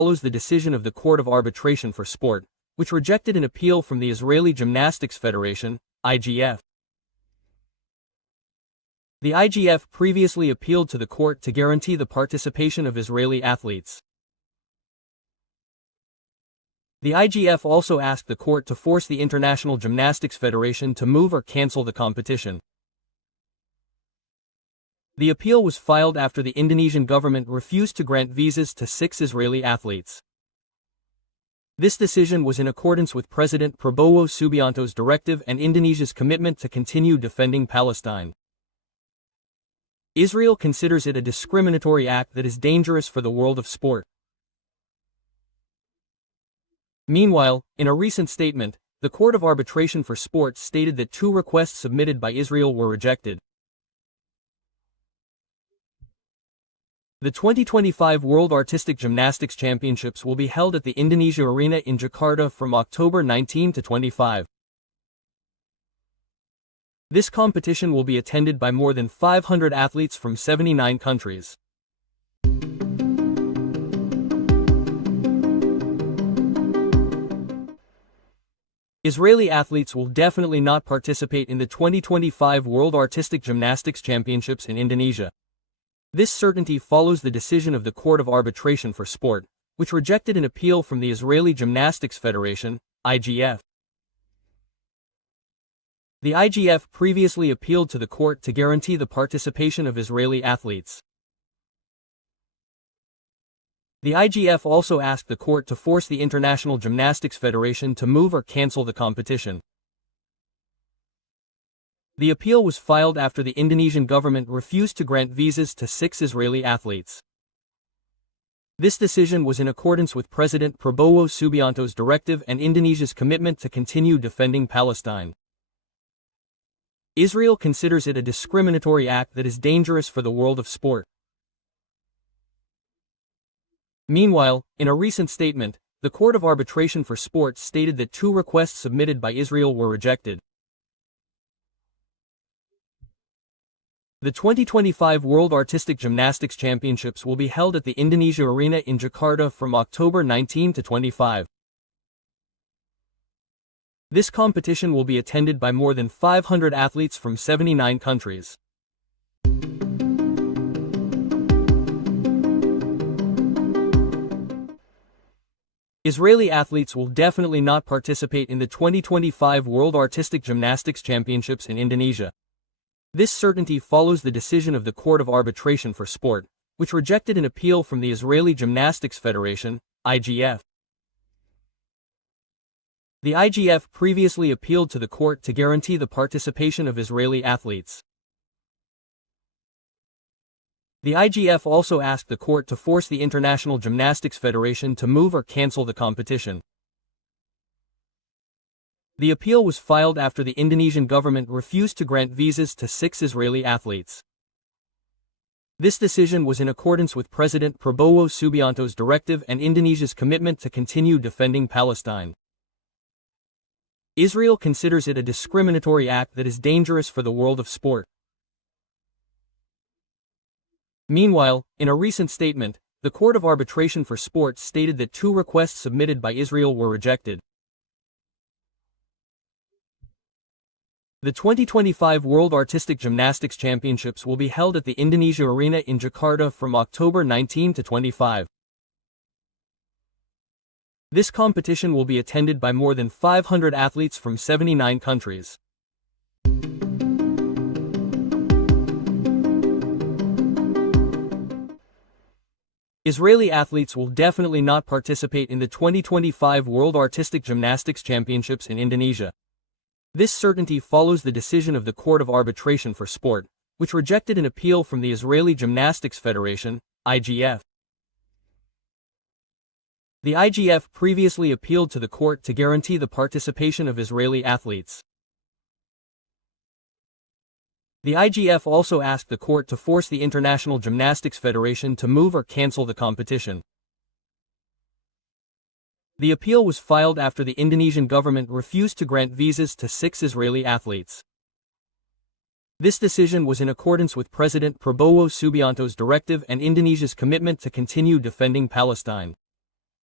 follows the decision of the Court of Arbitration for Sport, which rejected an appeal from the Israeli Gymnastics Federation, IGF. The IGF previously appealed to the court to guarantee the participation of Israeli athletes. The IGF also asked the court to force the International Gymnastics Federation to move or cancel the competition. The appeal was filed after the Indonesian government refused to grant visas to 6 Israeli athletes. This decision was in accordance with President Prabowo Subianto's directive and Indonesia's commitment to continue defending Palestine. Israel considers it a discriminatory act that is dangerous for the world of sport. Meanwhile, in a recent statement, the Court of Arbitration for Sport stated that 2 requests submitted by Israel were rejected. The 2025 World Artistic Gymnastics Championships will be held at the Indonesia Arena in Jakarta from October 19 to 25. This competition will be attended by more than 500 athletes from 79 countries. Israeli athletes will definitely not participate in the 2025 World Artistic Gymnastics Championships in Indonesia. This certainty follows the decision of the Court of Arbitration for Sport, which rejected an appeal from the Israeli Gymnastics Federation, IGF. The IGF previously appealed to the court to guarantee the participation of Israeli athletes. The IGF also asked the court to force the International Gymnastics Federation to move or cancel the competition. The appeal was filed after the Indonesian government refused to grant visas to 6 Israeli athletes. This decision was in accordance with President Prabowo Subianto's directive and Indonesia's commitment to continue defending Palestine. Israel considers it a discriminatory act that is dangerous for the world of sport. Meanwhile, in a recent statement, the Court of Arbitration for Sport stated that 2 requests submitted by Israel were rejected. The 2025 World Artistic Gymnastics Championships will be held at the Indonesia Arena in Jakarta from October 19 to 25. This competition will be attended by more than 500 athletes from 79 countries. Israeli athletes will definitely not participate in the 2025 World Artistic Gymnastics Championships in Indonesia. This certainty follows the decision of the Court of Arbitration for Sport, which rejected an appeal from the Israeli Gymnastics Federation, IGF. The IGF previously appealed to the court to guarantee the participation of Israeli athletes. The IGF also asked the court to force the International Gymnastics Federation to move or cancel the competition. The appeal was filed after the Indonesian government refused to grant visas to 6 Israeli athletes. This decision was in accordance with President Prabowo Subianto's directive and Indonesia's commitment to continue defending Palestine. Israel considers it a discriminatory act that is dangerous for the world of sport. Meanwhile, in a recent statement, the Court of Arbitration for Sport stated that 2 requests submitted by Israel were rejected. The 2025 World Artistic Gymnastics Championships will be held at the Indonesia Arena in Jakarta from October 19 to 25. This competition will be attended by more than 500 athletes from 79 countries. Israeli athletes will definitely not participate in the 2025 World Artistic Gymnastics Championships in Indonesia. This certainty follows the decision of the Court of Arbitration for Sport, which rejected an appeal from the Israeli Gymnastics Federation, IGF. The IGF previously appealed to the court to guarantee the participation of Israeli athletes. The IGF also asked the court to force the International Gymnastics Federation to move or cancel the competition. The appeal was filed after the Indonesian government refused to grant visas to 6 Israeli athletes. This decision was in accordance with President Prabowo Subianto's directive and Indonesia's commitment to continue defending Palestine.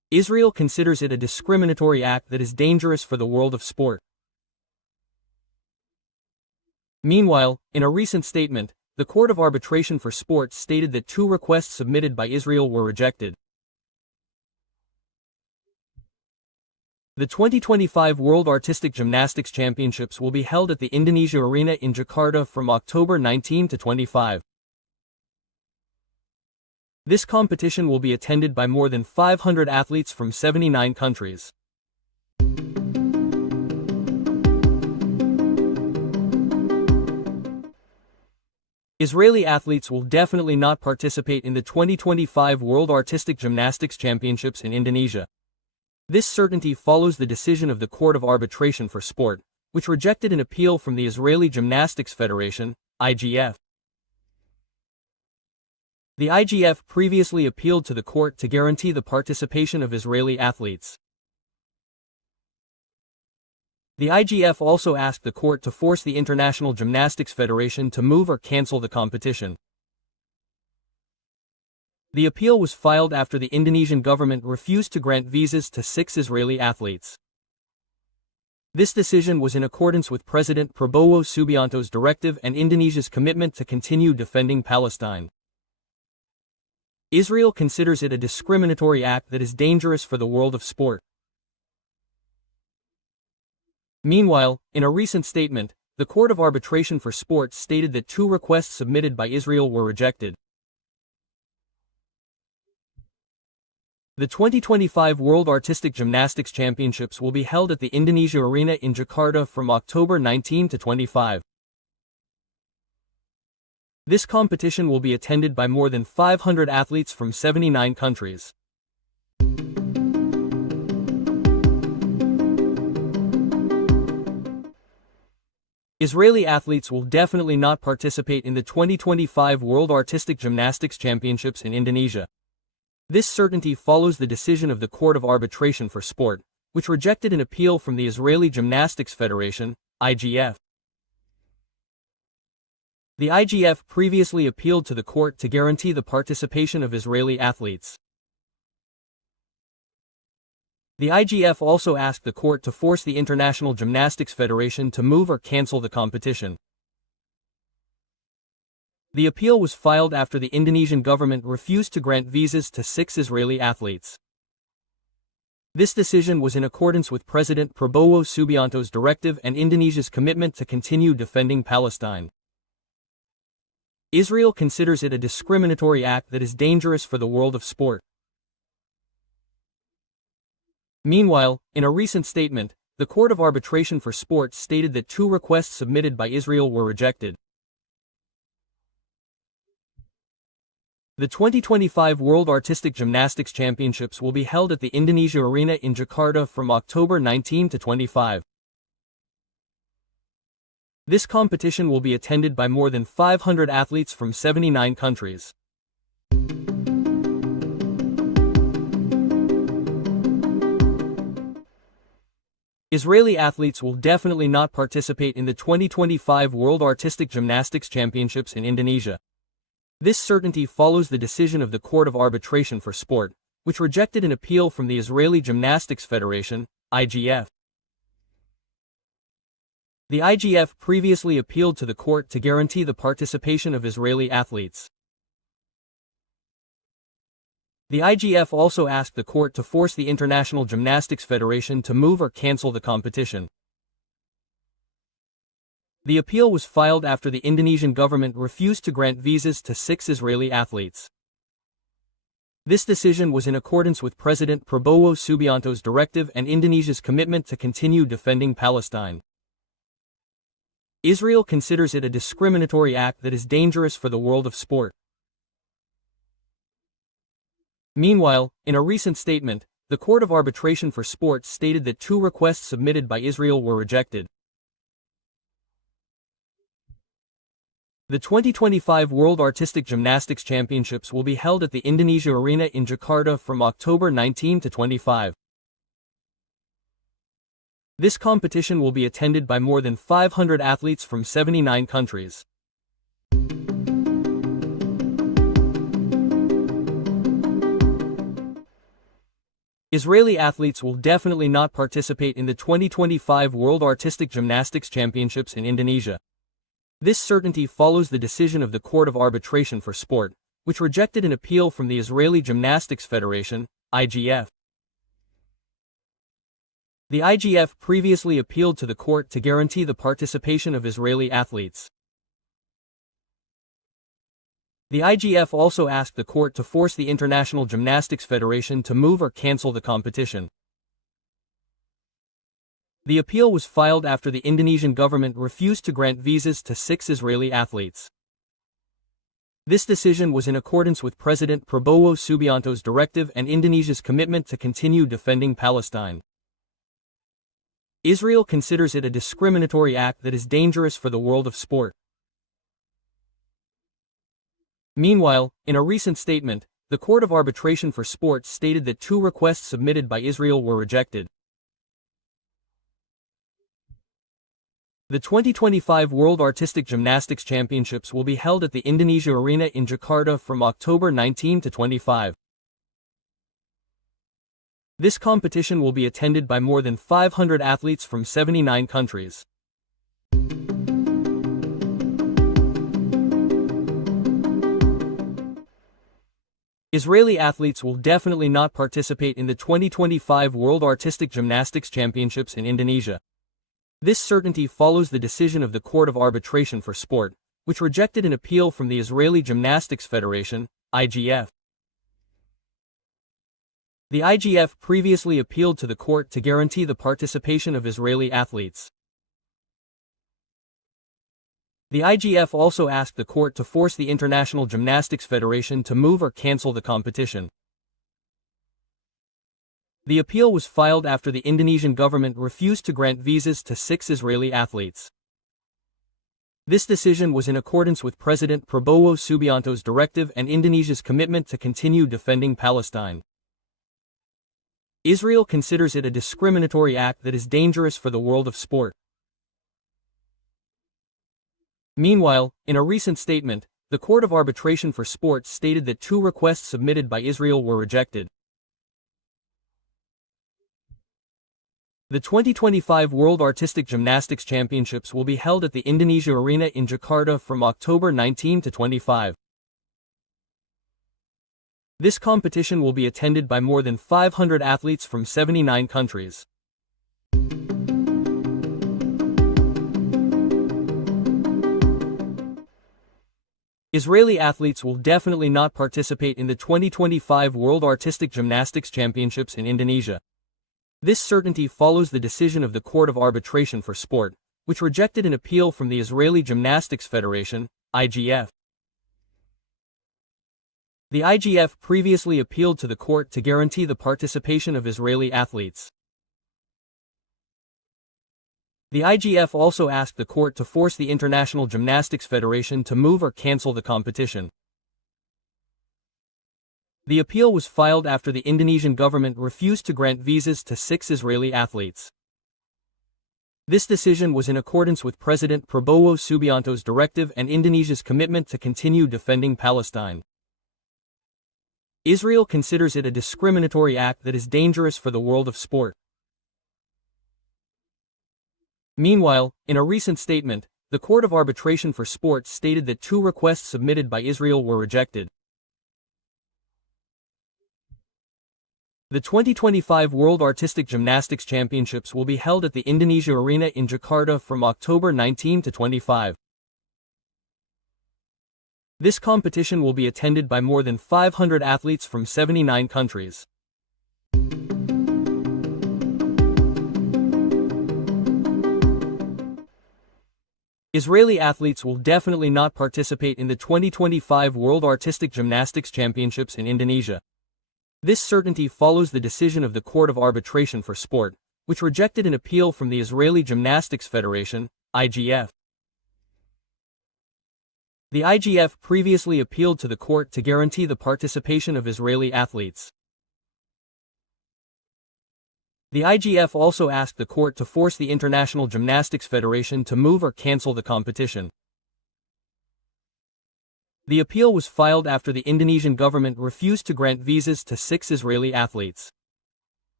Israel considers it a discriminatory act that is dangerous for the world of sport. Meanwhile, in a recent statement, the Court of Arbitration for Sports stated that 2 requests submitted by Israel were rejected. The 2025 World Artistic Gymnastics Championships will be held at the Indonesia Arena in Jakarta from October 19 to 25. This competition will be attended by more than 500 athletes from 79 countries. Israeli athletes will definitely not participate in the 2025 World Artistic Gymnastics Championships in Indonesia. This certainty follows the decision of the Court of Arbitration for Sport, which rejected an appeal from the Israeli Gymnastics Federation, IGF. The IGF previously appealed to the court to guarantee the participation of Israeli athletes. The IGF also asked the court to force the International Gymnastics Federation to move or cancel the competition. The appeal was filed after the Indonesian government refused to grant visas to 6 Israeli athletes. This decision was in accordance with President Prabowo Subianto's directive and Indonesia's commitment to continue defending Palestine. Israel considers it a discriminatory act that is dangerous for the world of sport. Meanwhile, in a recent statement, the Court of Arbitration for Sports stated that 2 requests submitted by Israel were rejected. The 2025 World Artistic Gymnastics Championships will be held at the Indonesia Arena in Jakarta from October 19 to 25. This competition will be attended by more than 500 athletes from 79 countries. Israeli athletes will definitely not participate in the 2025 World Artistic Gymnastics Championships in Indonesia. This certainty follows the decision of the Court of Arbitration for Sport, which rejected an appeal from the Israeli Gymnastics Federation, IGF. The IGF previously appealed to the court to guarantee the participation of Israeli athletes. The IGF also asked the court to force the International Gymnastics Federation to move or cancel the competition. The appeal was filed after the Indonesian government refused to grant visas to 6 Israeli athletes. This decision was in accordance with President Prabowo Subianto's directive and Indonesia's commitment to continue defending Palestine. Israel considers it a discriminatory act that is dangerous for the world of sport. Meanwhile, in a recent statement, the Court of Arbitration for Sports stated that 2 requests submitted by Israel were rejected. The 2025 World Artistic Gymnastics Championships will be held at the Indonesia Arena in Jakarta from October 19 to 25. This competition will be attended by more than 500 athletes from 79 countries. Israeli athletes will definitely not participate in the 2025 World Artistic Gymnastics Championships in Indonesia. This certainty follows the decision of the Court of Arbitration for Sport, which rejected an appeal from the Israeli Gymnastics Federation, IGF. The IGF previously appealed to the court to guarantee the participation of Israeli athletes. The IGF also asked the court to force the International Gymnastics Federation to move or cancel the competition. The appeal was filed after the Indonesian government refused to grant visas to 6 Israeli athletes. This decision was in accordance with President Prabowo Subianto's directive and Indonesia's commitment to continue defending Palestine. Israel considers it a discriminatory act that is dangerous for the world of sport. Meanwhile, in a recent statement, the Court of Arbitration for Sports stated that 2 requests submitted by Israel were rejected. The 2025 World Artistic Gymnastics Championships will be held at the Indonesia Arena in Jakarta from October 19 to 25. This competition will be attended by more than 500 athletes from 79 countries. Israeli athletes will definitely not participate in the 2025 World Artistic Gymnastics Championships in Indonesia. This certainty follows the decision of the Court of Arbitration for Sport, which rejected an appeal from the Israeli Gymnastics Federation, IGF. The IGF previously appealed to the court to guarantee the participation of Israeli athletes. The IGF also asked the court to force the International Gymnastics Federation to move or cancel the competition. The appeal was filed after the Indonesian government refused to grant visas to 6 Israeli athletes. This decision was in accordance with President Prabowo Subianto's directive and Indonesia's commitment to continue defending Palestine. Israel considers it a discriminatory act that is dangerous for the world of sport. Meanwhile, in a recent statement, the Court of Arbitration for Sport stated that 2 requests submitted by Israel were rejected. The 2025 World Artistic Gymnastics Championships will be held at the Indonesia Arena in Jakarta from October 19 to 25. This competition will be attended by more than 500 athletes from 79 countries. Israeli athletes will definitely not participate in the 2025 World Artistic Gymnastics Championships in Indonesia. This certainty follows the decision of the Court of Arbitration for Sport, which rejected an appeal from the Israeli Gymnastics Federation, IGF. The IGF previously appealed to the court to guarantee the participation of Israeli athletes. The IGF also asked the court to force the International Gymnastics Federation to move or cancel the competition. The appeal was filed after the Indonesian government refused to grant visas to 6 Israeli athletes. This decision was in accordance with President Prabowo Subianto's directive and Indonesia's commitment to continue defending Palestine. Israel considers it a discriminatory act that is dangerous for the world of sport. Meanwhile, in a recent statement, the Court of Arbitration for Sport stated that 2 requests submitted by Israel were rejected. The 2025 World Artistic Gymnastics Championships will be held at the Indonesia Arena in Jakarta from October 19 to 25. This competition will be attended by more than 500 athletes from 79 countries. Israeli athletes will definitely not participate in the 2025 World Artistic Gymnastics Championships in Indonesia. This certainty follows the decision of the Court of Arbitration for Sport, which rejected an appeal from the Israeli Gymnastics Federation, IGF. The IGF previously appealed to the court to guarantee the participation of Israeli athletes. The IGF also asked the court to force the International Gymnastics Federation to move or cancel the competition. The appeal was filed after the Indonesian government refused to grant visas to 6 Israeli athletes. This decision was in accordance with President Prabowo Subianto's directive and Indonesia's commitment to continue defending Palestine. Israel considers it a discriminatory act that is dangerous for the world of sport. Meanwhile, in a recent statement, the Court of Arbitration for Sport stated that 2 requests submitted by Israel were rejected. The 2025 World Artistic Gymnastics Championships will be held at the Indonesia Arena in Jakarta from October 19 to 25. This competition will be attended by more than 500 athletes from 79 countries. Israeli athletes will definitely not participate in the 2025 World Artistic Gymnastics Championships in Indonesia. This certainty follows the decision of the Court of Arbitration for Sport, which rejected an appeal from the Israeli Gymnastics Federation, IGF. The IGF previously appealed to the court to guarantee the participation of Israeli athletes. The IGF also asked the court to force the International Gymnastics Federation to move or cancel the competition. The appeal was filed after the Indonesian government refused to grant visas to 6 Israeli athletes.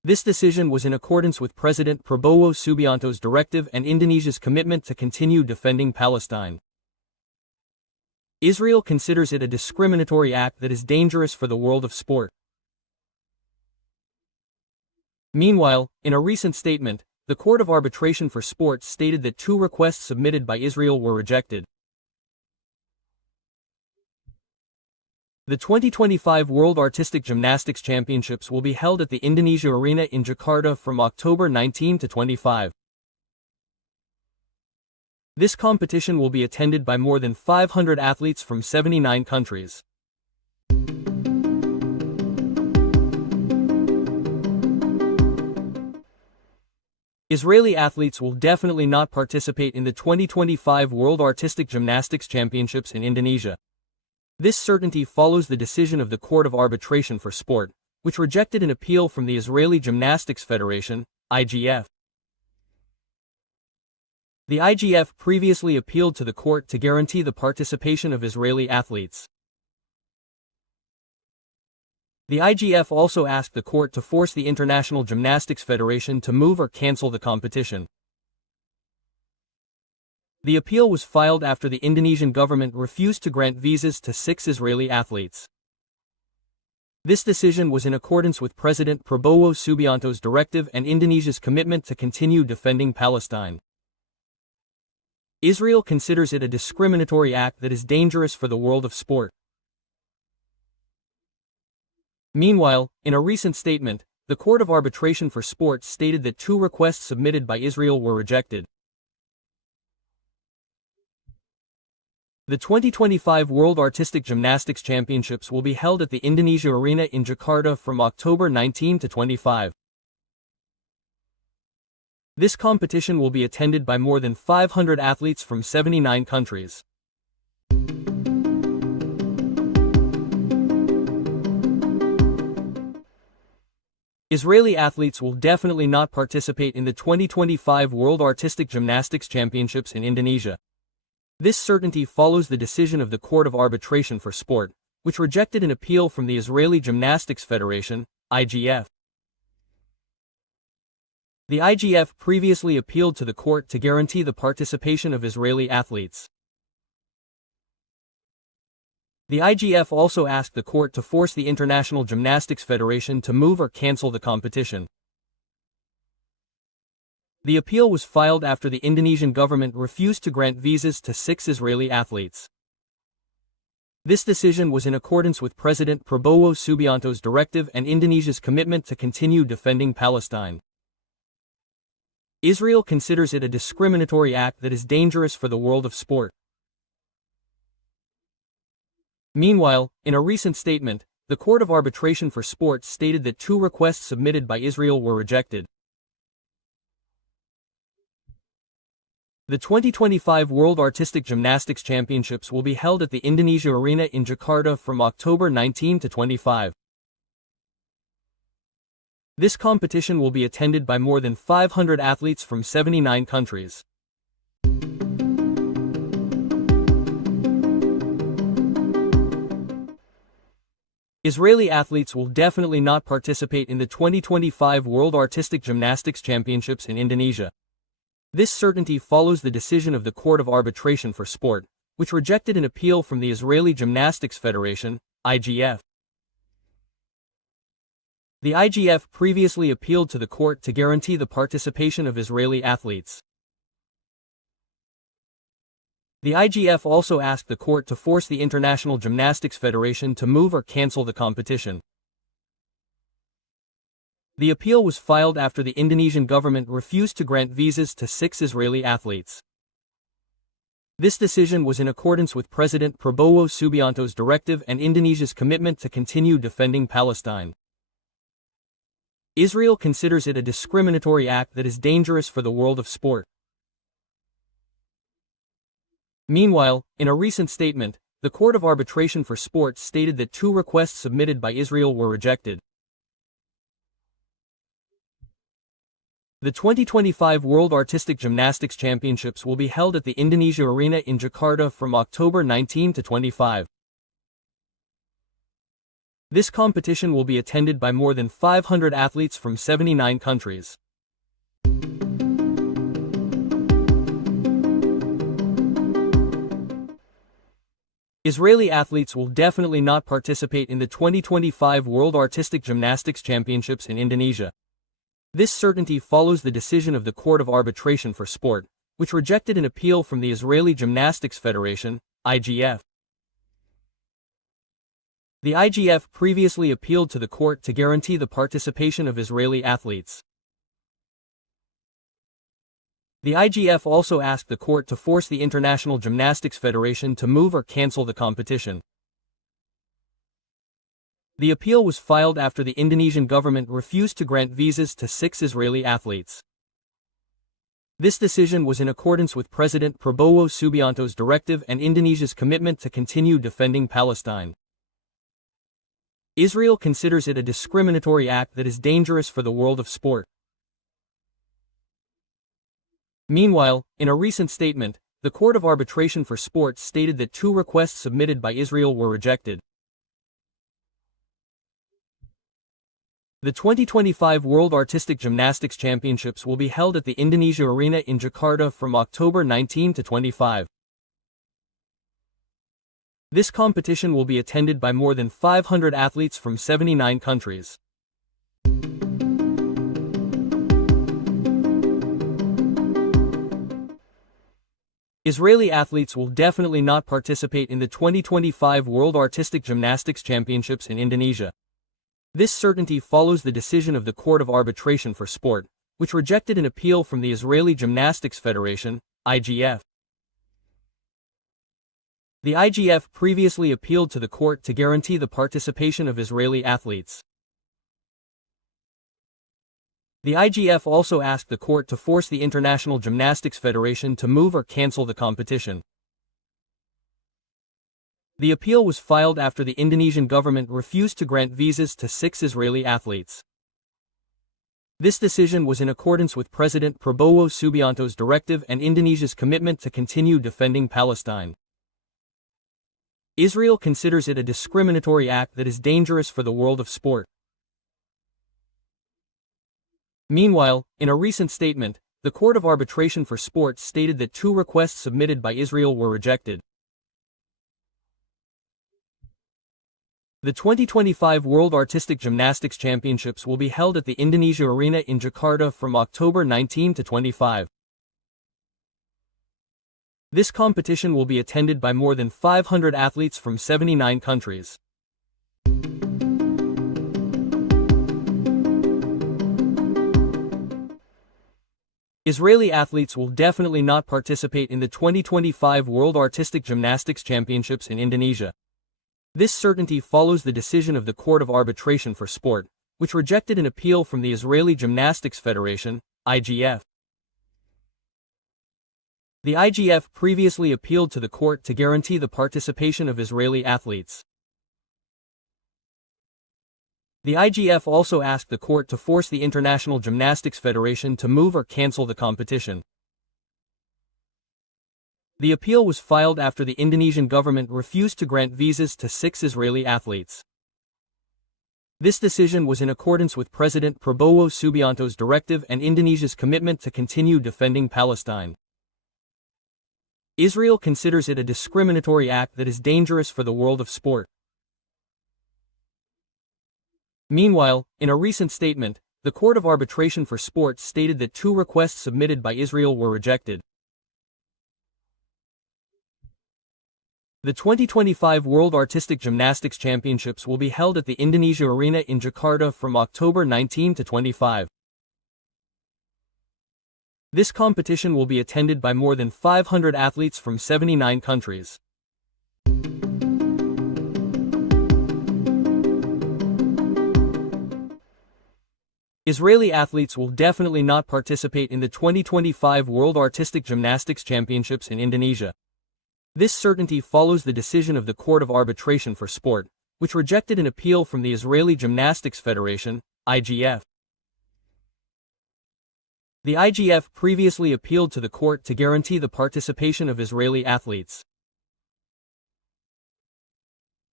This decision was in accordance with President Prabowo Subianto's directive and Indonesia's commitment to continue defending Palestine. Israel considers it a discriminatory act that is dangerous for the world of sport. Meanwhile, in a recent statement, the Court of Arbitration for Sports stated that 2 requests submitted by Israel were rejected. The 2025 World Artistic Gymnastics Championships will be held at the Indonesia Arena in Jakarta from October 19 to 25. This competition will be attended by more than 500 athletes from 79 countries. Israeli athletes will definitely not participate in the 2025 World Artistic Gymnastics Championships in Indonesia. This certainty follows the decision of the Court of Arbitration for Sport, which rejected an appeal from the Israeli Gymnastics Federation, IGF. The IGF previously appealed to the court to guarantee the participation of Israeli athletes. The IGF also asked the court to force the International Gymnastics Federation to move or cancel the competition. The appeal was filed after the Indonesian government refused to grant visas to 6 Israeli athletes. This decision was in accordance with President Prabowo Subianto's directive and Indonesia's commitment to continue defending Palestine. Israel considers it a discriminatory act that is dangerous for the world of sport. Meanwhile, in a recent statement, the Court of Arbitration for Sports stated that 2 requests submitted by Israel were rejected. The 2025 World Artistic Gymnastics Championships will be held at the Indonesia Arena in Jakarta from October 19 to 25. This competition will be attended by more than 500 athletes from 79 countries. Israeli athletes will definitely not participate in the 2025 World Artistic Gymnastics Championships in Indonesia. This certainty follows the decision of the Court of Arbitration for Sport, which rejected an appeal from the Israeli Gymnastics Federation, IGF. The IGF previously appealed to the court to guarantee the participation of Israeli athletes. The IGF also asked the court to force the International Gymnastics Federation to move or cancel the competition. The appeal was filed after the Indonesian government refused to grant visas to 6 Israeli athletes. This decision was in accordance with President Prabowo Subianto's directive and Indonesia's commitment to continue defending Palestine. Israel considers it a discriminatory act that is dangerous for the world of sport. Meanwhile, in a recent statement, the Court of Arbitration for Sports stated that 2 requests submitted by Israel were rejected. The 2025 World Artistic Gymnastics Championships will be held at the Indonesia Arena in Jakarta from October 19 to 25. This competition will be attended by more than 500 athletes from 79 countries. Israeli athletes will definitely not participate in the 2025 World Artistic Gymnastics Championships in Indonesia. This certainty follows the decision of the Court of Arbitration for Sport, which rejected an appeal from the Israeli Gymnastics Federation, IGF. The IGF previously appealed to the court to guarantee the participation of Israeli athletes. The IGF also asked the court to force the International Gymnastics Federation to move or cancel the competition. The appeal was filed after the Indonesian government refused to grant visas to 6 Israeli athletes. This decision was in accordance with President Prabowo Subianto's directive and Indonesia's commitment to continue defending Palestine. Israel considers it a discriminatory act that is dangerous for the world of sport. Meanwhile, in a recent statement, the Court of Arbitration for Sports stated that 2 requests submitted by Israel were rejected. The 2025 World Artistic Gymnastics Championships will be held at the Indonesia Arena in Jakarta from October 19 to 25. This competition will be attended by more than 500 athletes from 79 countries. Israeli athletes will definitely not participate in the 2025 World Artistic Gymnastics Championships in Indonesia. This certainty follows the decision of the Court of Arbitration for Sport, which rejected an appeal from the Israeli Gymnastics Federation, IGF. The IGF previously appealed to the court to guarantee the participation of Israeli athletes. The IGF also asked the court to force the International Gymnastics Federation to move or cancel the competition. The appeal was filed after the Indonesian government refused to grant visas to 6 Israeli athletes. This decision was in accordance with President Prabowo Subianto's directive and Indonesia's commitment to continue defending Palestine. Israel considers it a discriminatory act that is dangerous for the world of sport. Meanwhile, in a recent statement, the Court of Arbitration for Sport stated that 2 requests submitted by Israel were rejected. The 2025 World Artistic Gymnastics Championships will be held at the Indonesia Arena in Jakarta from October 19 to 25. This competition will be attended by more than 500 athletes from 79 countries. Israeli athletes will definitely not participate in the 2025 World Artistic Gymnastics Championships in Indonesia. This certainty follows the decision of the Court of Arbitration for Sport, which rejected an appeal from the Israeli Gymnastics Federation, IGF. The IGF previously appealed to the court to guarantee the participation of Israeli athletes. The IGF also asked the court to force the International Gymnastics Federation to move or cancel the competition. The appeal was filed after the Indonesian government refused to grant visas to 6 Israeli athletes. This decision was in accordance with President Prabowo Subianto's directive and Indonesia's commitment to continue defending Palestine. Israel considers it a discriminatory act that is dangerous for the world of sport. Meanwhile, in a recent statement, the Court of Arbitration for Sport stated that 2 requests submitted by Israel were rejected. The 2025 World Artistic Gymnastics Championships will be held at the Indonesia Arena in Jakarta from October 19 to 25. This competition will be attended by more than 500 athletes from 79 countries. Israeli athletes will definitely not participate in the 2025 World Artistic Gymnastics Championships in Indonesia. This certainty follows the decision of the Court of Arbitration for Sport, which rejected an appeal from the Israeli Gymnastics Federation, IGF. The IGF previously appealed to the court to guarantee the participation of Israeli athletes. The IGF also asked the court to force the International Gymnastics Federation to move or cancel the competition. The appeal was filed after the Indonesian government refused to grant visas to 6 Israeli athletes. This decision was in accordance with President Prabowo Subianto's directive and Indonesia's commitment to continue defending Palestine. Israel considers it a discriminatory act that is dangerous for the world of sport. Meanwhile, in a recent statement, the Court of Arbitration for Sport stated that 2 requests submitted by Israel were rejected. The 2025 World Artistic Gymnastics Championships will be held at the Indonesia Arena in Jakarta from October 19 to 25. This competition will be attended by more than 500 athletes from 79 countries. Israeli athletes will definitely not participate in the 2025 World Artistic Gymnastics Championships in Indonesia. This certainty follows the decision of the Court of Arbitration for Sport, which rejected an appeal from the Israeli Gymnastics Federation, IGF. The IGF previously appealed to the court to guarantee the participation of Israeli athletes.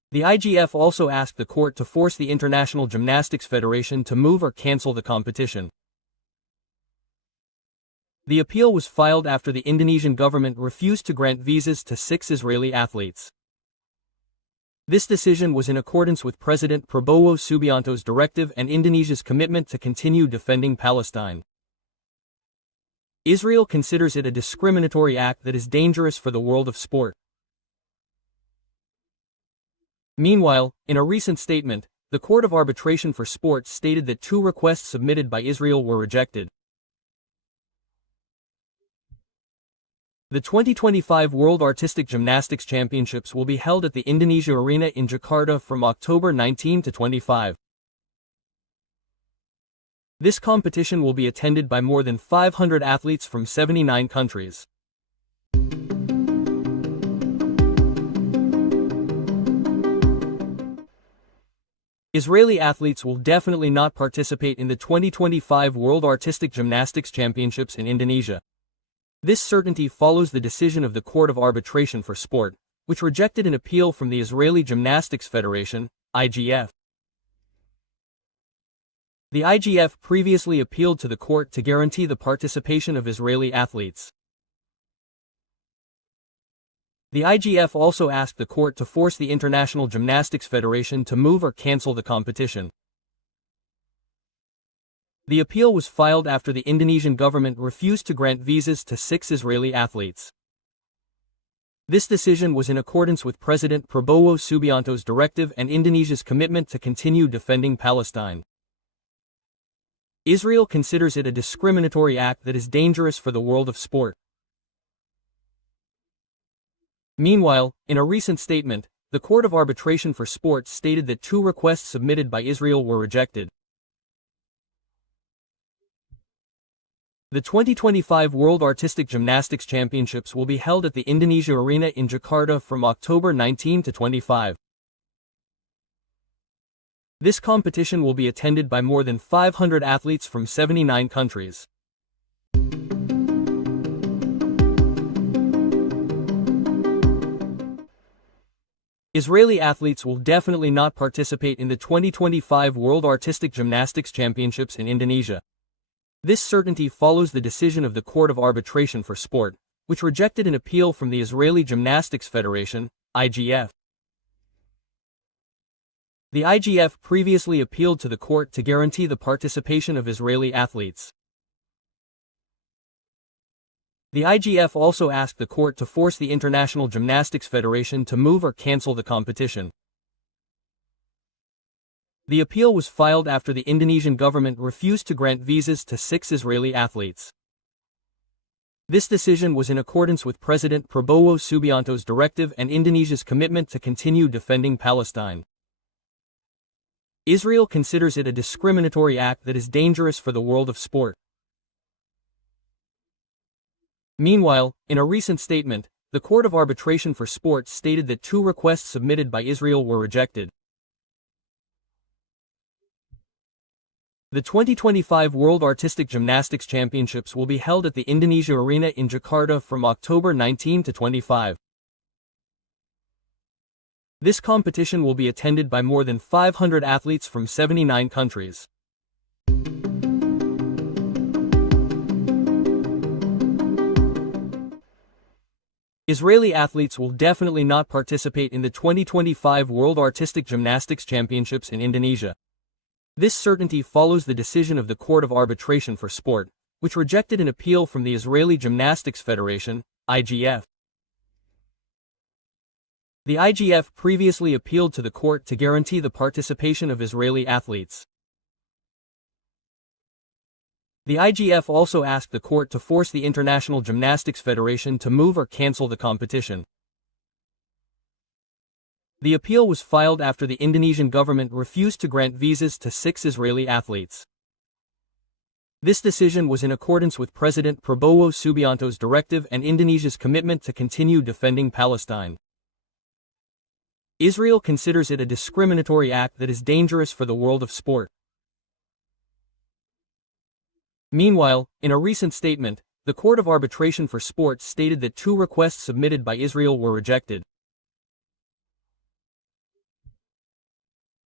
The IGF also asked the court to force the International Gymnastics Federation to move or cancel the competition. The appeal was filed after the Indonesian government refused to grant visas to 6 Israeli athletes. This decision was in accordance with President Prabowo Subianto's directive and Indonesia's commitment to continue defending Palestine. Israel considers it a discriminatory act that is dangerous for the world of sport. Meanwhile, in a recent statement, the Court of Arbitration for Sport stated that 2 requests submitted by Israel were rejected. The 2025 World Artistic Gymnastics Championships will be held at the Indonesia Arena in Jakarta from October 19 to 25. This competition will be attended by more than 500 athletes from 79 countries. Israeli athletes will definitely not participate in the 2025 World Artistic Gymnastics Championships in Indonesia. This certainty follows the decision of the Court of Arbitration for Sport, which rejected an appeal from the Israeli Gymnastics Federation, IGF. The IGF previously appealed to the court to guarantee the participation of Israeli athletes. The IGF also asked the court to force the International Gymnastics Federation to move or cancel the competition. The appeal was filed after the Indonesian government refused to grant visas to 6 Israeli athletes. This decision was in accordance with President Prabowo Subianto's directive and Indonesia's commitment to continue defending Palestine. Israel considers it a discriminatory act that is dangerous for the world of sport. Meanwhile, in a recent statement, the Court of Arbitration for Sport stated that 2 requests submitted by Israel were rejected. The 2025 World Artistic Gymnastics Championships will be held at the Indonesia Arena in Jakarta from October 19 to 25. This competition will be attended by more than 500 athletes from 79 countries. Israeli athletes will definitely not participate in the 2025 World Artistic Gymnastics Championships in Indonesia. This certainty follows the decision of the Court of Arbitration for Sport, which rejected an appeal from the Israeli Gymnastics Federation, IGF. The IGF previously appealed to the court to guarantee the participation of Israeli athletes. The IGF also asked the court to force the International Gymnastics Federation to move or cancel the competition. The appeal was filed after the Indonesian government refused to grant visas to 6 Israeli athletes. This decision was in accordance with President Prabowo Subianto's directive and Indonesia's commitment to continue defending Palestine. Israel considers it a discriminatory act that is dangerous for the world of sport. Meanwhile, in a recent statement, the Court of Arbitration for Sport stated that 2 requests submitted by Israel were rejected. The 2025 World Artistic Gymnastics Championships will be held at the Indonesia Arena in Jakarta from October 19 to 25. This competition will be attended by more than 500 athletes from 79 countries. Israeli athletes will definitely not participate in the 2025 World Artistic Gymnastics Championships in Indonesia. This certainty follows the decision of the Court of Arbitration for Sport, which rejected an appeal from the Israeli Gymnastics Federation, IGF. The IGF previously appealed to the court to guarantee the participation of Israeli athletes. The IGF also asked the court to force the International Gymnastics Federation to move or cancel the competition. The appeal was filed after the Indonesian government refused to grant visas to 6 Israeli athletes. This decision was in accordance with President Prabowo Subianto's directive and Indonesia's commitment to continue defending Palestine. Israel considers it a discriminatory act that is dangerous for the world of sport. Meanwhile, in a recent statement, the Court of Arbitration for Sport stated that 2 requests submitted by Israel were rejected.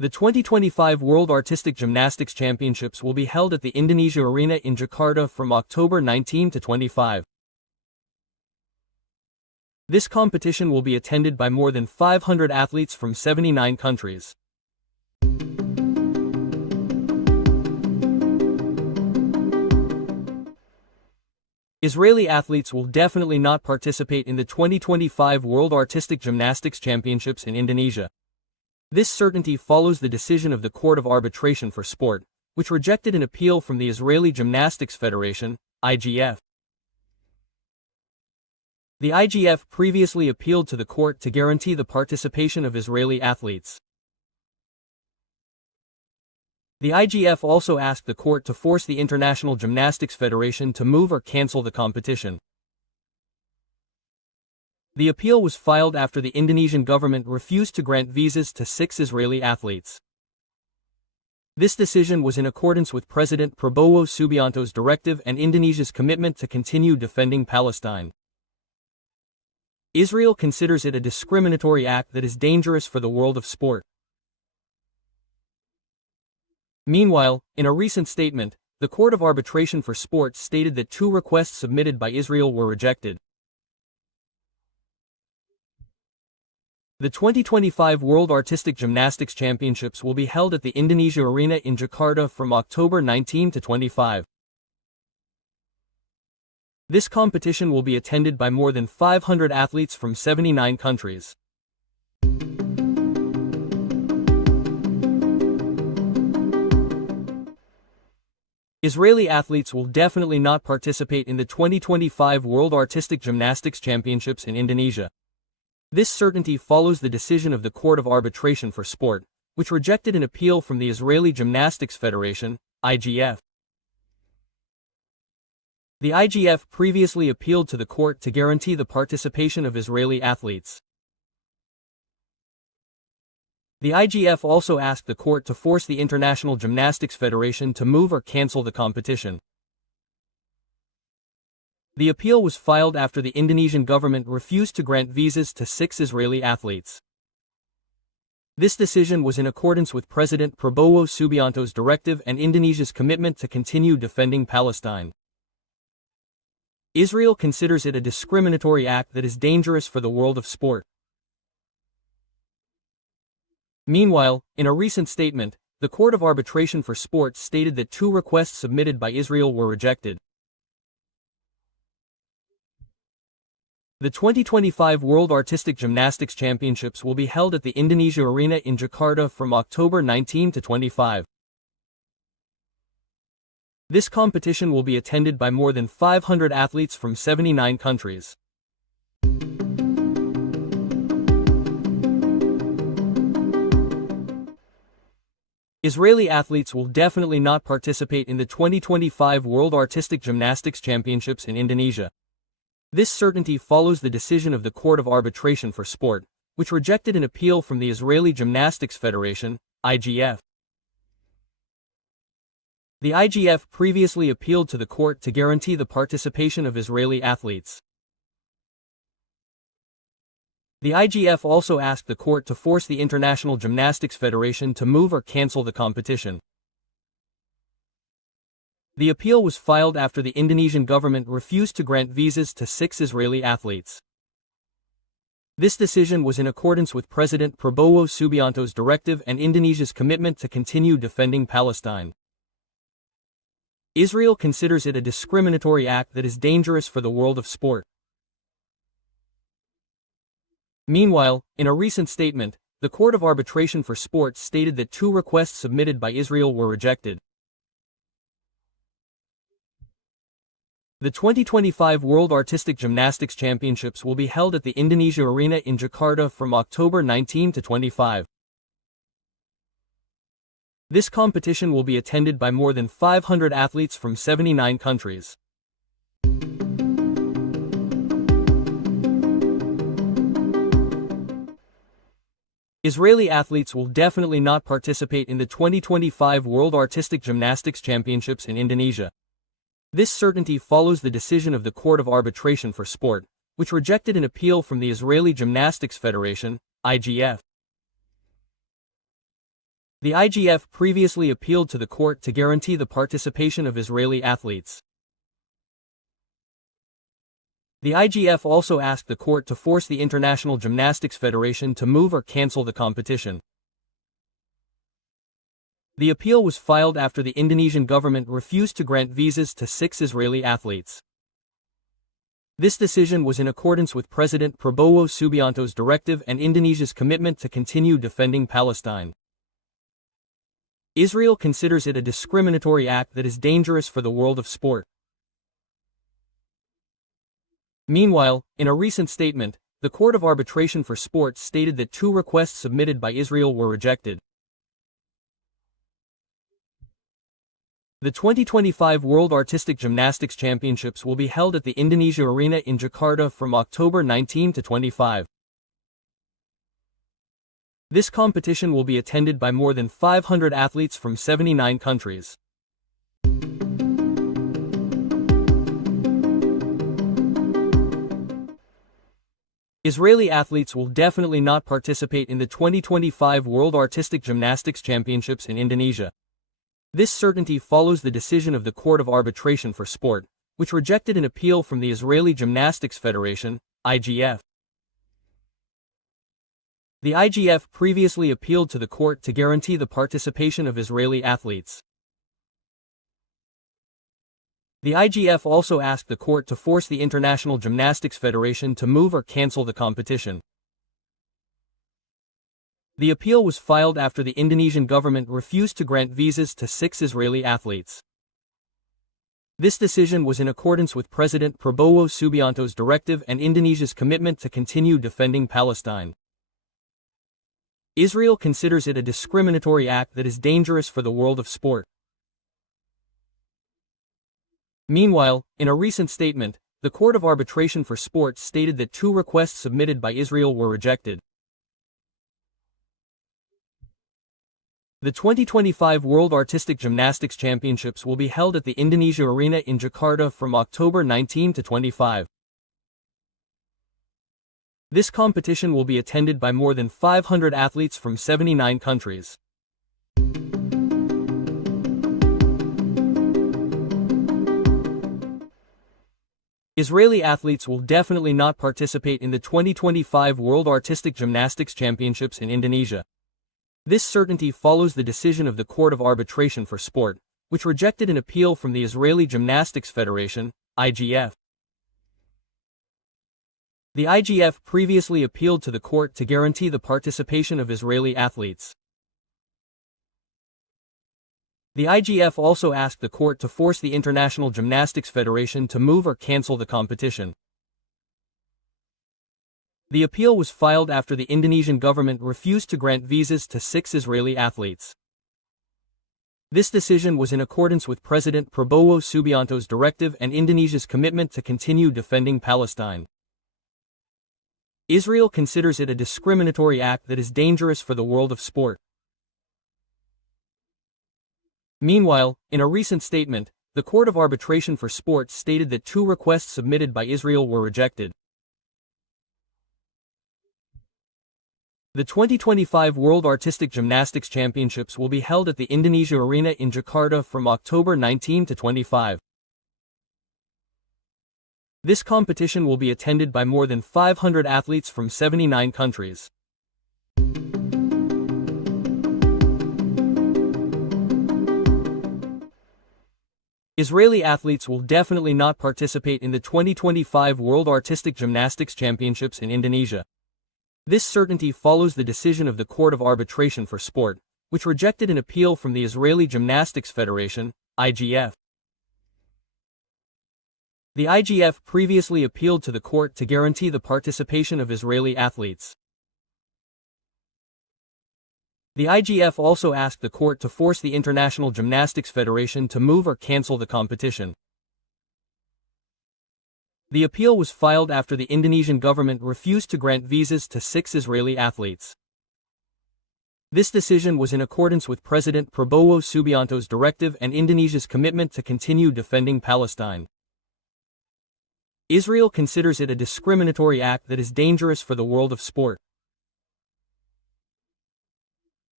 The 2025 World Artistic Gymnastics Championships will be held at the Indonesia Arena in Jakarta from October 19 to 25. This competition will be attended by more than 500 athletes from 79 countries. Israeli athletes will definitely not participate in the 2025 World Artistic Gymnastics Championships in Indonesia. This certainty follows the decision of the Court of Arbitration for Sport, which rejected an appeal from the Israeli Gymnastics Federation, IGF. The IGF previously appealed to the court to guarantee the participation of Israeli athletes. The IGF also asked the court to force the International Gymnastics Federation to move or cancel the competition. The appeal was filed after the Indonesian government refused to grant visas to 6 Israeli athletes. This decision was in accordance with President Prabowo Subianto's directive and Indonesia's commitment to continue defending Palestine. Israel considers it a discriminatory act that is dangerous for the world of sport. Meanwhile, in a recent statement, the Court of Arbitration for Sport stated that 2 requests submitted by Israel were rejected. The 2025 World Artistic Gymnastics Championships will be held at the Indonesia Arena in Jakarta from October 19 to 25. This competition will be attended by more than 500 athletes from 79 countries. Israeli athletes will definitely not participate in the 2025 World Artistic Gymnastics Championships in Indonesia. This certainty follows the decision of the Court of Arbitration for Sport, which rejected an appeal from the Israeli Gymnastics Federation, IGF. The IGF previously appealed to the court to guarantee the participation of Israeli athletes. The IGF also asked the court to force the International Gymnastics Federation to move or cancel the competition. The appeal was filed after the Indonesian government refused to grant visas to 6 Israeli athletes. This decision was in accordance with President Prabowo Subianto's directive and Indonesia's commitment to continue defending Palestine. Israel considers it a discriminatory act that is dangerous for the world of sport. Meanwhile, in a recent statement, the Court of Arbitration for Sport stated that 2 requests submitted by Israel were rejected. The 2025 World Artistic Gymnastics Championships will be held at the Indonesia Arena in Jakarta from October 19 to 25. This competition will be attended by more than 500 athletes from 79 countries. Israeli athletes will definitely not participate in the 2025 World Artistic Gymnastics Championships in Indonesia. This certainty follows the decision of the Court of Arbitration for Sport, which rejected an appeal from the Israeli Gymnastics Federation, IGF. The IGF previously appealed to the court to guarantee the participation of Israeli athletes. The IGF also asked the court to force the International Gymnastics Federation to move or cancel the competition. The appeal was filed after the Indonesian government refused to grant visas to 6 Israeli athletes. This decision was in accordance with President Prabowo Subianto's directive and Indonesia's commitment to continue defending Palestine. Israel considers it a discriminatory act that is dangerous for the world of sport. Meanwhile, in a recent statement, the Court of Arbitration for Sport stated that 2 requests submitted by Israel were rejected. The 2025 World Artistic Gymnastics Championships will be held at the Indonesia Arena in Jakarta from October 19 to 25. This competition will be attended by more than 500 athletes from 79 countries. Israeli athletes will definitely not participate in the 2025 World Artistic Gymnastics Championships in Indonesia. This certainty follows the decision of the Court of Arbitration for Sport, which rejected an appeal from the Israeli Gymnastics Federation, IGF. The IGF previously appealed to the court to guarantee the participation of Israeli athletes. The IGF also asked the court to force the International Gymnastics Federation to move or cancel the competition. The appeal was filed after the Indonesian government refused to grant visas to 6 Israeli athletes. This decision was in accordance with President Prabowo Subianto's directive and Indonesia's commitment to continue defending Palestine. Israel considers it a discriminatory act that is dangerous for the world of sport. Meanwhile, in a recent statement, the Court of Arbitration for Sport stated that 2 requests submitted by Israel were rejected. The 2025 World Artistic Gymnastics Championships will be held at the Indonesia Arena in Jakarta from October 19 to 25. This competition will be attended by more than 500 athletes from 79 countries. Israeli athletes will definitely not participate in the 2025 World Artistic Gymnastics Championships in Indonesia. This certainty follows the decision of the Court of Arbitration for Sport, which rejected an appeal from the Israeli Gymnastics Federation, IGF. The IGF previously appealed to the court to guarantee the participation of Israeli athletes. The IGF also asked the court to force the International Gymnastics Federation to move or cancel the competition. The appeal was filed after the Indonesian government refused to grant visas to 6 Israeli athletes. This decision was in accordance with President Prabowo Subianto's directive and Indonesia's commitment to continue defending Palestine. Israel considers it a discriminatory act that is dangerous for the world of sport. Meanwhile, in a recent statement, the Court of Arbitration for Sport stated that 2 requests submitted by Israel were rejected. The 2025 World Artistic Gymnastics Championships will be held at the Indonesia Arena in Jakarta from October 19 to 25. This competition will be attended by more than 500 athletes from 79 countries. Israeli athletes will definitely not participate in the 2025 World Artistic Gymnastics Championships in Indonesia. This certainty follows the decision of the Court of Arbitration for Sport, which rejected an appeal from the Israeli Gymnastics Federation, IGF. The IGF previously appealed to the court to guarantee the participation of Israeli athletes. The IGF also asked the court to force the International Gymnastics Federation to move or cancel the competition. The appeal was filed after the Indonesian government refused to grant visas to 6 Israeli athletes. This decision was in accordance with President Prabowo Subianto's directive and Indonesia's commitment to continue defending Palestine. Israel considers it a discriminatory act that is dangerous for the world of sport. Meanwhile, in a recent statement, the Court of Arbitration for Sport stated that 2 requests submitted by Israel were rejected. The 2025 World Artistic Gymnastics Championships will be held at the Indonesia Arena in Jakarta from October 19 to 25. This competition will be attended by more than 500 athletes from 79 countries. Israeli athletes will definitely not participate in the 2025 World Artistic Gymnastics Championships in Indonesia. This certainty follows the decision of the Court of Arbitration for Sport, which rejected an appeal from the Israeli Gymnastics Federation, IGF. The IGF previously appealed to the court to guarantee the participation of Israeli athletes. The IGF also asked the court to force the International Gymnastics Federation to move or cancel the competition. The appeal was filed after the Indonesian government refused to grant visas to 6 Israeli athletes. This decision was in accordance with President Prabowo Subianto's directive and Indonesia's commitment to continue defending Palestine. Israel considers it a discriminatory act that is dangerous for the world of sport.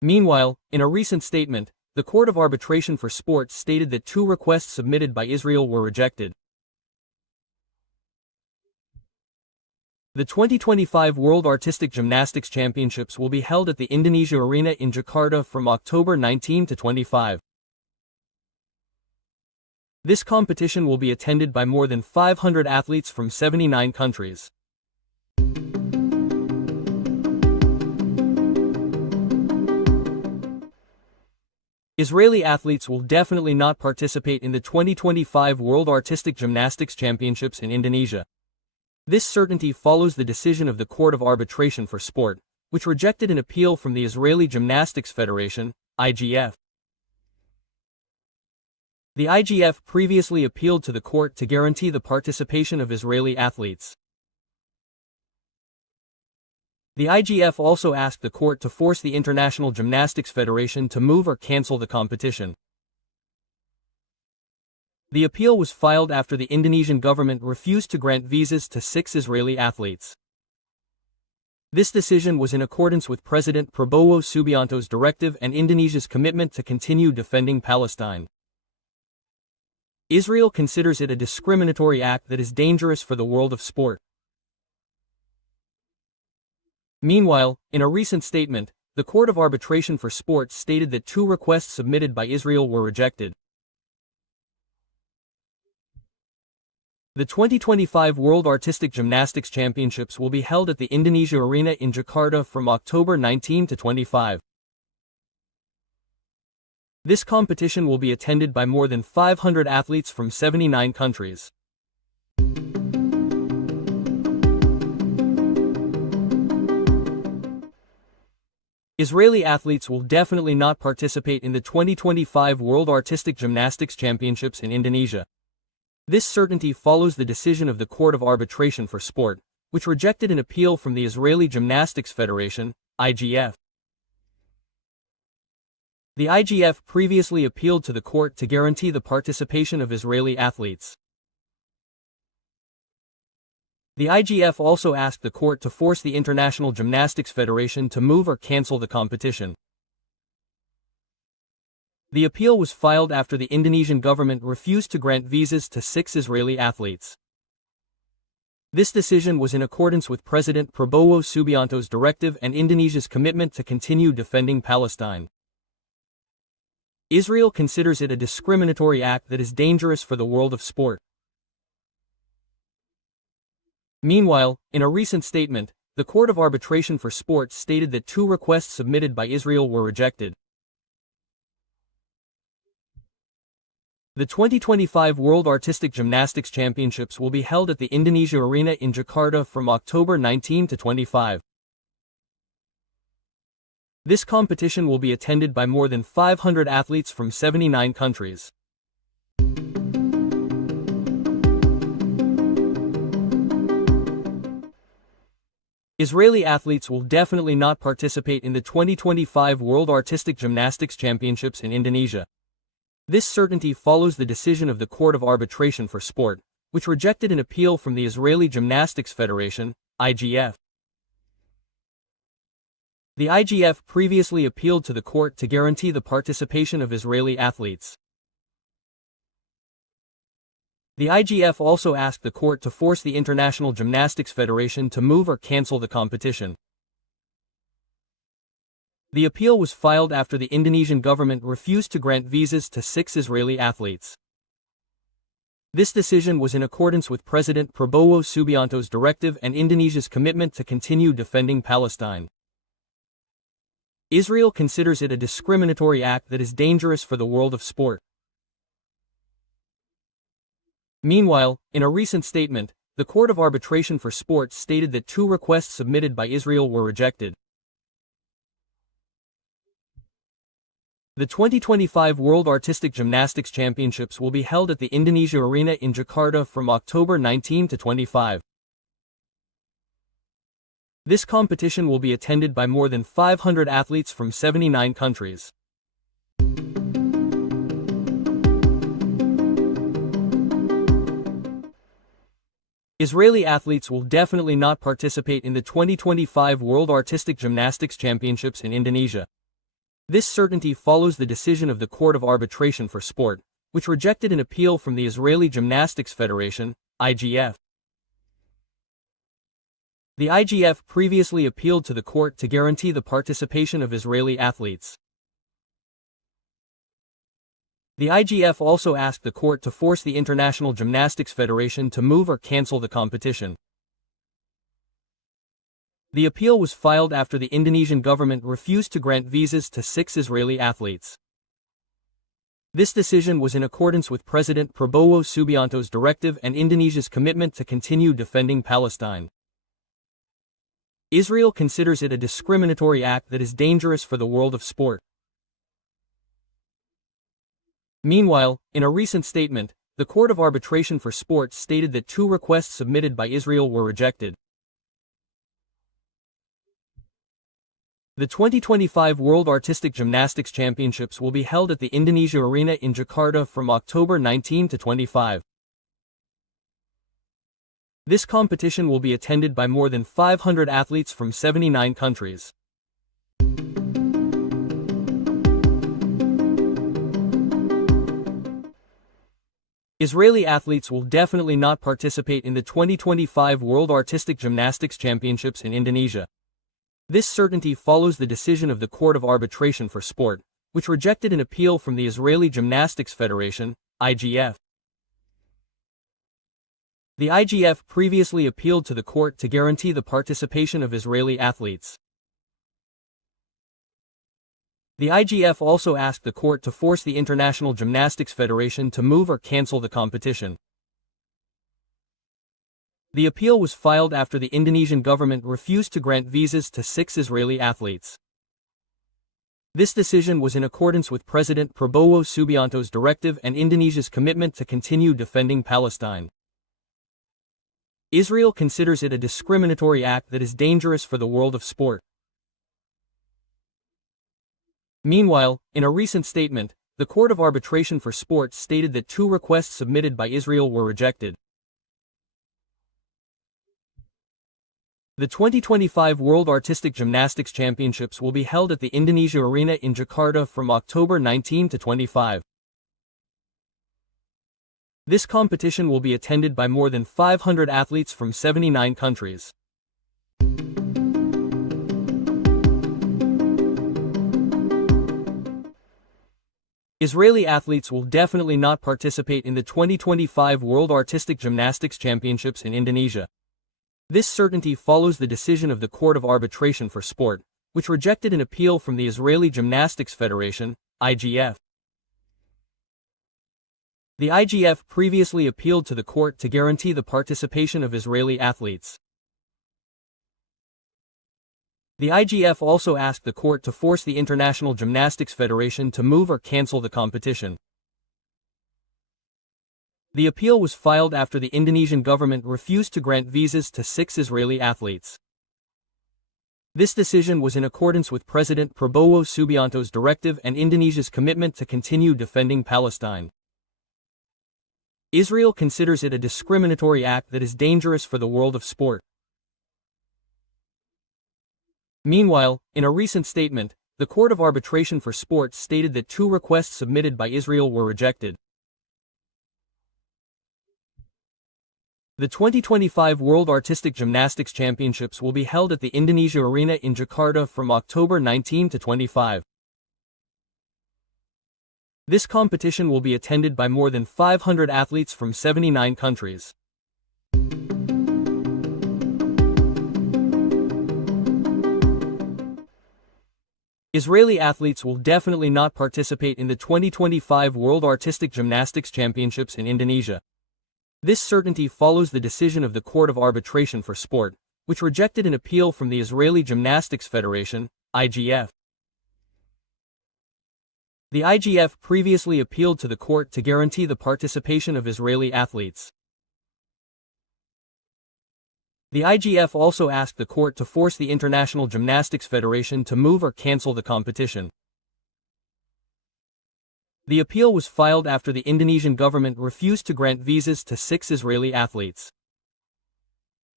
Meanwhile, in a recent statement, the Court of Arbitration for Sport stated that two requests submitted by Israel were rejected. The 2025 World Artistic Gymnastics Championships will be held at the Indonesia Arena in Jakarta from October 19 to 25. This competition will be attended by more than 500 athletes from 79 countries. Israeli athletes will definitely not participate in the 2025 World Artistic Gymnastics Championships in Indonesia. This certainty follows the decision of the Court of Arbitration for Sport, which rejected an appeal from the Israeli Gymnastics Federation, IGF. The IGF previously appealed to the court to guarantee the participation of Israeli athletes. The IGF also asked the court to force the International Gymnastics Federation to move or cancel the competition. The appeal was filed after the Indonesian government refused to grant visas to 6 Israeli athletes. This decision was in accordance with President Prabowo Subianto's directive and Indonesia's commitment to continue defending Palestine. Israel considers it a discriminatory act that is dangerous for the world of sport. Meanwhile, in a recent statement, the Court of Arbitration for Sport stated that two requests submitted by Israel were rejected. The 2025 World Artistic Gymnastics Championships will be held at the Indonesia Arena in Jakarta from October 19 to 25. This competition will be attended by more than 500 athletes from 79 countries. Israeli athletes will definitely not participate in the 2025 World Artistic Gymnastics Championships in Indonesia. This certainty follows the decision of the Court of Arbitration for Sport, which rejected an appeal from the Israeli Gymnastics Federation, IGF. The IGF previously appealed to the court to guarantee the participation of Israeli athletes. The IGF also asked the court to force the International Gymnastics Federation to move or cancel the competition. The appeal was filed after the Indonesian government refused to grant visas to 6 Israeli athletes. This decision was in accordance with President Prabowo Subianto's directive and Indonesia's commitment to continue defending Palestine. Israel considers it a discriminatory act that is dangerous for the world of sport. Meanwhile, in a recent statement, the Court of Arbitration for Sport stated that two requests submitted by Israel were rejected. The 2025 World Artistic Gymnastics Championships will be held at the Indonesia Arena in Jakarta from October 19 to 25. This competition will be attended by more than 500 athletes from 79 countries. Israeli athletes will definitely not participate in the 2025 World Artistic Gymnastics Championships in Indonesia. This certainty follows the decision of the Court of Arbitration for Sport, which rejected an appeal from the Israeli Gymnastics Federation, IGF. The IGF previously appealed to the court to guarantee the participation of Israeli athletes. The IGF also asked the court to force the International Gymnastics Federation to move or cancel the competition. The appeal was filed after the Indonesian government refused to grant visas to 6 Israeli athletes. This decision was in accordance with President Prabowo Subianto's directive and Indonesia's commitment to continue defending Palestine. Israel considers it a discriminatory act that is dangerous for the world of sport. Meanwhile, in a recent statement, the Court of Arbitration for Sport stated that two requests submitted by Israel were rejected. The 2025 World Artistic Gymnastics Championships will be held at the Indonesia Arena in Jakarta from October 19 to 25. This competition will be attended by more than 500 athletes from 79 countries. Israeli athletes will definitely not participate in the 2025 World Artistic Gymnastics Championships in Indonesia. This certainty follows the decision of the Court of Arbitration for Sport, which rejected an appeal from the Israeli Gymnastics Federation, IGF. The IGF previously appealed to the court to guarantee the participation of Israeli athletes. The IGF also asked the court to force the International Gymnastics Federation to move or cancel the competition. The appeal was filed after the Indonesian government refused to grant visas to 6 Israeli athletes. This decision was in accordance with President Prabowo Subianto's directive and Indonesia's commitment to continue defending Palestine. Israel considers it a discriminatory act that is dangerous for the world of sport. Meanwhile, in a recent statement, the Court of Arbitration for Sport stated that 2 requests submitted by Israel were rejected. The 2025 World Artistic Gymnastics Championships will be held at the Indonesia Arena in Jakarta from October 19 to 25. This competition will be attended by more than 500 athletes from 79 countries. Israeli athletes will definitely not participate in the 2025 World Artistic Gymnastics Championships in Indonesia. This certainty follows the decision of the Court of Arbitration for Sport, which rejected an appeal from the Israeli Gymnastics Federation, IGF. The IGF previously appealed to the court to guarantee the participation of Israeli athletes. The IGF also asked the court to force the International Gymnastics Federation to move or cancel the competition. The appeal was filed after the Indonesian government refused to grant visas to 6 Israeli athletes. This decision was in accordance with President Prabowo Subianto's directive and Indonesia's commitment to continue defending Palestine. Israel considers it a discriminatory act that is dangerous for the world of sport. Meanwhile, in a recent statement, the Court of Arbitration for Sport stated that 2 requests submitted by Israel were rejected. The 2025 World Artistic Gymnastics Championships will be held at the Indonesia Arena in Jakarta from October 19 to 25. This competition will be attended by more than 500 athletes from 79 countries. Israeli athletes will definitely not participate in the 2025 World Artistic Gymnastics Championships in Indonesia. This certainty follows the decision of the Court of Arbitration for Sport, which rejected an appeal from the Israeli Gymnastics Federation, IGF. The IGF previously appealed to the court to guarantee the participation of Israeli athletes. The IGF also asked the court to force the International Gymnastics Federation to move or cancel the competition. The appeal was filed after the Indonesian government refused to grant visas to 6 Israeli athletes. This decision was in accordance with President Prabowo Subianto's directive and Indonesia's commitment to continue defending Palestine. Israel considers it a discriminatory act that is dangerous for the world of sport. Meanwhile, in a recent statement, the Court of Arbitration for Sport stated that 2 requests submitted by Israel were rejected. The 2025 World Artistic Gymnastics Championships will be held at the Indonesia Arena in Jakarta from October 19 to 25. This competition will be attended by more than 500 athletes from 79 countries. Israeli athletes will definitely not participate in the 2025 World Artistic Gymnastics Championships in Indonesia. This certainty follows the decision of the Court of Arbitration for Sport, which rejected an appeal from the Israeli Gymnastics Federation, IGF. The IGF previously appealed to the court to guarantee the participation of Israeli athletes. The IGF also asked the court to force the International Gymnastics Federation to move or cancel the competition. The appeal was filed after the Indonesian government refused to grant visas to 6 Israeli athletes.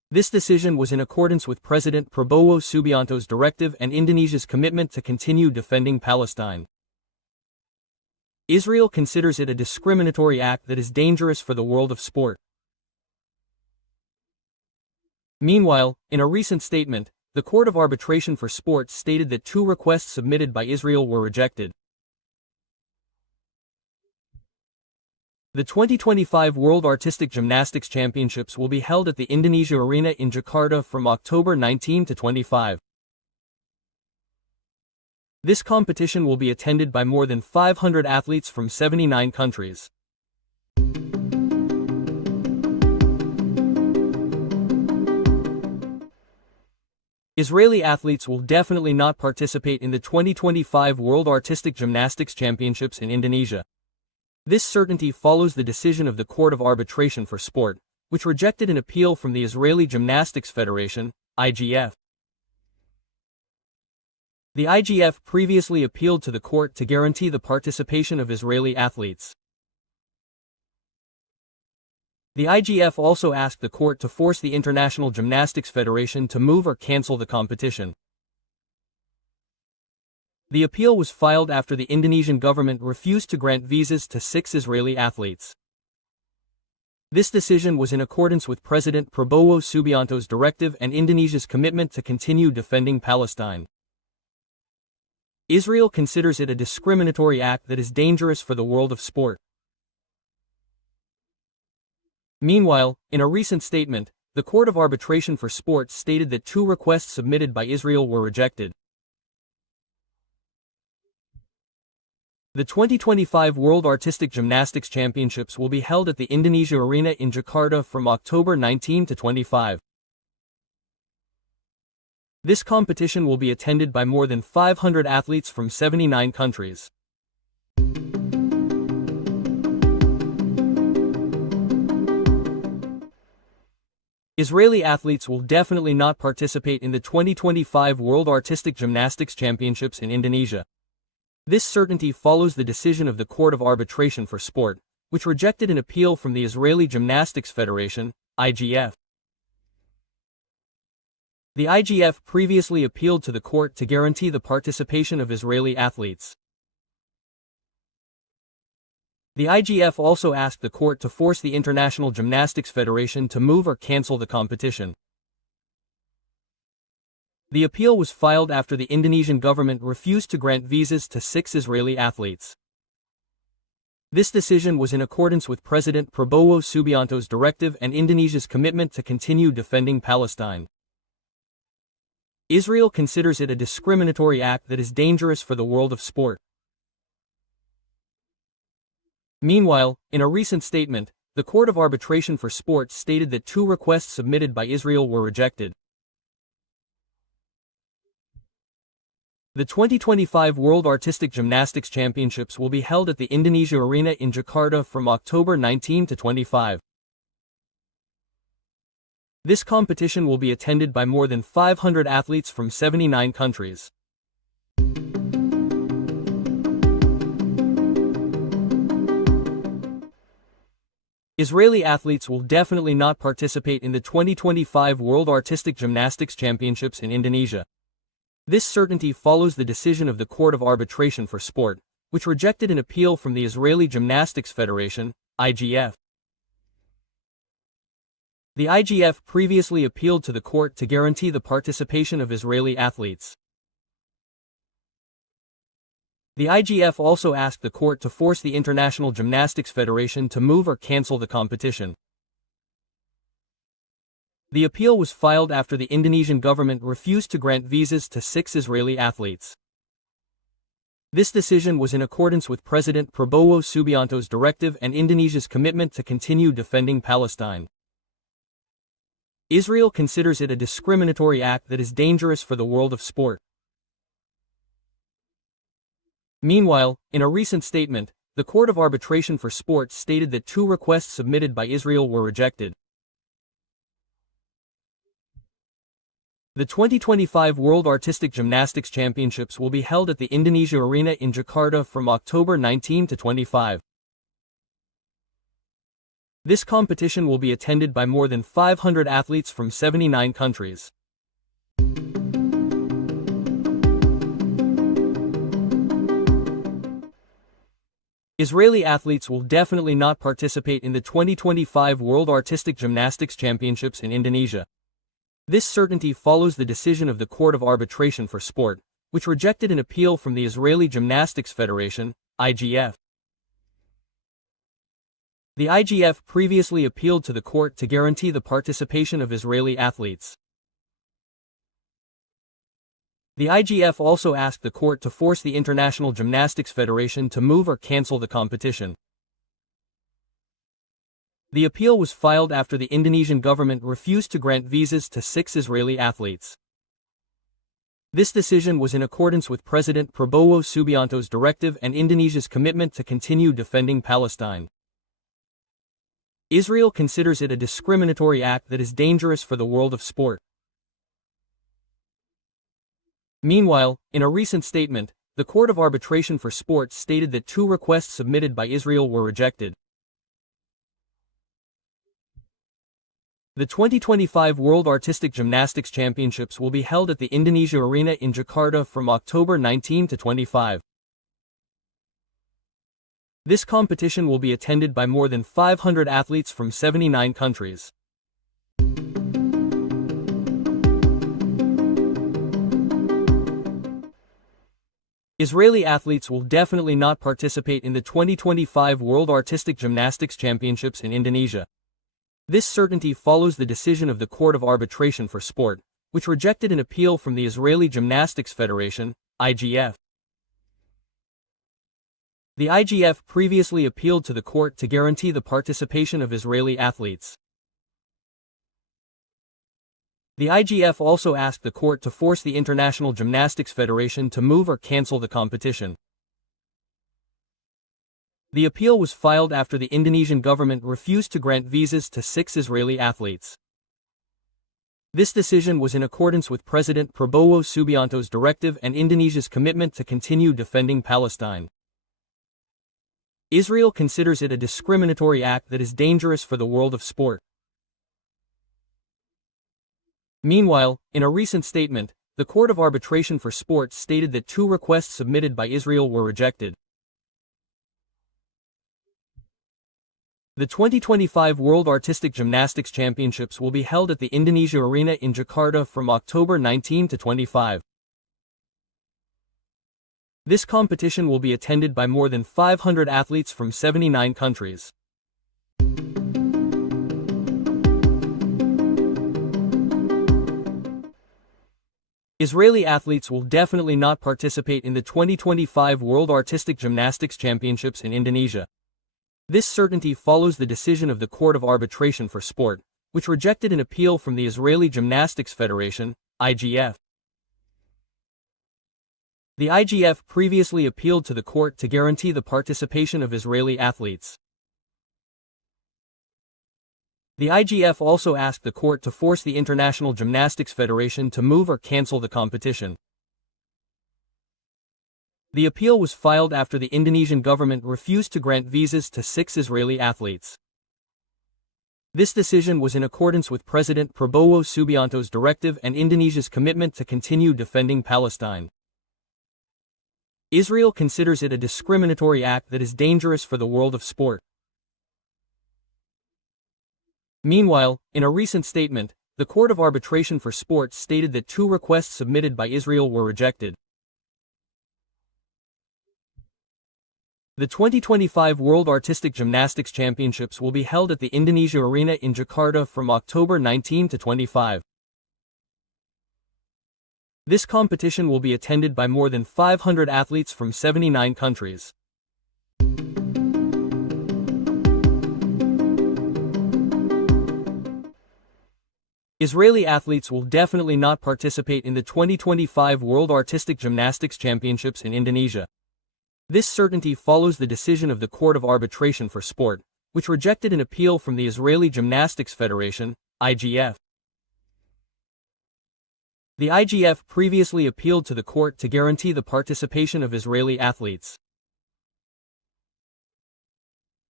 This decision was in accordance with President Prabowo Subianto's directive and Indonesia's commitment to continue defending Palestine. Israel considers it a discriminatory act that is dangerous for the world of sport. Meanwhile, in a recent statement, the Court of Arbitration for Sports stated that 2 requests submitted by Israel were rejected. The 2025 World Artistic Gymnastics Championships will be held at the Indonesia Arena in Jakarta from October 19 to 25. This competition will be attended by more than 500 athletes from 79 countries. Israeli athletes will definitely not participate in the 2025 World Artistic Gymnastics Championships in Indonesia. This certainty follows the decision of the Court of Arbitration for Sport, which rejected an appeal from the Israeli Gymnastics Federation, IGF. The IGF previously appealed to the court to guarantee the participation of Israeli athletes. The IGF also asked the court to force the International Gymnastics Federation to move or cancel the competition. The appeal was filed after the Indonesian government refused to grant visas to 6 Israeli athletes. This decision was in accordance with President Prabowo Subianto's directive and Indonesia's commitment to continue defending Palestine. Israel considers it a discriminatory act that is dangerous for the world of sport. Meanwhile, in a recent statement, the Court of Arbitration for Sports stated that 2 requests submitted by Israel were rejected. The 2025 World Artistic Gymnastics Championships will be held at the Indonesia Arena in Jakarta from October 19 to 25. This competition will be attended by more than 500 athletes from 79 countries. Israeli athletes will definitely not participate in the 2025 World Artistic Gymnastics Championships in Indonesia. This certainty follows the decision of the Court of Arbitration for Sport, which rejected an appeal from the Israeli Gymnastics Federation, IGF. The IGF previously appealed to the court to guarantee the participation of Israeli athletes. The IGF also asked the court to force the International Gymnastics Federation to move or cancel the competition. The appeal was filed after the Indonesian government refused to grant visas to 6 Israeli athletes. This decision was in accordance with President Prabowo Subianto's directive and Indonesia's commitment to continue defending Palestine. Israel considers it a discriminatory act that is dangerous for the world of sport. Meanwhile, in a recent statement, the Court of Arbitration for Sports stated that 2 requests submitted by Israel were rejected. The 2025 World Artistic Gymnastics Championships will be held at the Indonesia Arena in Jakarta from October 19 to 25. This competition will be attended by more than 500 athletes from 79 countries. Israeli athletes will definitely not participate in the 2025 World Artistic Gymnastics Championships in Indonesia. This certainty follows the decision of the Court of Arbitration for Sport, which rejected an appeal from the Israeli Gymnastics Federation, IGF. The IGF previously appealed to the court to guarantee the participation of Israeli athletes. The IGF also asked the court to force the International Gymnastics Federation to move or cancel the competition. The appeal was filed after the Indonesian government refused to grant visas to 6 Israeli athletes. This decision was in accordance with President Prabowo Subianto's directive and Indonesia's commitment to continue defending Palestine. Israel considers it a discriminatory act that is dangerous for the world of sport. Meanwhile, in a recent statement, the Court of Arbitration for Sports stated that 2 requests submitted by Israel were rejected. The 2025 World Artistic Gymnastics Championships will be held at the Indonesia Arena in Jakarta from October 19 to 25. This competition will be attended by more than 500 athletes from 79 countries. Israeli athletes will definitely not participate in the 2025 World Artistic Gymnastics Championships in Indonesia. This certainty follows the decision of the Court of Arbitration for Sport, which rejected an appeal from the Israeli Gymnastics Federation, IGF. The IGF previously appealed to the court to guarantee the participation of Israeli athletes. The IGF also asked the court to force the International Gymnastics Federation to move or cancel the competition. The appeal was filed after the Indonesian government refused to grant visas to 6 Israeli athletes. This decision was in accordance with President Prabowo Subianto's directive and Indonesia's commitment to continue defending Palestine. Israel considers it a discriminatory act that is dangerous for the world of sport. Meanwhile, in a recent statement, the Court of Arbitration for Sport stated that 2 requests submitted by Israel were rejected. The 2025 World Artistic Gymnastics Championships will be held at the Indonesia Arena in Jakarta from October 19 to 25. This competition will be attended by more than 500 athletes from 79 countries. Israeli athletes will definitely not participate in the 2025 World Artistic Gymnastics Championships in Indonesia. This certainty follows the decision of the Court of Arbitration for Sport, which rejected an appeal from the Israeli Gymnastics Federation, IGF. The IGF previously appealed to the court to guarantee the participation of Israeli athletes. The IGF also asked the court to force the International Gymnastics Federation to move or cancel the competition. The appeal was filed after the Indonesian government refused to grant visas to 6 Israeli athletes. This decision was in accordance with President Prabowo Subianto's directive and Indonesia's commitment to continue defending Palestine. Israel considers it a discriminatory act that is dangerous for the world of sport. Meanwhile, in a recent statement, the Court of Arbitration for Sport stated that 2 requests submitted by Israel were rejected. The 2025 World Artistic Gymnastics Championships will be held at the Indonesia Arena in Jakarta from October 19 to 25. This competition will be attended by more than 500 athletes from 79 countries. Israeli athletes will definitely not participate in the 2025 World Artistic Gymnastics Championships in Indonesia. This certainty follows the decision of the Court of Arbitration for Sport, which rejected an appeal from the Israeli Gymnastics Federation, IGF. The IGF previously appealed to the court to guarantee the participation of Israeli athletes. The IGF also asked the court to force the International Gymnastics Federation to move or cancel the competition. The appeal was filed after the Indonesian government refused to grant visas to 6 Israeli athletes. This decision was in accordance with President Prabowo Subianto's directive and Indonesia's commitment to continue defending Palestine. Israel considers it a discriminatory act that is dangerous for the world of sport. Meanwhile, in a recent statement, the Court of Arbitration for Sport stated that 2 requests submitted by Israel were rejected. The 2025 World Artistic Gymnastics Championships will be held at the Indonesia Arena in Jakarta from October 19 to 25. This competition will be attended by more than 500 athletes from 79 countries. Israeli athletes will definitely not participate in the 2025 World Artistic Gymnastics Championships in Indonesia. This certainty follows the decision of the Court of Arbitration for Sport, which rejected an appeal from the Israeli Gymnastics Federation, IGF. The IGF previously appealed to the court to guarantee the participation of Israeli athletes.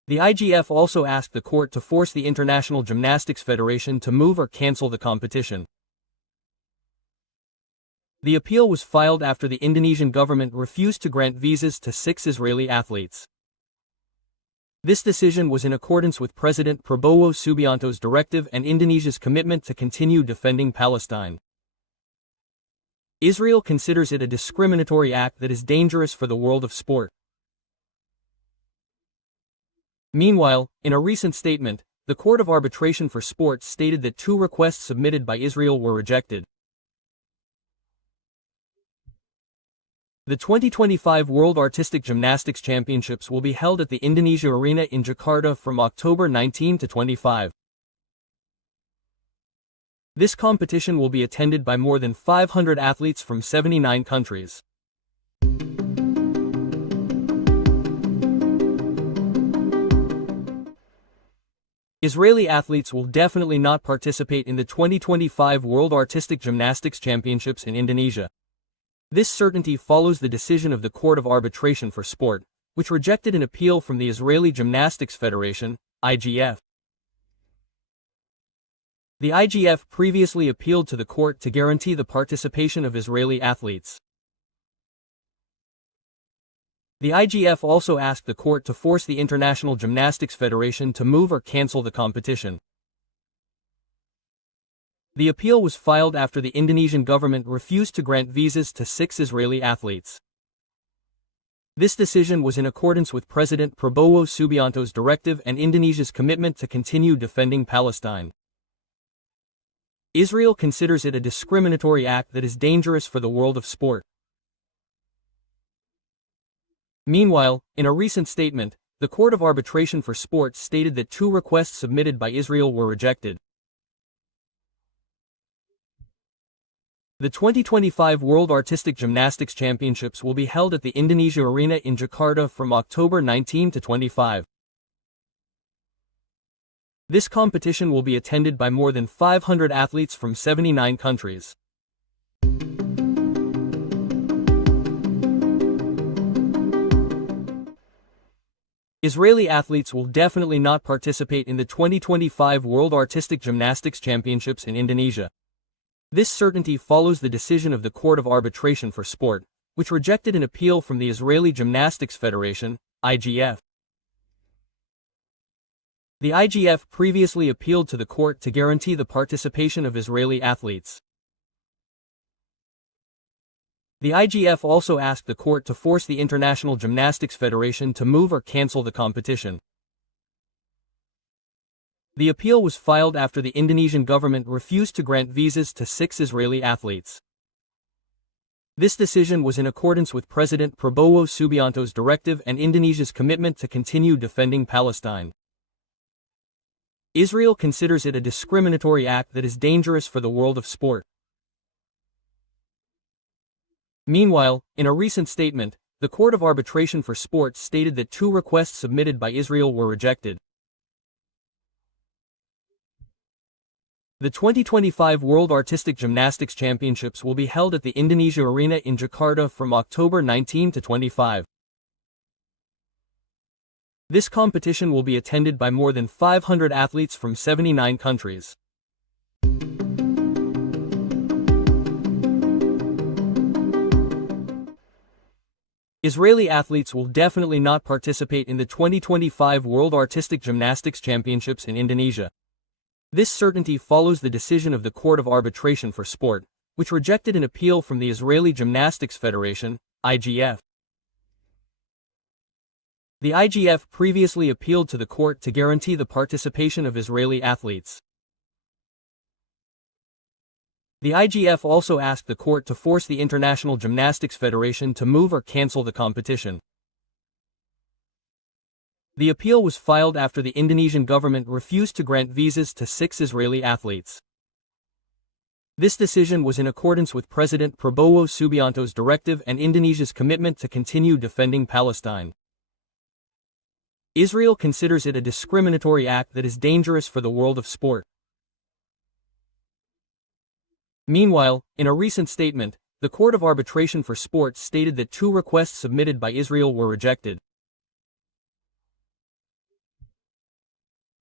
The IGF also asked the court to force the International Gymnastics Federation to move or cancel the competition. The appeal was filed after the Indonesian government refused to grant visas to 6 Israeli athletes. This decision was in accordance with President Prabowo Subianto's directive and Indonesia's commitment to continue defending Palestine. Israel considers it a discriminatory act that is dangerous for the world of sport. Meanwhile, in a recent statement, the Court of Arbitration for Sports stated that 2 requests submitted by Israel were rejected. The 2025 World Artistic Gymnastics Championships will be held at the Indonesia Arena in Jakarta from October 19 to 25. This competition will be attended by more than 500 athletes from 79 countries. Israeli athletes will definitely not participate in the 2025 World Artistic Gymnastics Championships in Indonesia. This certainty follows the decision of the Court of Arbitration for Sport, which rejected an appeal from the Israeli Gymnastics Federation, IGF. The IGF previously appealed to the court to guarantee the participation of Israeli athletes. The IGF also asked the court to force the International Gymnastics Federation to move or cancel the competition. The appeal was filed after the Indonesian government refused to grant visas to 6 Israeli athletes. This decision was in accordance with President Prabowo Subianto's directive and Indonesia's commitment to continue defending Palestine. Israel considers it a discriminatory act that is dangerous for the world of sport. Meanwhile, in a recent statement, the Court of Arbitration for Sports stated that 2 requests submitted by Israel were rejected. The 2025 World Artistic Gymnastics Championships will be held at the Indonesia Arena in Jakarta from October 19 to 25. This competition will be attended by more than 500 athletes from 79 countries. Israeli athletes will definitely not participate in the 2025 World Artistic Gymnastics Championships in Indonesia. This certainty follows the decision of the Court of Arbitration for Sport, which rejected an appeal from the Israeli Gymnastics Federation, IGF. The IGF previously appealed to the court to guarantee the participation of Israeli athletes. The IGF also asked the court to force the International Gymnastics Federation to move or cancel the competition. The appeal was filed after the Indonesian government refused to grant visas to 6 Israeli athletes. This decision was in accordance with President Prabowo Subianto's directive and Indonesia's commitment to continue defending Palestine. Israel considers it a discriminatory act that is dangerous for the world of sport. Meanwhile, in a recent statement, the Court of Arbitration for Sports stated that 2 requests submitted by Israel were rejected. The 2025 World Artistic Gymnastics Championships will be held at the Indonesia Arena in Jakarta from October 19 to 25. This competition will be attended by more than 500 athletes from 79 countries. Israeli athletes will definitely not participate in the 2025 World Artistic Gymnastics Championships in Indonesia. This certainty follows the decision of the Court of Arbitration for Sport, which rejected an appeal from the Israeli Gymnastics Federation, IGF. The IGF previously appealed to the court to guarantee the participation of Israeli athletes. The IGF also asked the court to force the International Gymnastics Federation to move or cancel the competition. The appeal was filed after the Indonesian government refused to grant visas to 6 Israeli athletes. This decision was in accordance with President Prabowo Subianto's directive and Indonesia's commitment to continue defending Palestine. Israel considers it a discriminatory act that is dangerous for the world of sport. Meanwhile, in a recent statement, the Court of Arbitration for Sports stated that 2 requests submitted by Israel were rejected.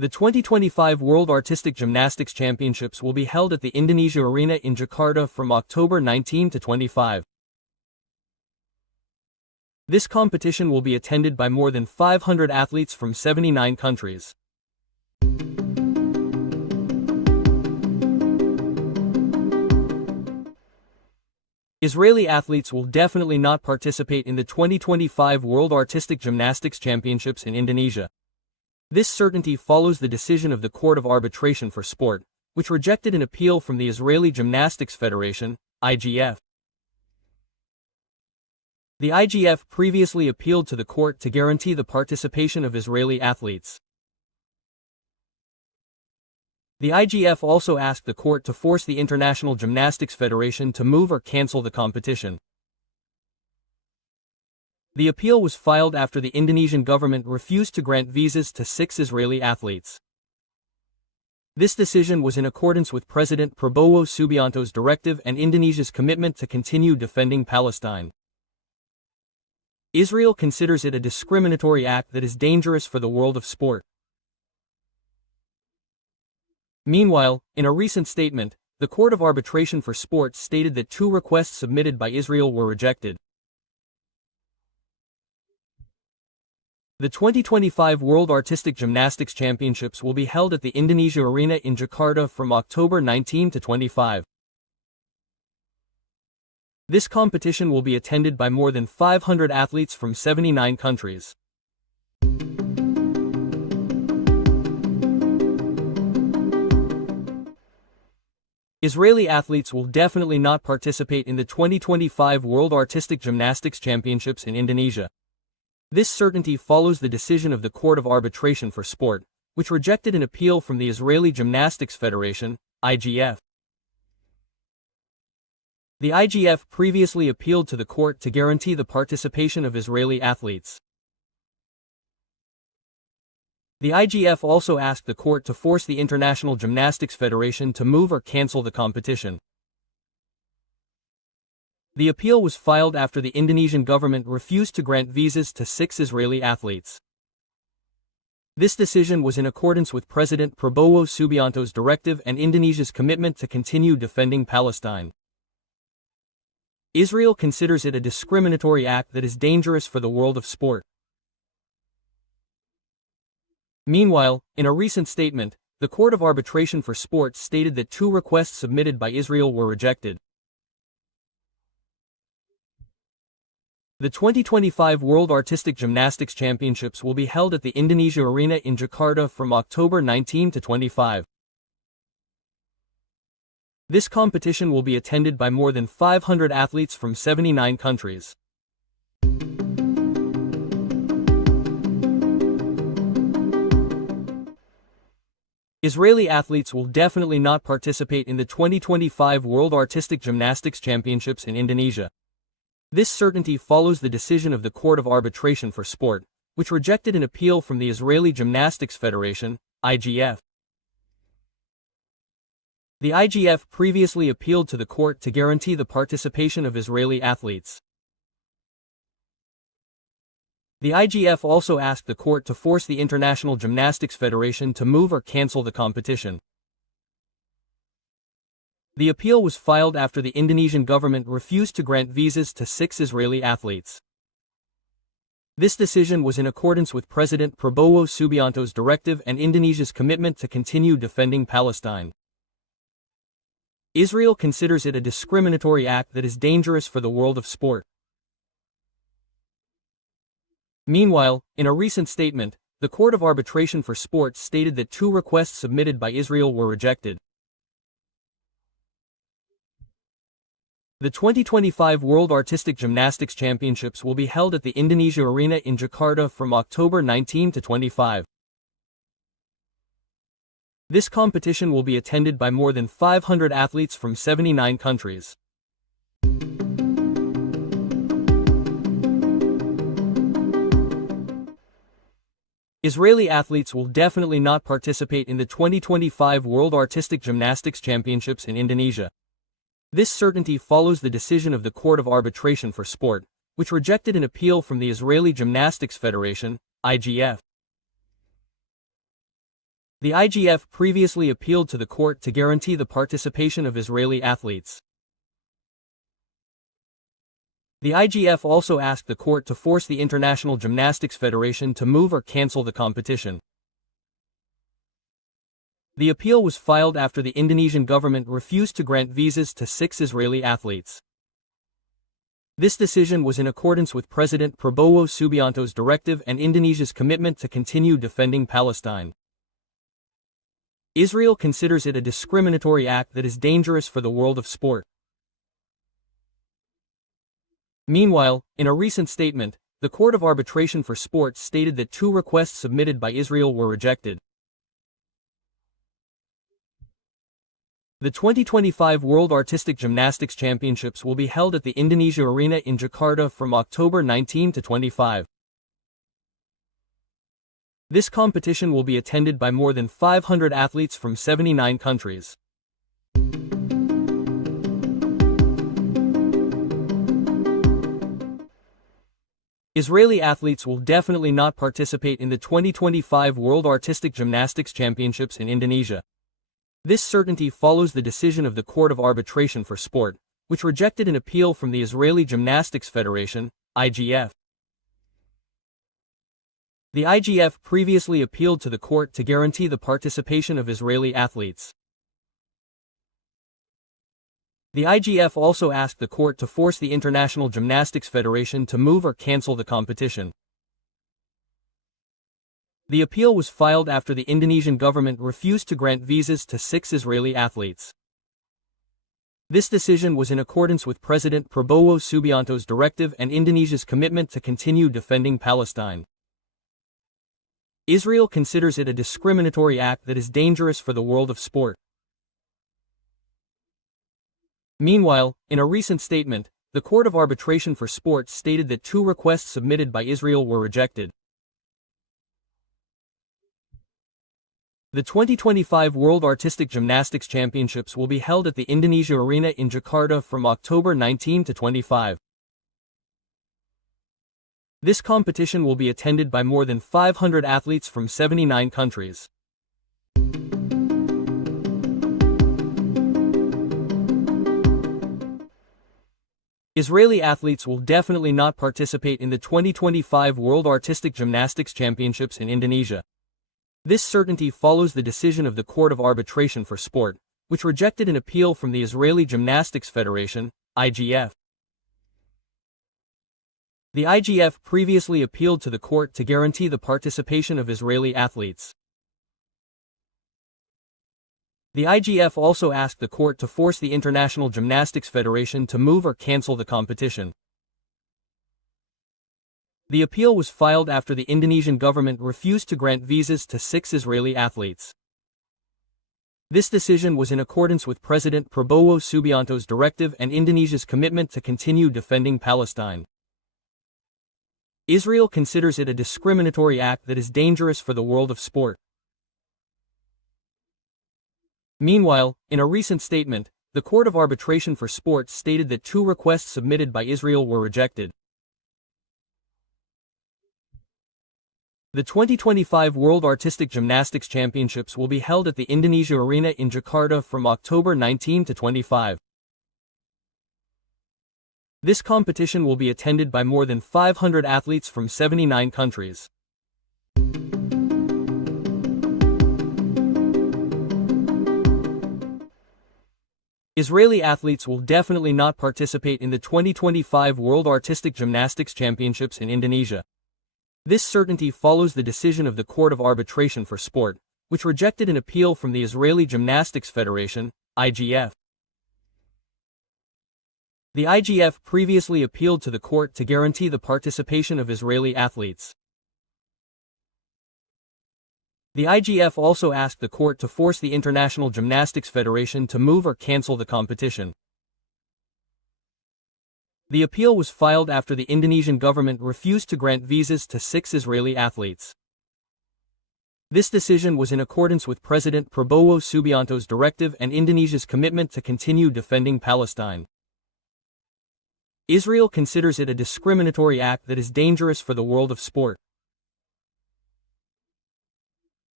The 2025 World Artistic Gymnastics Championships will be held at the Indonesia Arena in Jakarta from October 19 to 25. This competition will be attended by more than 500 athletes from 79 countries. Israeli athletes will definitely not participate in the 2025 World Artistic Gymnastics Championships in Indonesia. This certainty follows the decision of the Court of Arbitration for Sport, which rejected an appeal from the Israeli Gymnastics Federation, IGF. The IGF previously appealed to the court to guarantee the participation of Israeli athletes. The IGF also asked the court to force the International Gymnastics Federation to move or cancel the competition. The appeal was filed after the Indonesian government refused to grant visas to 6 Israeli athletes. This decision was in accordance with President Prabowo Subianto's directive and Indonesia's commitment to continue defending Palestine. Israel considers it a discriminatory act that is dangerous for the world of sport. Meanwhile, in a recent statement, the Court of Arbitration for Sport stated that 2 requests submitted by Israel were rejected. The 2025 World Artistic Gymnastics Championships will be held at the Indonesia Arena in Jakarta from October 19 to 25. This competition will be attended by more than 500 athletes from 79 countries. Israeli athletes will definitely not participate in the 2025 World Artistic Gymnastics Championships in Indonesia. This certainty follows the decision of the Court of Arbitration for Sport, which rejected an appeal from the Israeli Gymnastics Federation, IGF. The IGF previously appealed to the court to guarantee the participation of Israeli athletes. The IGF also asked the court to force the International Gymnastics Federation to move or cancel the competition. The appeal was filed after the Indonesian government refused to grant visas to 6 Israeli athletes. This decision was in accordance with President Prabowo Subianto's directive and Indonesia's commitment to continue defending Palestine. Israel considers it a discriminatory act that is dangerous for the world of sport. Meanwhile, in a recent statement, the Court of Arbitration for Sport stated that 2 requests submitted by Israel were rejected. The 2025 World Artistic Gymnastics Championships will be held at the Indonesia Arena in Jakarta from October 19 to 25. This competition will be attended by more than 500 athletes from 79 countries. Israeli athletes will definitely not participate in the 2025 World Artistic Gymnastics Championships in Indonesia. This certainty follows the decision of the Court of Arbitration for Sport, which rejected an appeal from the Israeli Gymnastics Federation, IGF. The IGF previously appealed to the court to guarantee the participation of Israeli athletes. The IGF also asked the court to force the International Gymnastics Federation to move or cancel the competition. The appeal was filed after the Indonesian government refused to grant visas to 6 Israeli athletes. This decision was in accordance with President Prabowo Subianto's directive and Indonesia's commitment to continue defending Palestine. Israel considers it a discriminatory act that is dangerous for the world of sport. Meanwhile, in a recent statement, the Court of Arbitration for Sport stated that 2 requests submitted by Israel were rejected. The 2025 World Artistic Gymnastics Championships will be held at the Indonesia Arena in Jakarta from October 19 to 25. This competition will be attended by more than 500 athletes from 79 countries. Israeli athletes will definitely not participate in the 2025 World Artistic Gymnastics Championships in Indonesia. This certainty follows the decision of the Court of Arbitration for Sport, which rejected an appeal from the Israeli Gymnastics Federation, IGF. The IGF previously appealed to the court to guarantee the participation of Israeli athletes. The IGF also asked the court to force the International Gymnastics Federation to move or cancel the competition. The appeal was filed after the Indonesian government refused to grant visas to 6 Israeli athletes. This decision was in accordance with President Prabowo Subianto's directive and Indonesia's commitment to continue defending Palestine. Israel considers it a discriminatory act that is dangerous for the world of sport. Meanwhile, in a recent statement, the Court of Arbitration for Sport stated that 2 requests submitted by Israel were rejected. The 2025 World Artistic Gymnastics Championships will be held at the Indonesia Arena in Jakarta from October 19 to 25. This competition will be attended by more than 500 athletes from 79 countries. Israeli athletes will definitely not participate in the 2025 World Artistic Gymnastics Championships in Indonesia. This certainty follows the decision of the Court of Arbitration for Sport, which rejected an appeal from the Israeli Gymnastics Federation, IGF. The IGF previously appealed to the court to guarantee the participation of Israeli athletes. The IGF also asked the court to force the International Gymnastics Federation to move or cancel the competition. The appeal was filed after the Indonesian government refused to grant visas to 6 Israeli athletes. This decision was in accordance with President Prabowo Subianto's directive and Indonesia's commitment to continue defending Palestine. Israel considers it a discriminatory act that is dangerous for the world of sport. Meanwhile, in a recent statement, the Court of Arbitration for Sport stated that 2 requests submitted by Israel were rejected. The 2025 World Artistic Gymnastics Championships will be held at the Indonesia Arena in Jakarta from October 19 to 25. This competition will be attended by more than 500 athletes from 79 countries. Israeli athletes will definitely not participate in the 2025 World Artistic Gymnastics Championships in Indonesia. This certainty follows the decision of the Court of Arbitration for Sport, which rejected an appeal from the Israeli Gymnastics Federation, IGF. The IGF previously appealed to the court to guarantee the participation of Israeli athletes. The IGF also asked the court to force the International Gymnastics Federation to move or cancel the competition. The appeal was filed after the Indonesian government refused to grant visas to 6 Israeli athletes. This decision was in accordance with President Prabowo Subianto's directive and Indonesia's commitment to continue defending Palestine. Israel considers it a discriminatory act that is dangerous for the world of sport. Meanwhile, in a recent statement, the Court of Arbitration for Sport stated that 2 requests submitted by Israel were rejected. The 2025 World Artistic Gymnastics Championships will be held at the Indonesia Arena in Jakarta from October 19 to 25. This competition will be attended by more than 500 athletes from 79 countries. Israeli athletes will definitely not participate in the 2025 World Artistic Gymnastics Championships in Indonesia. This certainty follows the decision of the Court of Arbitration for Sport, which rejected an appeal from the Israeli Gymnastics Federation, IGF. The IGF previously appealed to the court to guarantee the participation of Israeli athletes. The IGF also asked the court to force the International Gymnastics Federation to move or cancel the competition. The appeal was filed after the Indonesian government refused to grant visas to 6 Israeli athletes. This decision was in accordance with President Prabowo Subianto's directive and Indonesia's commitment to continue defending Palestine. Israel considers it a discriminatory act that is dangerous for the world of sport.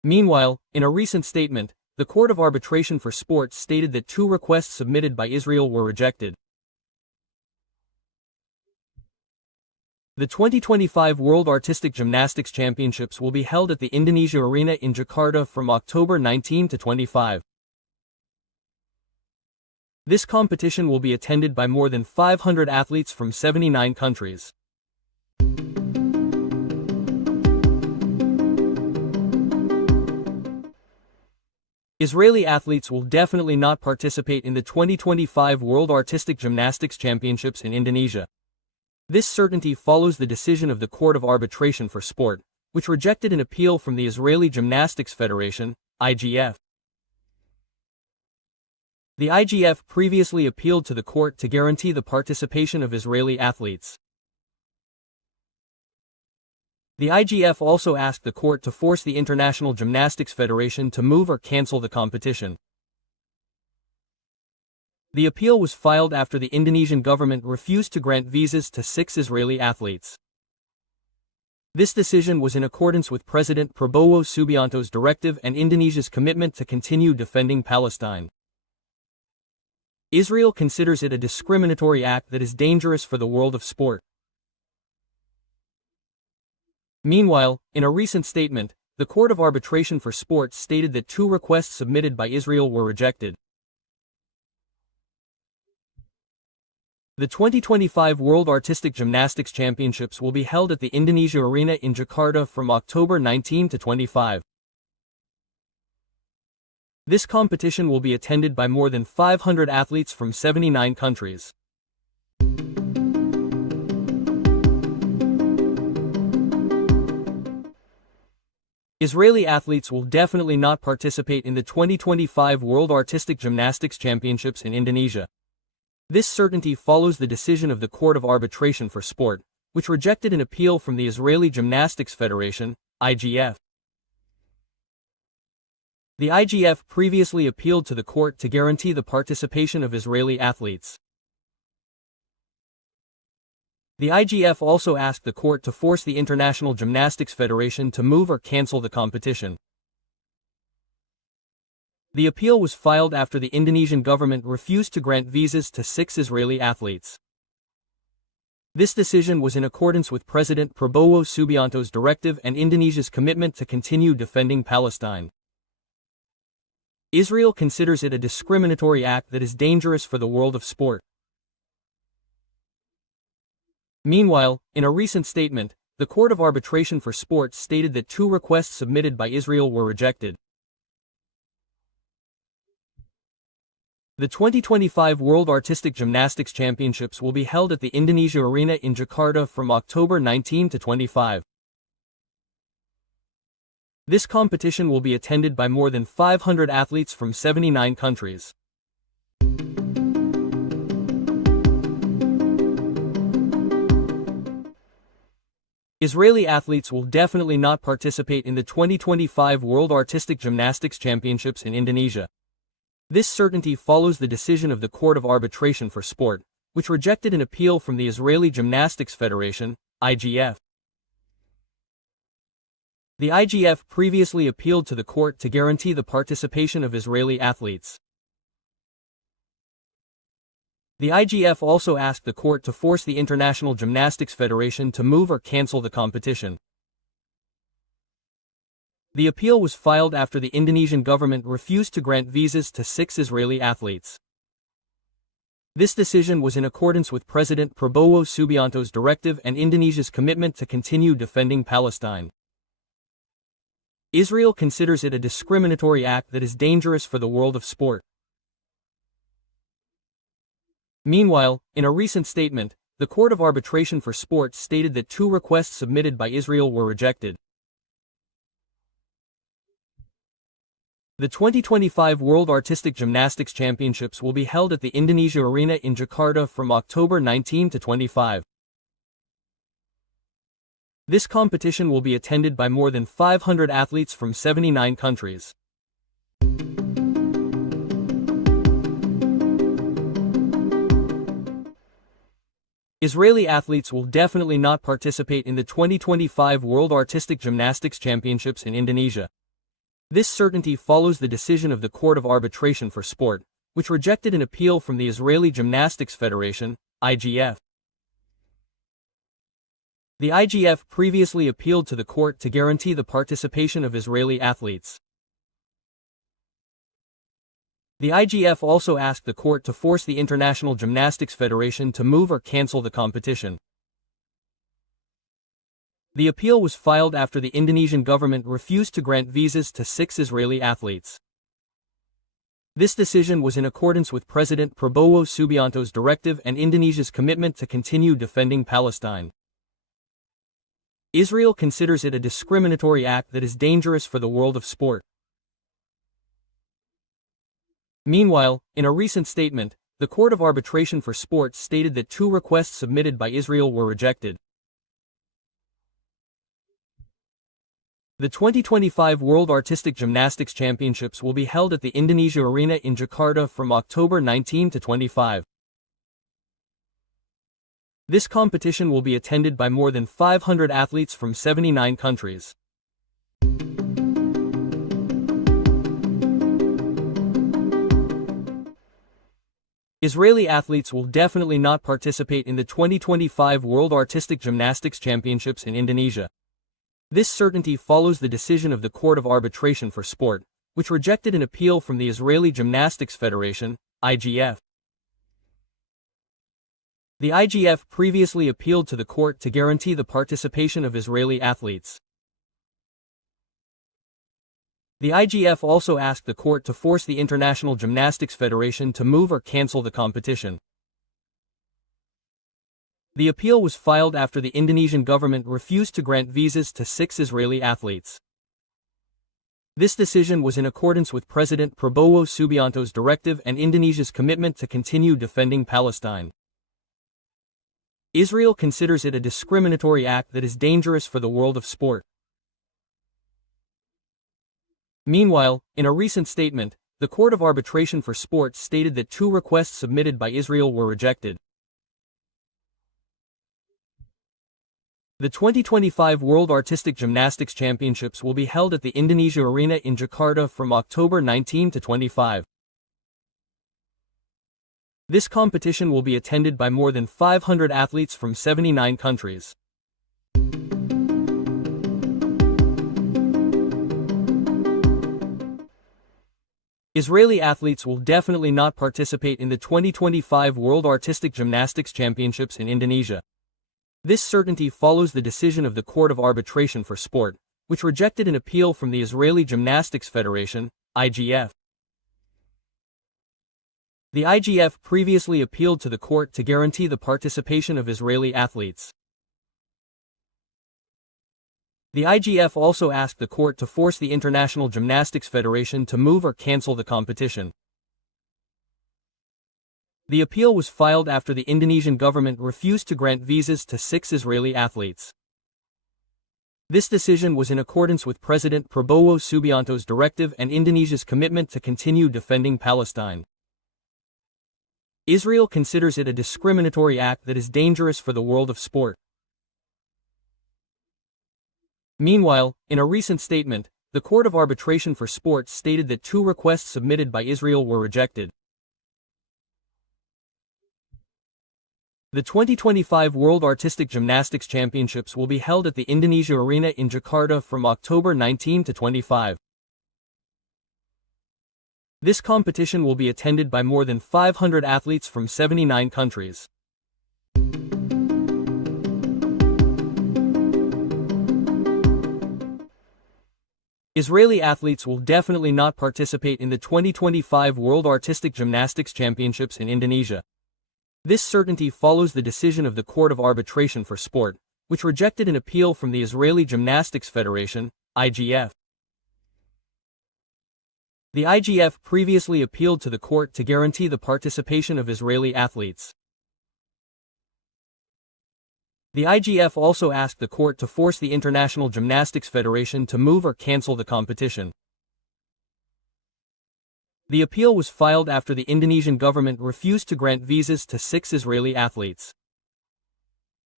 Meanwhile, in a recent statement, the Court of Arbitration for Sport stated that two requests submitted by Israel were rejected. The 2025 World Artistic Gymnastics Championships will be held at the Indonesia Arena in Jakarta from October 19 to 25. This competition will be attended by more than 500 athletes from 79 countries. Israeli athletes will definitely not participate in the 2025 World Artistic Gymnastics Championships in Indonesia. This certainty follows the decision of the Court of Arbitration for Sport, which rejected an appeal from the Israeli Gymnastics Federation, IGF. The IGF previously appealed to the court to guarantee the participation of Israeli athletes. The IGF also asked the court to force the International Gymnastics Federation to move or cancel the competition. The appeal was filed after the Indonesian government refused to grant visas to 6 Israeli athletes. This decision was in accordance with President Prabowo Subianto's directive and Indonesia's commitment to continue defending Palestine. Israel considers it a discriminatory act that is dangerous for the world of sport. Meanwhile, in a recent statement, the Court of Arbitration for Sport stated that two requests submitted by Israel were rejected. The 2025 World Artistic Gymnastics Championships will be held at the Indonesia Arena in Jakarta from October 19 to 25. This competition will be attended by more than 500 athletes from 79 countries. Israeli athletes will definitely not participate in the 2025 World Artistic Gymnastics Championships in Indonesia. This certainty follows the decision of the Court of Arbitration for Sport, which rejected an appeal from the Israeli Gymnastics Federation, IGF. The IGF previously appealed to the court to guarantee the participation of Israeli athletes. The IGF also asked the court to force the International Gymnastics Federation to move or cancel the competition. The appeal was filed after the Indonesian government refused to grant visas to 6 Israeli athletes. This decision was in accordance with President Prabowo Subianto's directive and Indonesia's commitment to continue defending Palestine. Israel considers it a discriminatory act that is dangerous for the world of sport. Meanwhile, in a recent statement, the Court of Arbitration for Sport stated that two requests submitted by Israel were rejected. The 2025 World Artistic Gymnastics Championships will be held at the Indonesia Arena in Jakarta from October 19 to 25. This competition will be attended by more than 500 athletes from 79 countries. Israeli athletes will definitely not participate in the 2025 World Artistic Gymnastics Championships in Indonesia. This certainty follows the decision of the Court of Arbitration for Sport, which rejected an appeal from the Israeli Gymnastics Federation, IGF. The IGF previously appealed to the court to guarantee the participation of Israeli athletes. The IGF also asked the court to force the International Gymnastics Federation to move or cancel the competition. The appeal was filed after the Indonesian government refused to grant visas to 6 Israeli athletes. This decision was in accordance with President Prabowo Subianto's directive and Indonesia's commitment to continue defending Palestine. Israel considers it a discriminatory act that is dangerous for the world of sport. Meanwhile, in a recent statement, the Court of Arbitration for Sport stated that two requests submitted by Israel were rejected. The 2025 World Artistic Gymnastics Championships will be held at the Indonesia Arena in Jakarta from October 19 to 25. This competition will be attended by more than 500 athletes from 79 countries. Israeli athletes will definitely not participate in the 2025 World Artistic Gymnastics Championships in Indonesia. This certainty follows the decision of the Court of Arbitration for Sport, which rejected an appeal from the Israeli Gymnastics Federation, IGF. The IGF previously appealed to the court to guarantee the participation of Israeli athletes. The IGF also asked the court to force the International Gymnastics Federation to move or cancel the competition. The appeal was filed after the Indonesian government refused to grant visas to 6 Israeli athletes. This decision was in accordance with President Prabowo Subianto's directive and Indonesia's commitment to continue defending Palestine. Israel considers it a discriminatory act that is dangerous for the world of sport. Meanwhile, in a recent statement, the Court of Arbitration for Sport stated that 2 requests submitted by Israel were rejected. The 2025 World Artistic Gymnastics Championships will be held at the Indonesia Arena in Jakarta from October 19 to 25. This competition will be attended by more than 500 athletes from 79 countries. Israeli athletes will definitely not participate in the 2025 World Artistic Gymnastics Championships in Indonesia. This certainty follows the decision of the Court of Arbitration for Sport, which rejected an appeal from the Israeli Gymnastics Federation, IGF. The IGF previously appealed to the court to guarantee the participation of Israeli athletes. The IGF also asked the court to force the International Gymnastics Federation to move or cancel the competition. The appeal was filed after the Indonesian government refused to grant visas to 6 Israeli athletes. This decision was in accordance with President Prabowo Subianto's directive and Indonesia's commitment to continue defending Palestine. Israel considers it a discriminatory act that is dangerous for the world of sport. Meanwhile, in a recent statement, the Court of Arbitration for Sport stated that 2 requests submitted by Israel were rejected. The 2025 World Artistic Gymnastics Championships will be held at the Indonesia Arena in Jakarta from October 19 to 25. This competition will be attended by more than 500 athletes from 79 countries. Israeli athletes will definitely not participate in the 2025 World Artistic Gymnastics Championships in Indonesia. This certainty follows the decision of the Court of Arbitration for Sport, which rejected an appeal from the Israeli Gymnastics Federation, IGF. The IGF previously appealed to the court to guarantee the participation of Israeli athletes. The IGF also asked the court to force the International Gymnastics Federation to move or cancel the competition. The appeal was filed after the Indonesian government refused to grant visas to 6 Israeli athletes. This decision was in accordance with President Prabowo Subianto's directive and Indonesia's commitment to continue defending Palestine. Israel considers it a discriminatory act that is dangerous for the world of sport. Meanwhile, in a recent statement, the Court of Arbitration for Sport stated that 2 requests submitted by Israel were rejected. The 2025 World Artistic Gymnastics Championships will be held at the Indonesia Arena in Jakarta from October 19 to 25. This competition will be attended by more than 500 athletes from 79 countries. Israeli athletes will definitely not participate in the 2025 World Artistic Gymnastics Championships in Indonesia. This certainty follows the decision of the Court of Arbitration for Sport, which rejected an appeal from the Israeli Gymnastics Federation, IGF. The IGF previously appealed to the court to guarantee the participation of Israeli athletes. The IGF also asked the court to force the International Gymnastics Federation to move or cancel the competition. The appeal was filed after the Indonesian government refused to grant visas to 6 Israeli athletes.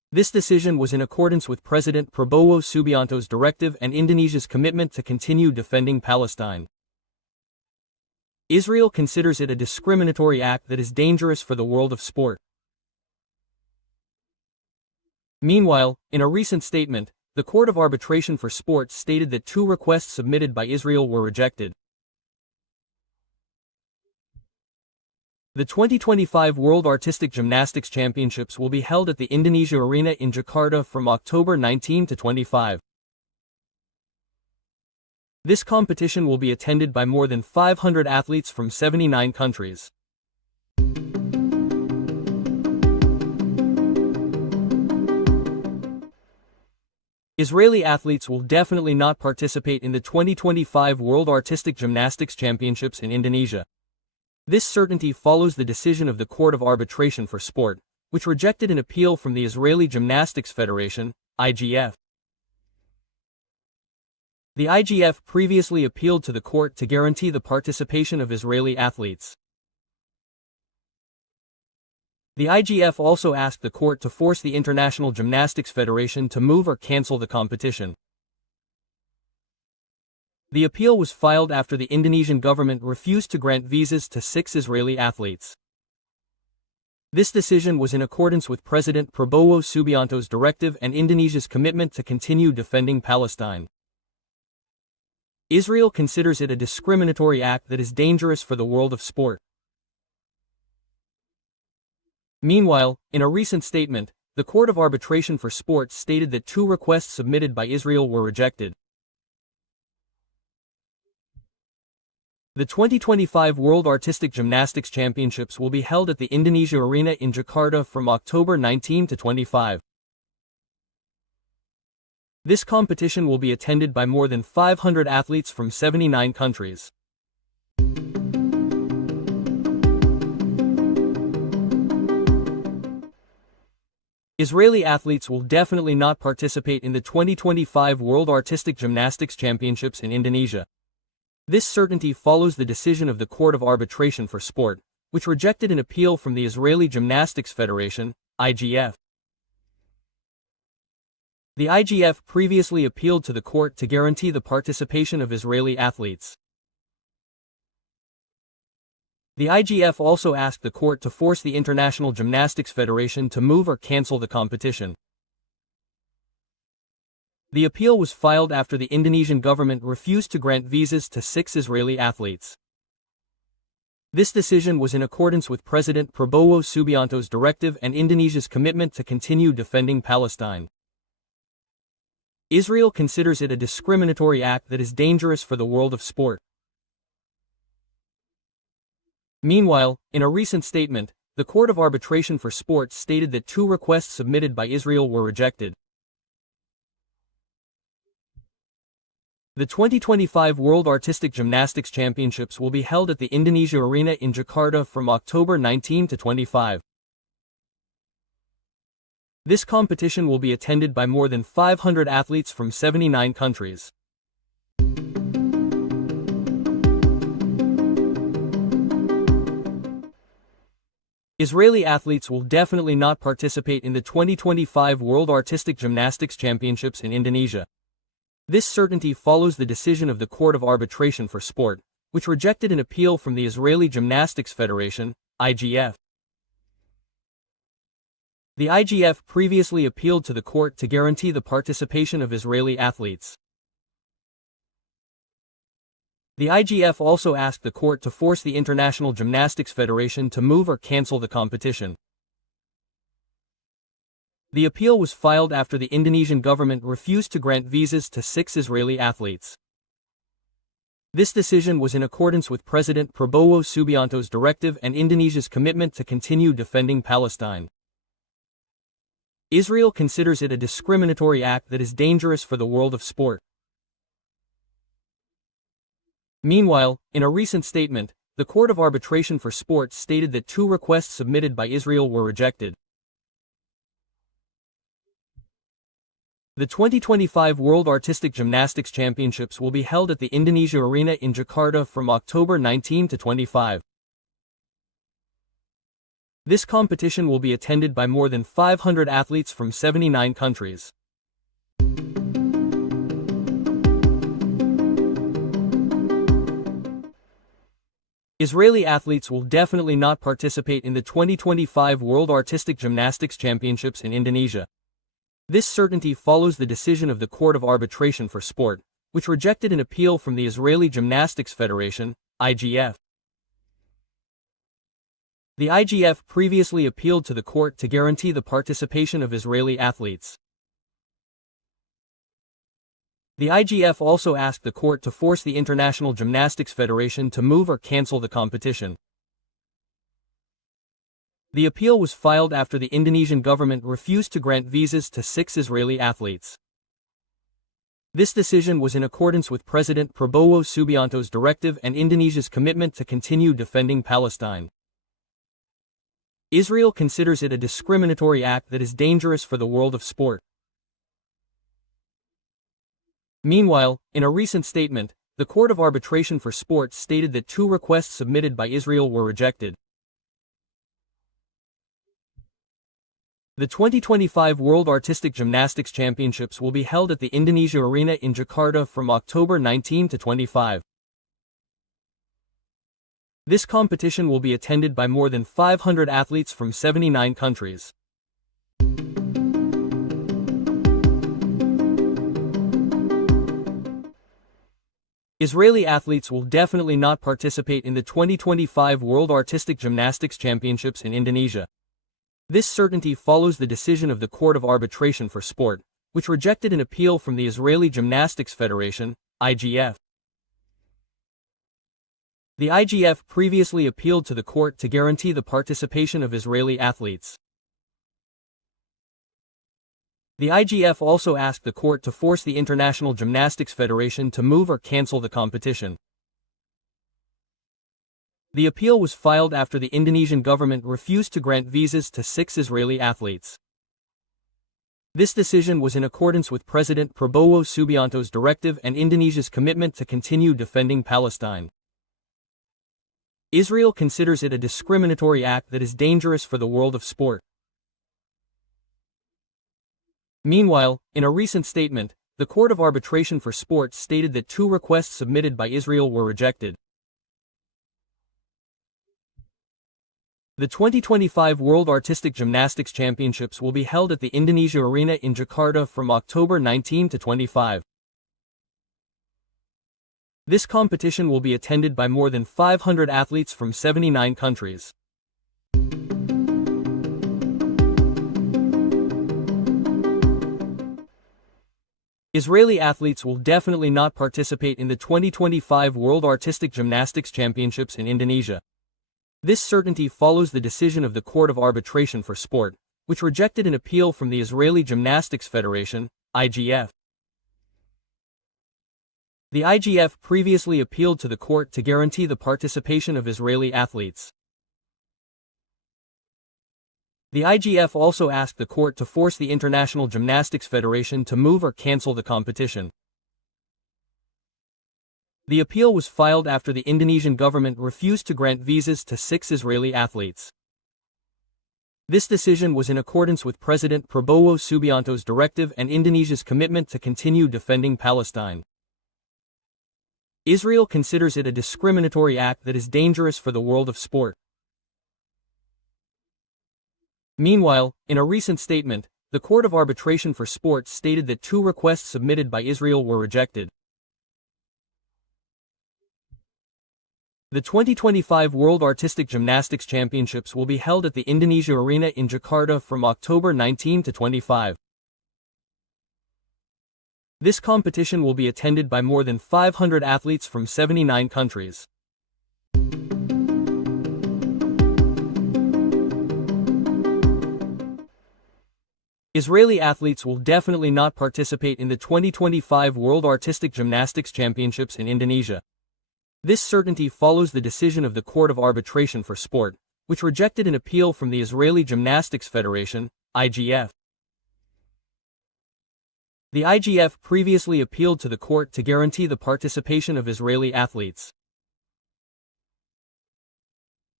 This decision was in accordance with President Prabowo Subianto's directive and Indonesia's commitment to continue defending Palestine. Israel considers it a discriminatory act that is dangerous for the world of sport. Meanwhile, in a recent statement, the Court of Arbitration for Sports stated that 2 requests submitted by Israel were rejected. The 2025 World Artistic Gymnastics Championships will be held at the Indonesia Arena in Jakarta from October 19 to 25. This competition will be attended by more than 500 athletes from 79 countries. Israeli athletes will definitely not participate in the 2025 World Artistic Gymnastics Championships in Indonesia. This certainty follows the decision of the Court of Arbitration for Sport, which rejected an appeal from the Israeli Gymnastics Federation, IGF. The IGF previously appealed to the court to guarantee the participation of Israeli athletes. The IGF also asked the court to force the International Gymnastics Federation to move or cancel the competition. The appeal was filed after the Indonesian government refused to grant visas to 6 Israeli athletes. This decision was in accordance with President Prabowo Subianto's directive and Indonesia's commitment to continue defending Palestine. Israel considers it a discriminatory act that is dangerous for the world of sport. Meanwhile, in a recent statement, the Court of Arbitration for Sports stated that 2 requests submitted by Israel were rejected. The 2025 World Artistic Gymnastics Championships will be held at the Indonesia Arena in Jakarta from October 19 to 25. This competition will be attended by more than 500 athletes from 79 countries. Israeli athletes will definitely not participate in the 2025 World Artistic Gymnastics Championships in Indonesia. This certainty follows the decision of the Court of Arbitration for Sport, which rejected an appeal from the Israeli Gymnastics Federation, IGF. The IGF previously appealed to the court to guarantee the participation of Israeli athletes. The IGF also asked the court to force the International Gymnastics Federation to move or cancel the competition. The appeal was filed after the Indonesian government refused to grant visas to 6 Israeli athletes. This decision was in accordance with President Prabowo Subianto's directive and Indonesia's commitment to continue defending Palestine. Israel considers it a discriminatory act that is dangerous for the world of sport. Meanwhile, in a recent statement, the Court of Arbitration for Sports stated that 2 requests submitted by Israel were rejected. The 2025 World Artistic Gymnastics Championships will be held at the Indonesia Arena in Jakarta from October 19 to 25. This competition will be attended by more than 500 athletes from 79 countries. Israeli athletes will definitely not participate in the 2025 World Artistic Gymnastics Championships in Indonesia. This certainty follows the decision of the Court of Arbitration for Sport, which rejected an appeal from the Israeli Gymnastics Federation, IGF. The IGF previously appealed to the court to guarantee the participation of Israeli athletes. The IGF also asked the court to force the International Gymnastics Federation to move or cancel the competition. The appeal was filed after the Indonesian government refused to grant visas to 6 Israeli athletes. This decision was in accordance with President Prabowo Subianto's directive and Indonesia's commitment to continue defending Palestine. Israel considers it a discriminatory act that is dangerous for the world of sport. Meanwhile, in a recent statement, the Court of Arbitration for Sports stated that 2 requests submitted by Israel were rejected. The 2025 World Artistic Gymnastics Championships will be held at the Indonesia Arena in Jakarta from October 19 to 25. This competition will be attended by more than 500 athletes from 79 countries. Israeli athletes will definitely not participate in the 2025 World Artistic Gymnastics Championships in Indonesia. This certainty follows the decision of the Court of Arbitration for Sport, which rejected an appeal from the Israeli Gymnastics Federation, IGF. The IGF previously appealed to the court to guarantee the participation of Israeli athletes. The IGF also asked the court to force the International Gymnastics Federation to move or cancel the competition. The appeal was filed after the Indonesian government refused to grant visas to 6 Israeli athletes. This decision was in accordance with President Prabowo Subianto's directive and Indonesia's commitment to continue defending Palestine. Israel considers it a discriminatory act that is dangerous for the world of sport. Meanwhile, in a recent statement, the Court of Arbitration for Sport stated that 2 requests submitted by Israel were rejected. The 2025 World Artistic Gymnastics Championships will be held at the Indonesia Arena in Jakarta from October 19 to 25. This competition will be attended by more than 500 athletes from 79 countries. Israeli athletes will definitely not participate in the 2025 World Artistic Gymnastics Championships in Indonesia. This certainty follows the decision of the Court of Arbitration for Sport, which rejected an appeal from the Israeli Gymnastics Federation, IGF. The IGF previously appealed to the court to guarantee the participation of Israeli athletes. The IGF also asked the court to force the International Gymnastics Federation to move or cancel the competition. The appeal was filed after the Indonesian government refused to grant visas to 6 Israeli athletes. This decision was in accordance with President Prabowo Subianto's directive and Indonesia's commitment to continue defending Palestine. Israel considers it a discriminatory act that is dangerous for the world of sport. Meanwhile, in a recent statement, the Court of Arbitration for Sport stated that 2 requests submitted by Israel were rejected. The 2025 World Artistic Gymnastics Championships will be held at the Indonesia Arena in Jakarta from October 19 to 25. This competition will be attended by more than 500 athletes from 79 countries. Israeli athletes will definitely not participate in the 2025 World Artistic Gymnastics Championships in Indonesia. This certainty follows the decision of the Court of Arbitration for Sport, which rejected an appeal from the Israeli Gymnastics Federation, IGF. The IGF previously appealed to the court to guarantee the participation of Israeli athletes. The IGF also asked the court to force the International Gymnastics Federation to move or cancel the competition. The appeal was filed after the Indonesian government refused to grant visas to 6 Israeli athletes. This decision was in accordance with President Prabowo Subianto's directive and Indonesia's commitment to continue defending Palestine. Israel considers it a discriminatory act that is dangerous for the world of sport. Meanwhile, in a recent statement, the Court of Arbitration for Sport stated that 2 requests submitted by Israel were rejected. The 2025 World Artistic Gymnastics Championships will be held at the Indonesia Arena in Jakarta from October 19 to 25. This competition will be attended by more than 500 athletes from 79 countries. Israeli athletes will definitely not participate in the 2025 World Artistic Gymnastics Championships in Indonesia. This certainty follows the decision of the Court of Arbitration for Sport, which rejected an appeal from the Israeli Gymnastics Federation, IGF. The IGF previously appealed to the court to guarantee the participation of Israeli athletes.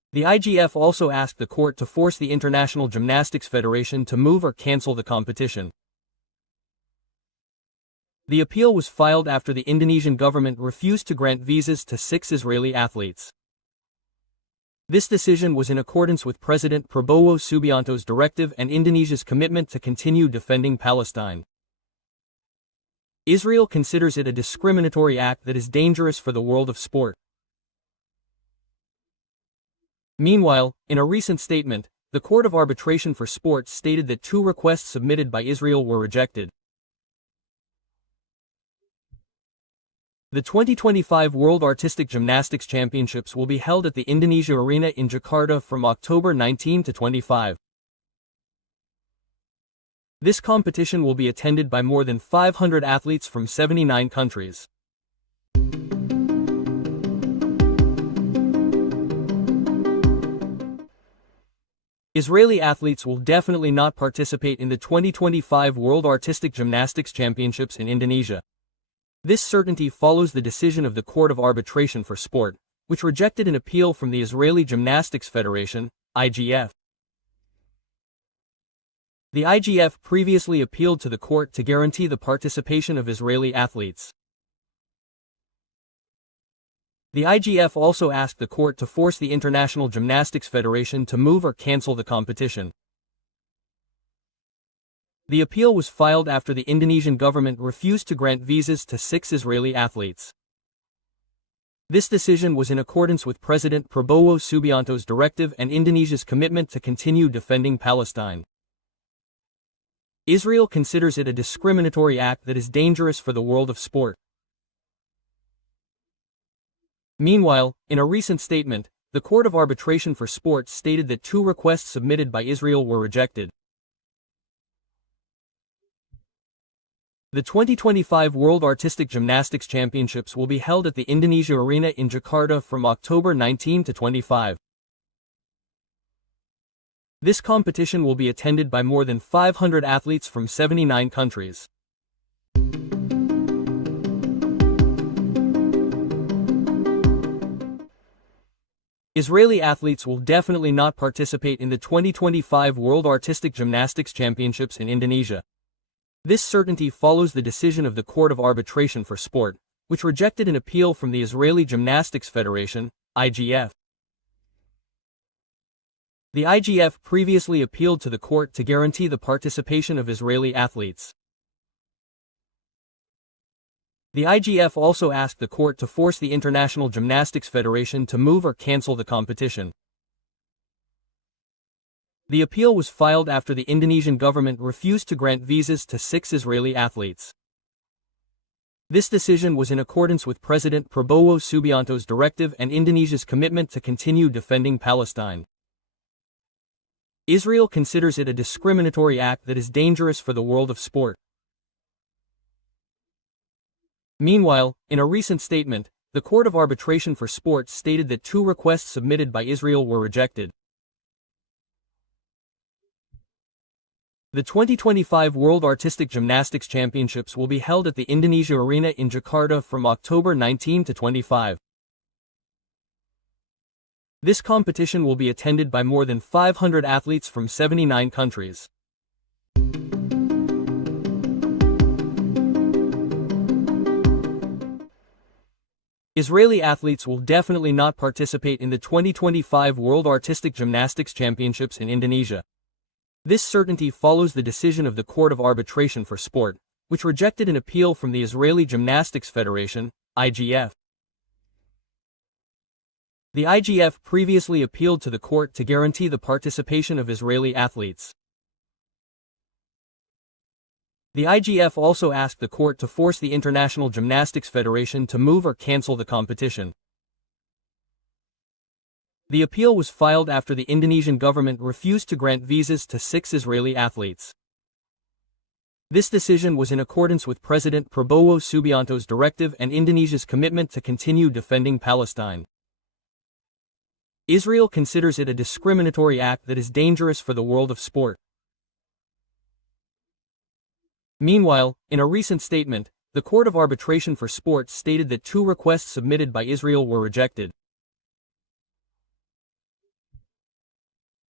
The IGF also asked the court to force the International Gymnastics Federation to move or cancel the competition. The appeal was filed after the Indonesian government refused to grant visas to 6 Israeli athletes. This decision was in accordance with President Prabowo Subianto's directive and Indonesia's commitment to continue defending Palestine. Israel considers it a discriminatory act that is dangerous for the world of sport. Meanwhile, in a recent statement, the Court of Arbitration for Sports stated that 2 requests submitted by Israel were rejected. The 2025 World Artistic Gymnastics Championships will be held at the Indonesia Arena in Jakarta from October 19 to 25. This competition will be attended by more than 500 athletes from 79 countries. Israeli athletes will definitely not participate in the 2025 World Artistic Gymnastics Championships in Indonesia. This certainty follows the decision of the Court of Arbitration for Sport, which rejected an appeal from the Israeli Gymnastics Federation, IGF. The IGF previously appealed to the court to guarantee the participation of Israeli athletes. The IGF also asked the court to force the International Gymnastics Federation to move or cancel the competition. The appeal was filed after the Indonesian government refused to grant visas to 6 Israeli athletes. This decision was in accordance with President Prabowo Subianto's directive and Indonesia's commitment to continue defending Palestine. Israel considers it a discriminatory act that is dangerous for the world of sport. Meanwhile, in a recent statement, the Court of Arbitration for Sports stated that 2 requests submitted by Israel were rejected. The 2025 World Artistic Gymnastics Championships will be held at the Indonesia Arena in Jakarta from October 19 to 25. This competition will be attended by more than 500 athletes from 79 countries. Israeli athletes will definitely not participate in the 2025 World Artistic Gymnastics Championships in Indonesia. This certainty follows the decision of the Court of Arbitration for Sport, which rejected an appeal from the Israeli Gymnastics Federation, IGF. The IGF previously appealed to the court to guarantee the participation of Israeli athletes. The IGF also asked the court to force the International Gymnastics Federation to move or cancel the competition. The appeal was filed after the Indonesian government refused to grant visas to 6 Israeli athletes. This decision was in accordance with President Prabowo Subianto's directive and Indonesia's commitment to continue defending Palestine. Israel considers it a discriminatory act that is dangerous for the world of sport. Meanwhile, in a recent statement, the Court of Arbitration for Sports stated that 2 requests submitted by Israel were rejected. The 2025 World Artistic Gymnastics Championships will be held at the Indonesia Arena in Jakarta from October 19 to 25. This competition will be attended by more than 500 athletes from 79 countries. Israeli athletes will definitely not participate in the 2025 World Artistic Gymnastics Championships in Indonesia. This certainty follows the decision of the Court of Arbitration for Sport, which rejected an appeal from the Israeli Gymnastics Federation, IGF. The IGF previously appealed to the court to guarantee the participation of Israeli athletes. The IGF also asked the court to force the International Gymnastics Federation to move or cancel the competition. The appeal was filed after the Indonesian government refused to grant visas to 6 Israeli athletes. This decision was in accordance with President Prabowo Subianto's directive and Indonesia's commitment to continue defending Palestine. Israel considers it a discriminatory act that is dangerous for the world of sport. Meanwhile, in a recent statement, the Court of Arbitration for Sports stated that 2 requests submitted by Israel were rejected.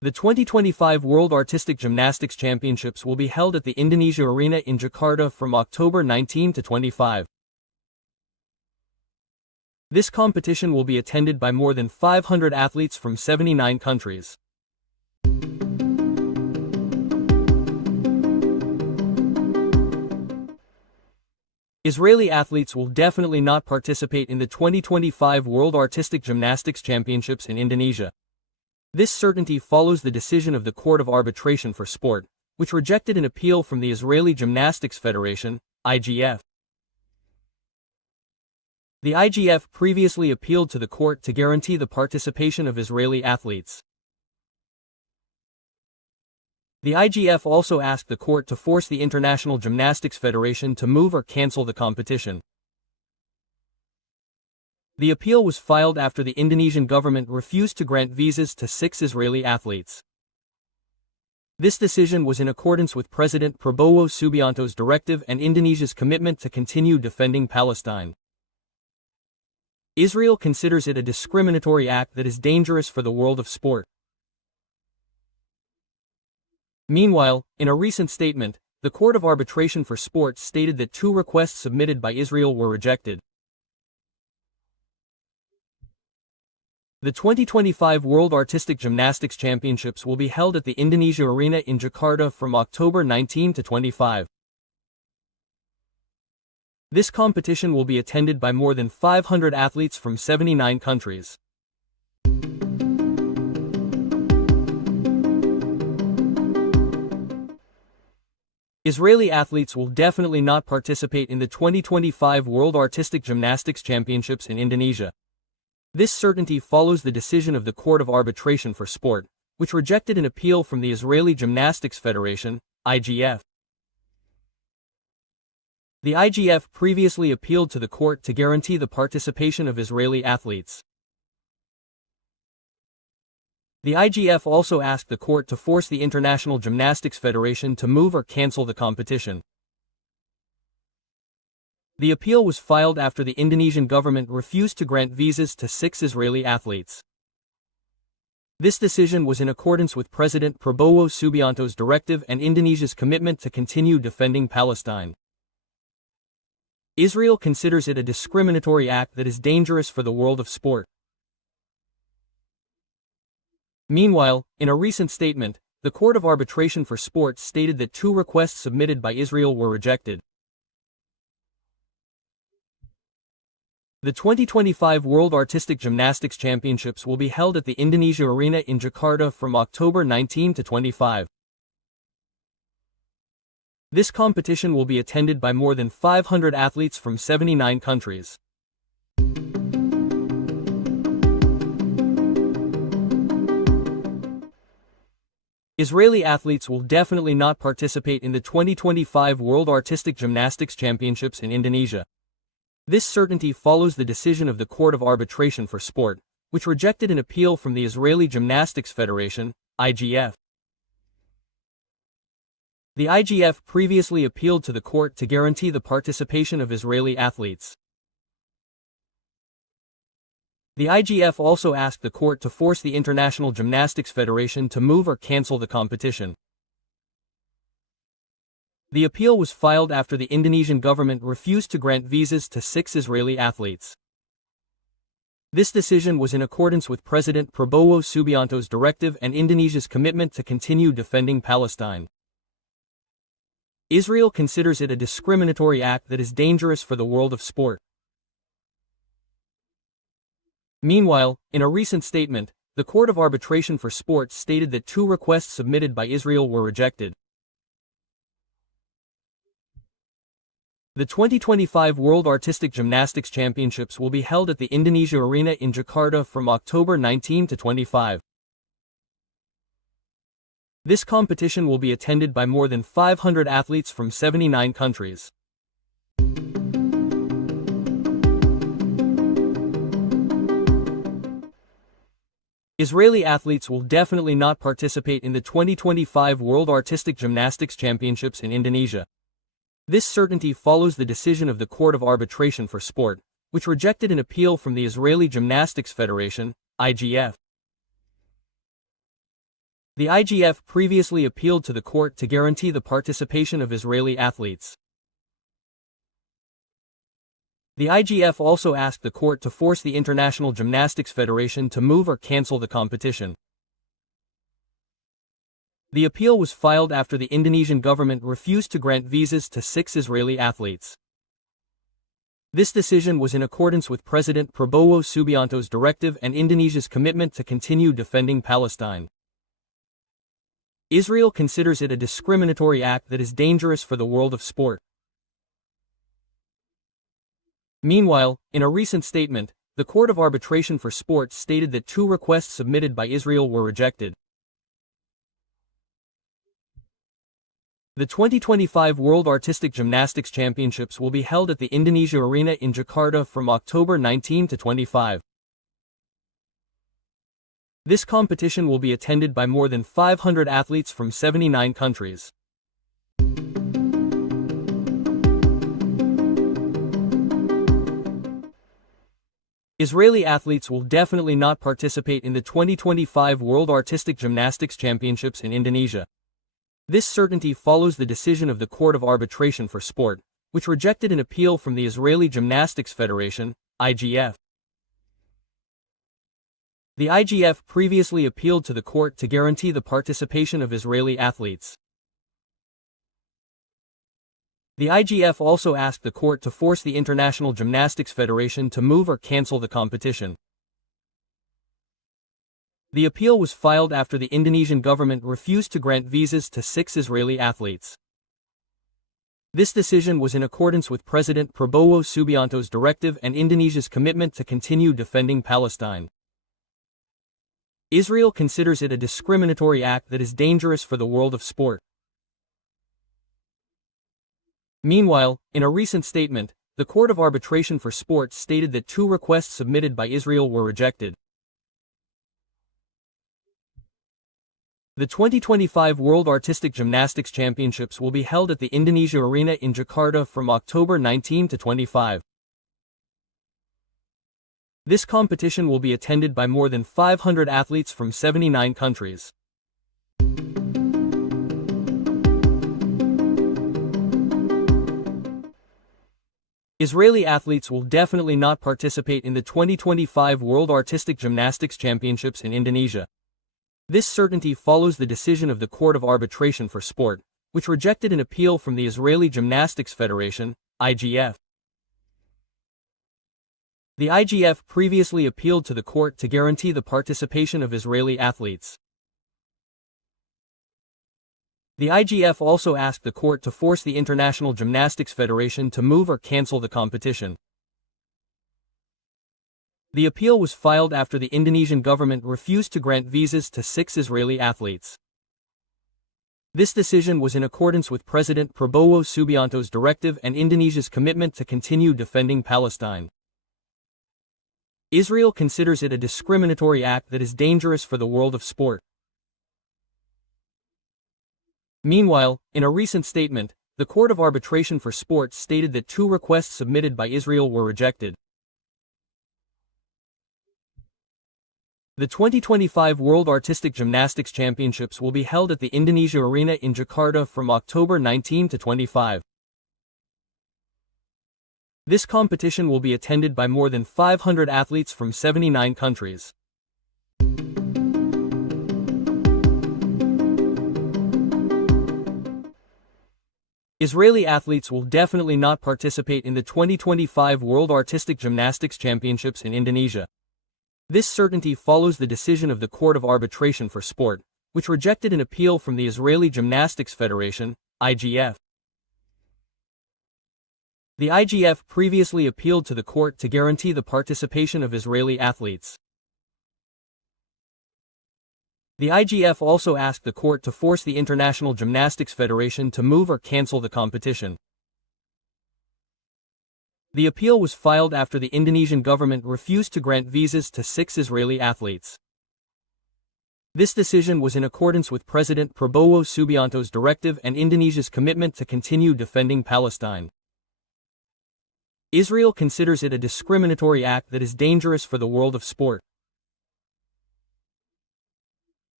The 2025 World Artistic Gymnastics Championships will be held at the Indonesia Arena in Jakarta from October 19 to 25. This competition will be attended by more than 500 athletes from 79 countries. Israeli athletes will definitely not participate in the 2025 World Artistic Gymnastics Championships in Indonesia. This certainty follows the decision of the Court of Arbitration for Sport, which rejected an appeal from the Israeli Gymnastics Federation, IGF. The IGF previously appealed to the court to guarantee the participation of Israeli athletes. The IGF also asked the court to force the International Gymnastics Federation to move or cancel the competition. The appeal was filed after the Indonesian government refused to grant visas to 6 Israeli athletes. This decision was in accordance with President Prabowo Subianto's directive and Indonesia's commitment to continue defending Palestine. Israel considers it a discriminatory act that is dangerous for the world of sport. Meanwhile, in a recent statement, the Court of Arbitration for Sport stated that 2 requests submitted by Israel were rejected. The 2025 World Artistic Gymnastics Championships will be held at the Indonesia Arena in Jakarta from October 19 to 25. This competition will be attended by more than 500 athletes from 79 countries. Israeli athletes will definitely not participate in the 2025 World Artistic Gymnastics Championships in Indonesia. This certainty follows the decision of the Court of Arbitration for Sport, which rejected an appeal from the Israeli Gymnastics Federation, IGF. The IGF previously appealed to the court to guarantee the participation of Israeli athletes. The IGF also asked the court to force the International Gymnastics Federation to move or cancel the competition. The appeal was filed after the Indonesian government refused to grant visas to 6 Israeli athletes. This decision was in accordance with President Prabowo Subianto's directive and Indonesia's commitment to continue defending Palestine. Israel considers it a discriminatory act that is dangerous for the world of sport. Meanwhile, in a recent statement, the Court of Arbitration for Sport stated that 2 requests submitted by Israel were rejected. The 2025 World Artistic Gymnastics Championships will be held at the Indonesia Arena in Jakarta from October 19 to 25. This competition will be attended by more than 500 athletes from 79 countries. Israeli athletes will definitely not participate in the 2025 World Artistic Gymnastics Championships in Indonesia. This certainty follows the decision of the Court of Arbitration for Sport, which rejected an appeal from the Israeli Gymnastics Federation, IGF. The IGF previously appealed to the court to guarantee the participation of Israeli athletes. The IGF also asked the court to force the International Gymnastics Federation to move or cancel the competition. The appeal was filed after the Indonesian government refused to grant visas to 6 Israeli athletes. This decision was in accordance with President Prabowo Subianto's directive and Indonesia's commitment to continue defending Palestine. Israel considers it a discriminatory act that is dangerous for the world of sport. Meanwhile, in a recent statement, the Court of Arbitration for Sport stated that 2 requests submitted by Israel were rejected. The 2025 World Artistic Gymnastics Championships will be held at the Indonesia Arena in Jakarta from October 19 to 25. This competition will be attended by more than 500 athletes from 79 countries. Israeli athletes will definitely not participate in the 2025 World Artistic Gymnastics Championships in Indonesia. This certainty follows the decision of the Court of Arbitration for Sport, which rejected an appeal from the Israeli Gymnastics Federation, IGF. The IGF previously appealed to the court to guarantee the participation of Israeli athletes. The IGF also asked the court to force the International Gymnastics Federation to move or cancel the competition. The appeal was filed after the Indonesian government refused to grant visas to 6 Israeli athletes. This decision was in accordance with President Prabowo Subianto's directive and Indonesia's commitment to continue defending Palestine. Israel considers it a discriminatory act that is dangerous for the world of sport. Meanwhile, in a recent statement, the Court of Arbitration for Sports stated that 2 requests submitted by Israel were rejected. The 2025 World Artistic Gymnastics Championships will be held at the Indonesia Arena in Jakarta from October 19 to 25. This competition will be attended by more than 500 athletes from 79 countries. Israeli athletes will definitely not participate in the 2025 World Artistic Gymnastics Championships in Indonesia. This certainty follows the decision of the Court of Arbitration for Sport, which rejected an appeal from the Israeli Gymnastics Federation, IGF. The IGF previously appealed to the court to guarantee the participation of Israeli athletes. The IGF also asked the court to force the International Gymnastics Federation to move or cancel the competition. The appeal was filed after the Indonesian government refused to grant visas to 6 Israeli athletes. This decision was in accordance with President Prabowo Subianto's directive and Indonesia's commitment to continue defending Palestine. Israel considers it a discriminatory act that is dangerous for the world of sport. Meanwhile, in a recent statement, the Court of Arbitration for Sports stated that 2 requests submitted by Israel were rejected. The 2025 World Artistic Gymnastics Championships will be held at the Indonesia Arena in Jakarta from October 19 to 25. This competition will be attended by more than 500 athletes from 79 countries. Israeli athletes will definitely not participate in the 2025 World Artistic Gymnastics Championships in Indonesia. This certainty follows the decision of the Court of Arbitration for Sport, which rejected an appeal from the Israeli Gymnastics Federation, IGF. The IGF previously appealed to the court to guarantee the participation of Israeli athletes. The IGF also asked the court to force the International Gymnastics Federation to move or cancel the competition. The appeal was filed after the Indonesian government refused to grant visas to 6 Israeli athletes. This decision was in accordance with President Prabowo Subianto's directive and Indonesia's commitment to continue defending Palestine. Israel considers it a discriminatory act that is dangerous for the world of sport. Meanwhile, in a recent statement, the Court of Arbitration for Sports stated that 2 requests submitted by Israel were rejected. The 2025 World Artistic Gymnastics Championships will be held at the Indonesia Arena in Jakarta from October 19 to 25. This competition will be attended by more than 500 athletes from 79 countries. Israeli athletes will definitely not participate in the 2025 World Artistic Gymnastics Championships in Indonesia. This certainty follows the decision of the Court of Arbitration for Sport, which rejected an appeal from the Israeli Gymnastics Federation, IGF. The IGF previously appealed to the court to guarantee the participation of Israeli athletes. The IGF also asked the court to force the International Gymnastics Federation to move or cancel the competition. The appeal was filed after the Indonesian government refused to grant visas to 6 Israeli athletes. This decision was in accordance with President Prabowo Subianto's directive and Indonesia's commitment to continue defending Palestine. Israel considers it a discriminatory act that is dangerous for the world of sport.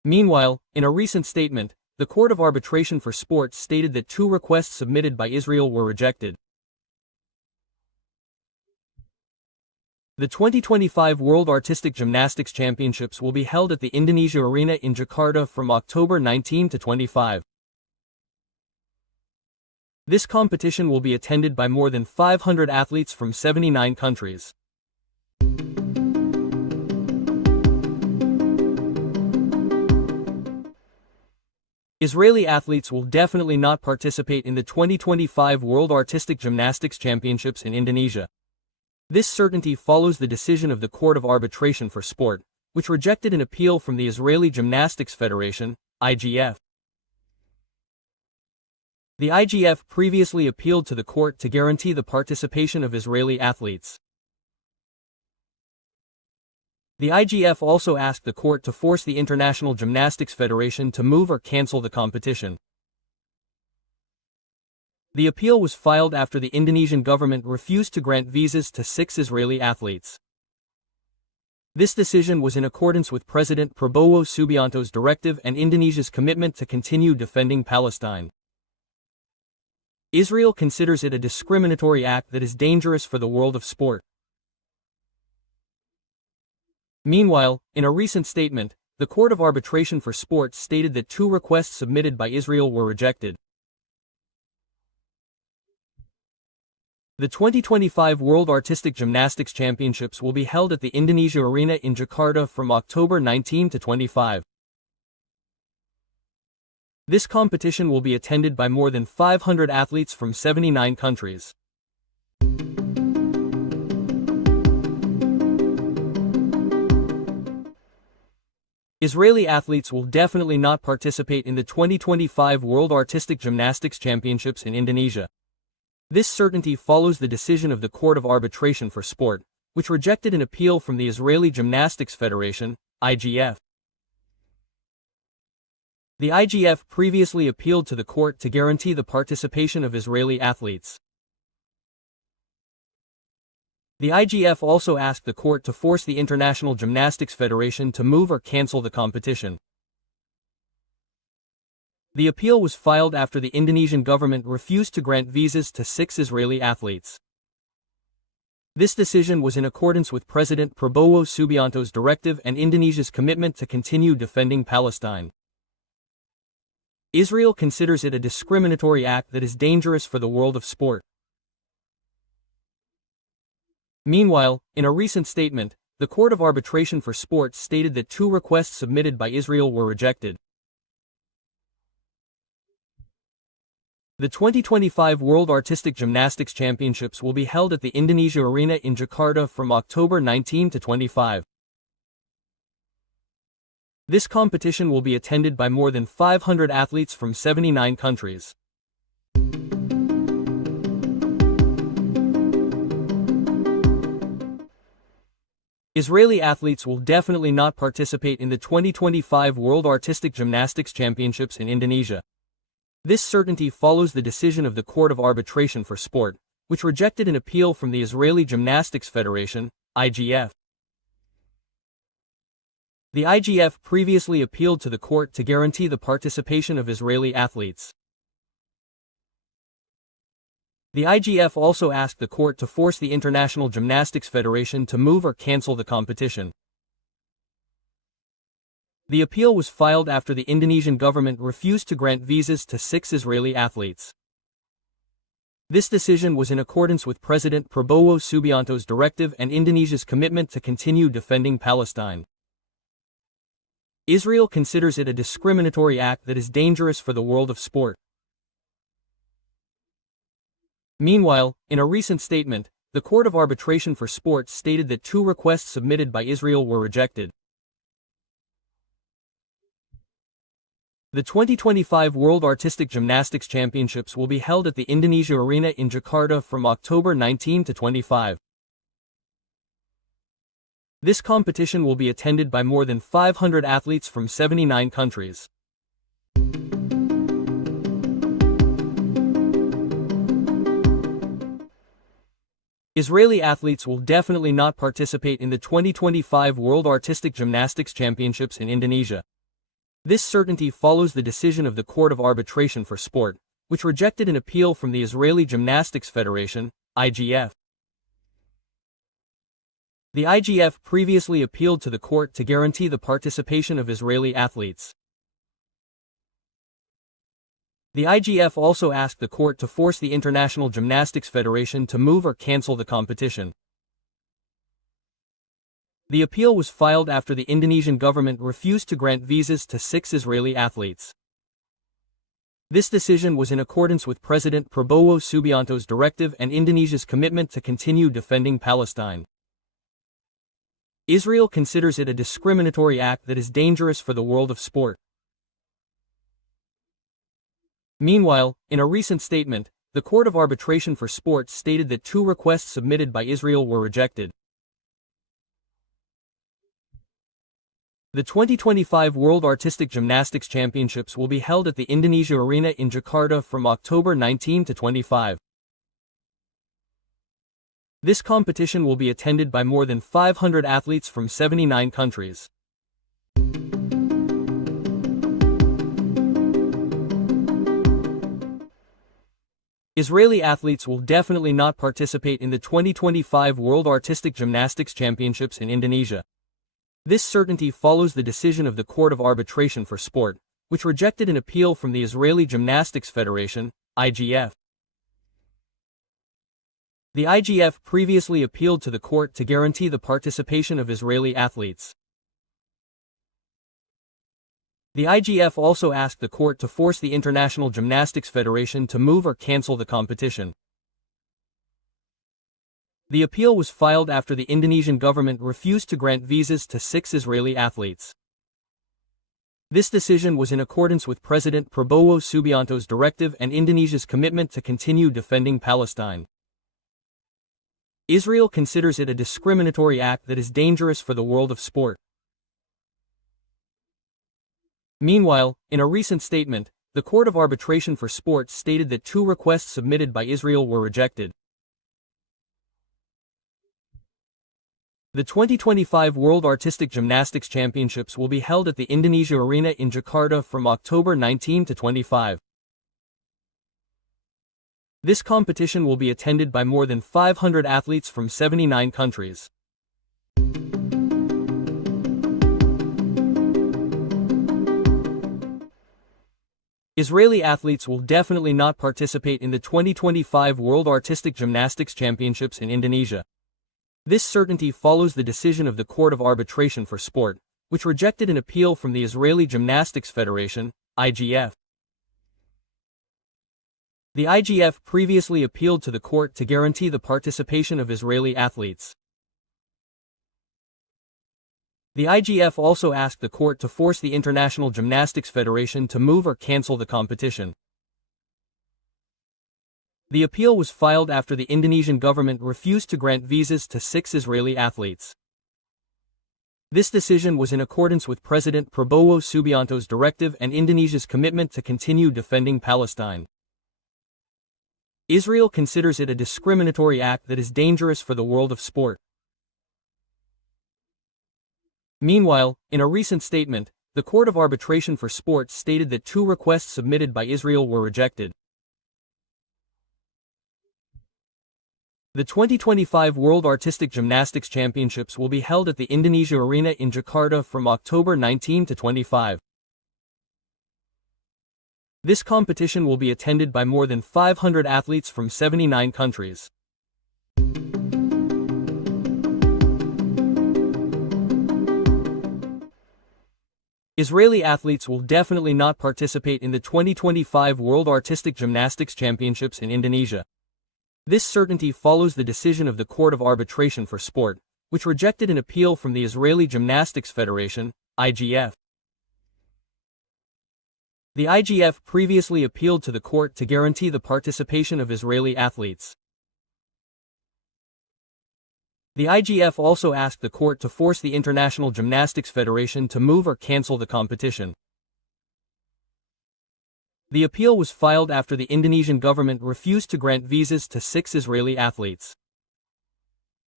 Meanwhile, in a recent statement, the Court of Arbitration for Sport stated that two requests submitted by Israel were rejected. The 2025 World Artistic Gymnastics Championships will be held at the Indonesia Arena in Jakarta from October 19 to 25. This competition will be attended by more than 500 athletes from 79 countries. Israeli athletes will definitely not participate in the 2025 World Artistic Gymnastics Championships in Indonesia. This certainty follows the decision of the Court of Arbitration for Sport, which rejected an appeal from the Israeli Gymnastics Federation, IGF. The IGF previously appealed to the court to guarantee the participation of Israeli athletes. The IGF also asked the court to force the International Gymnastics Federation to move or cancel the competition. The appeal was filed after the Indonesian government refused to grant visas to 6 Israeli athletes. This decision was in accordance with President Prabowo Subianto's directive and Indonesia's commitment to continue defending Palestine. Israel considers it a discriminatory act that is dangerous for the world of sport. Meanwhile, in a recent statement, the Court of Arbitration for Sport stated that two requests submitted by Israel were rejected. The 2025 World Artistic Gymnastics Championships will be held at the Indonesia Arena in Jakarta from October 19 to 25. This competition will be attended by more than 500 athletes from 79 countries. Israeli athletes will definitely not participate in the 2025 World Artistic Gymnastics Championships in Indonesia. This certainty follows the decision of the Court of Arbitration for Sport, which rejected an appeal from the Israeli Gymnastics Federation, IGF. The IGF previously appealed to the court to guarantee the participation of Israeli athletes. The IGF also asked the court to force the International Gymnastics Federation to move or cancel the competition. The appeal was filed after the Indonesian government refused to grant visas to 6 Israeli athletes. This decision was in accordance with President Prabowo Subianto's directive and Indonesia's commitment to continue defending Palestine. Israel considers it a discriminatory act that is dangerous for the world of sport. Meanwhile, in a recent statement, the Court of Arbitration for Sport stated that two requests submitted by Israel were rejected. The 2025 World Artistic Gymnastics Championships will be held at the Indonesia Arena in Jakarta from October 19 to 25. This competition will be attended by more than 500 athletes from 79 countries. Israeli athletes will definitely not participate in the 2025 World Artistic Gymnastics Championships in Indonesia. This certainty follows the decision of the Court of Arbitration for Sport, which rejected an appeal from the Israeli Gymnastics Federation, IGF. The IGF previously appealed to the court to guarantee the participation of Israeli athletes. The IGF also asked the court to force the International Gymnastics Federation to move or cancel the competition. The appeal was filed after the Indonesian government refused to grant visas to 6 Israeli athletes. This decision was in accordance with President Prabowo Subianto's directive and Indonesia's commitment to continue defending Palestine. Israel considers it a discriminatory act that is dangerous for the world of sport. Meanwhile, in a recent statement, the Court of Arbitration for Sport stated that two requests submitted by Israel were rejected. The 2025 World Artistic Gymnastics Championships will be held at the Indonesia Arena in Jakarta from October 19 to 25. This competition will be attended by more than 500 athletes from 79 countries. Israeli athletes will definitely not participate in the 2025 World Artistic Gymnastics Championships in Indonesia. This certainty follows the decision of the Court of Arbitration for Sport, which rejected an appeal from the Israeli Gymnastics Federation, IGF. The IGF previously appealed to the court to guarantee the participation of Israeli athletes. The IGF also asked the court to force the International Gymnastics Federation to move or cancel the competition. The appeal was filed after the Indonesian government refused to grant visas to 6 Israeli athletes. This decision was in accordance with President Prabowo Subianto's directive and Indonesia's commitment to continue defending Palestine. Israel considers it a discriminatory act that is dangerous for the world of sport. Meanwhile, in a recent statement, the Court of Arbitration for Sport stated that 2 requests submitted by Israel were rejected. The 2025 World Artistic Gymnastics Championships will be held at the Indonesia Arena in Jakarta from October 19 to 25. This competition will be attended by more than 500 athletes from 79 countries. Israeli athletes will definitely not participate in the 2025 World Artistic Gymnastics Championships in Indonesia. This certainty follows the decision of the Court of Arbitration for Sport, which rejected an appeal from the Israeli Gymnastics Federation, IGF. The IGF previously appealed to the court to guarantee the participation of Israeli athletes. The IGF also asked the court to force the International Gymnastics Federation to move or cancel the competition. The appeal was filed after the Indonesian government refused to grant visas to 6 Israeli athletes. This decision was in accordance with President Prabowo Subianto's directive and Indonesia's commitment to continue defending Palestine. Israel considers it a discriminatory act that is dangerous for the world of sport. Meanwhile, in a recent statement, the Court of Arbitration for Sport stated that 2 requests submitted by Israel were rejected. The 2025 World Artistic Gymnastics Championships will be held at the Indonesia Arena in Jakarta from October 19 to 25. This competition will be attended by more than 500 athletes from 79 countries. Israeli athletes will definitely not participate in the 2025 World Artistic Gymnastics Championships in Indonesia. This certainty follows the decision of the Court of Arbitration for Sport, which rejected an appeal from the Israeli Gymnastics Federation, IGF. The IGF previously appealed to the court to guarantee the participation of Israeli athletes. The IGF also asked the court to force the International Gymnastics Federation to move or cancel the competition. The appeal was filed after the Indonesian government refused to grant visas to 6 Israeli athletes. This decision was in accordance with President Prabowo Subianto's directive and Indonesia's commitment to continue defending Palestine. Israel considers it a discriminatory act that is dangerous for the world of sport. Meanwhile, in a recent statement, the Court of Arbitration for Sport stated that 2 requests submitted by Israel were rejected. The 2025 World Artistic Gymnastics Championships will be held at the Indonesia Arena in Jakarta from October 19 to 25. This competition will be attended by more than 500 athletes from 79 countries. Israeli athletes will definitely not participate in the 2025 World Artistic Gymnastics Championships in Indonesia. This certainty follows the decision of the Court of Arbitration for Sport, which rejected an appeal from the Israeli Gymnastics Federation, IGF. The IGF previously appealed to the court to guarantee the participation of Israeli athletes. The IGF also asked the court to force the International Gymnastics Federation to move or cancel the competition. The appeal was filed after the Indonesian government refused to grant visas to 6 Israeli athletes.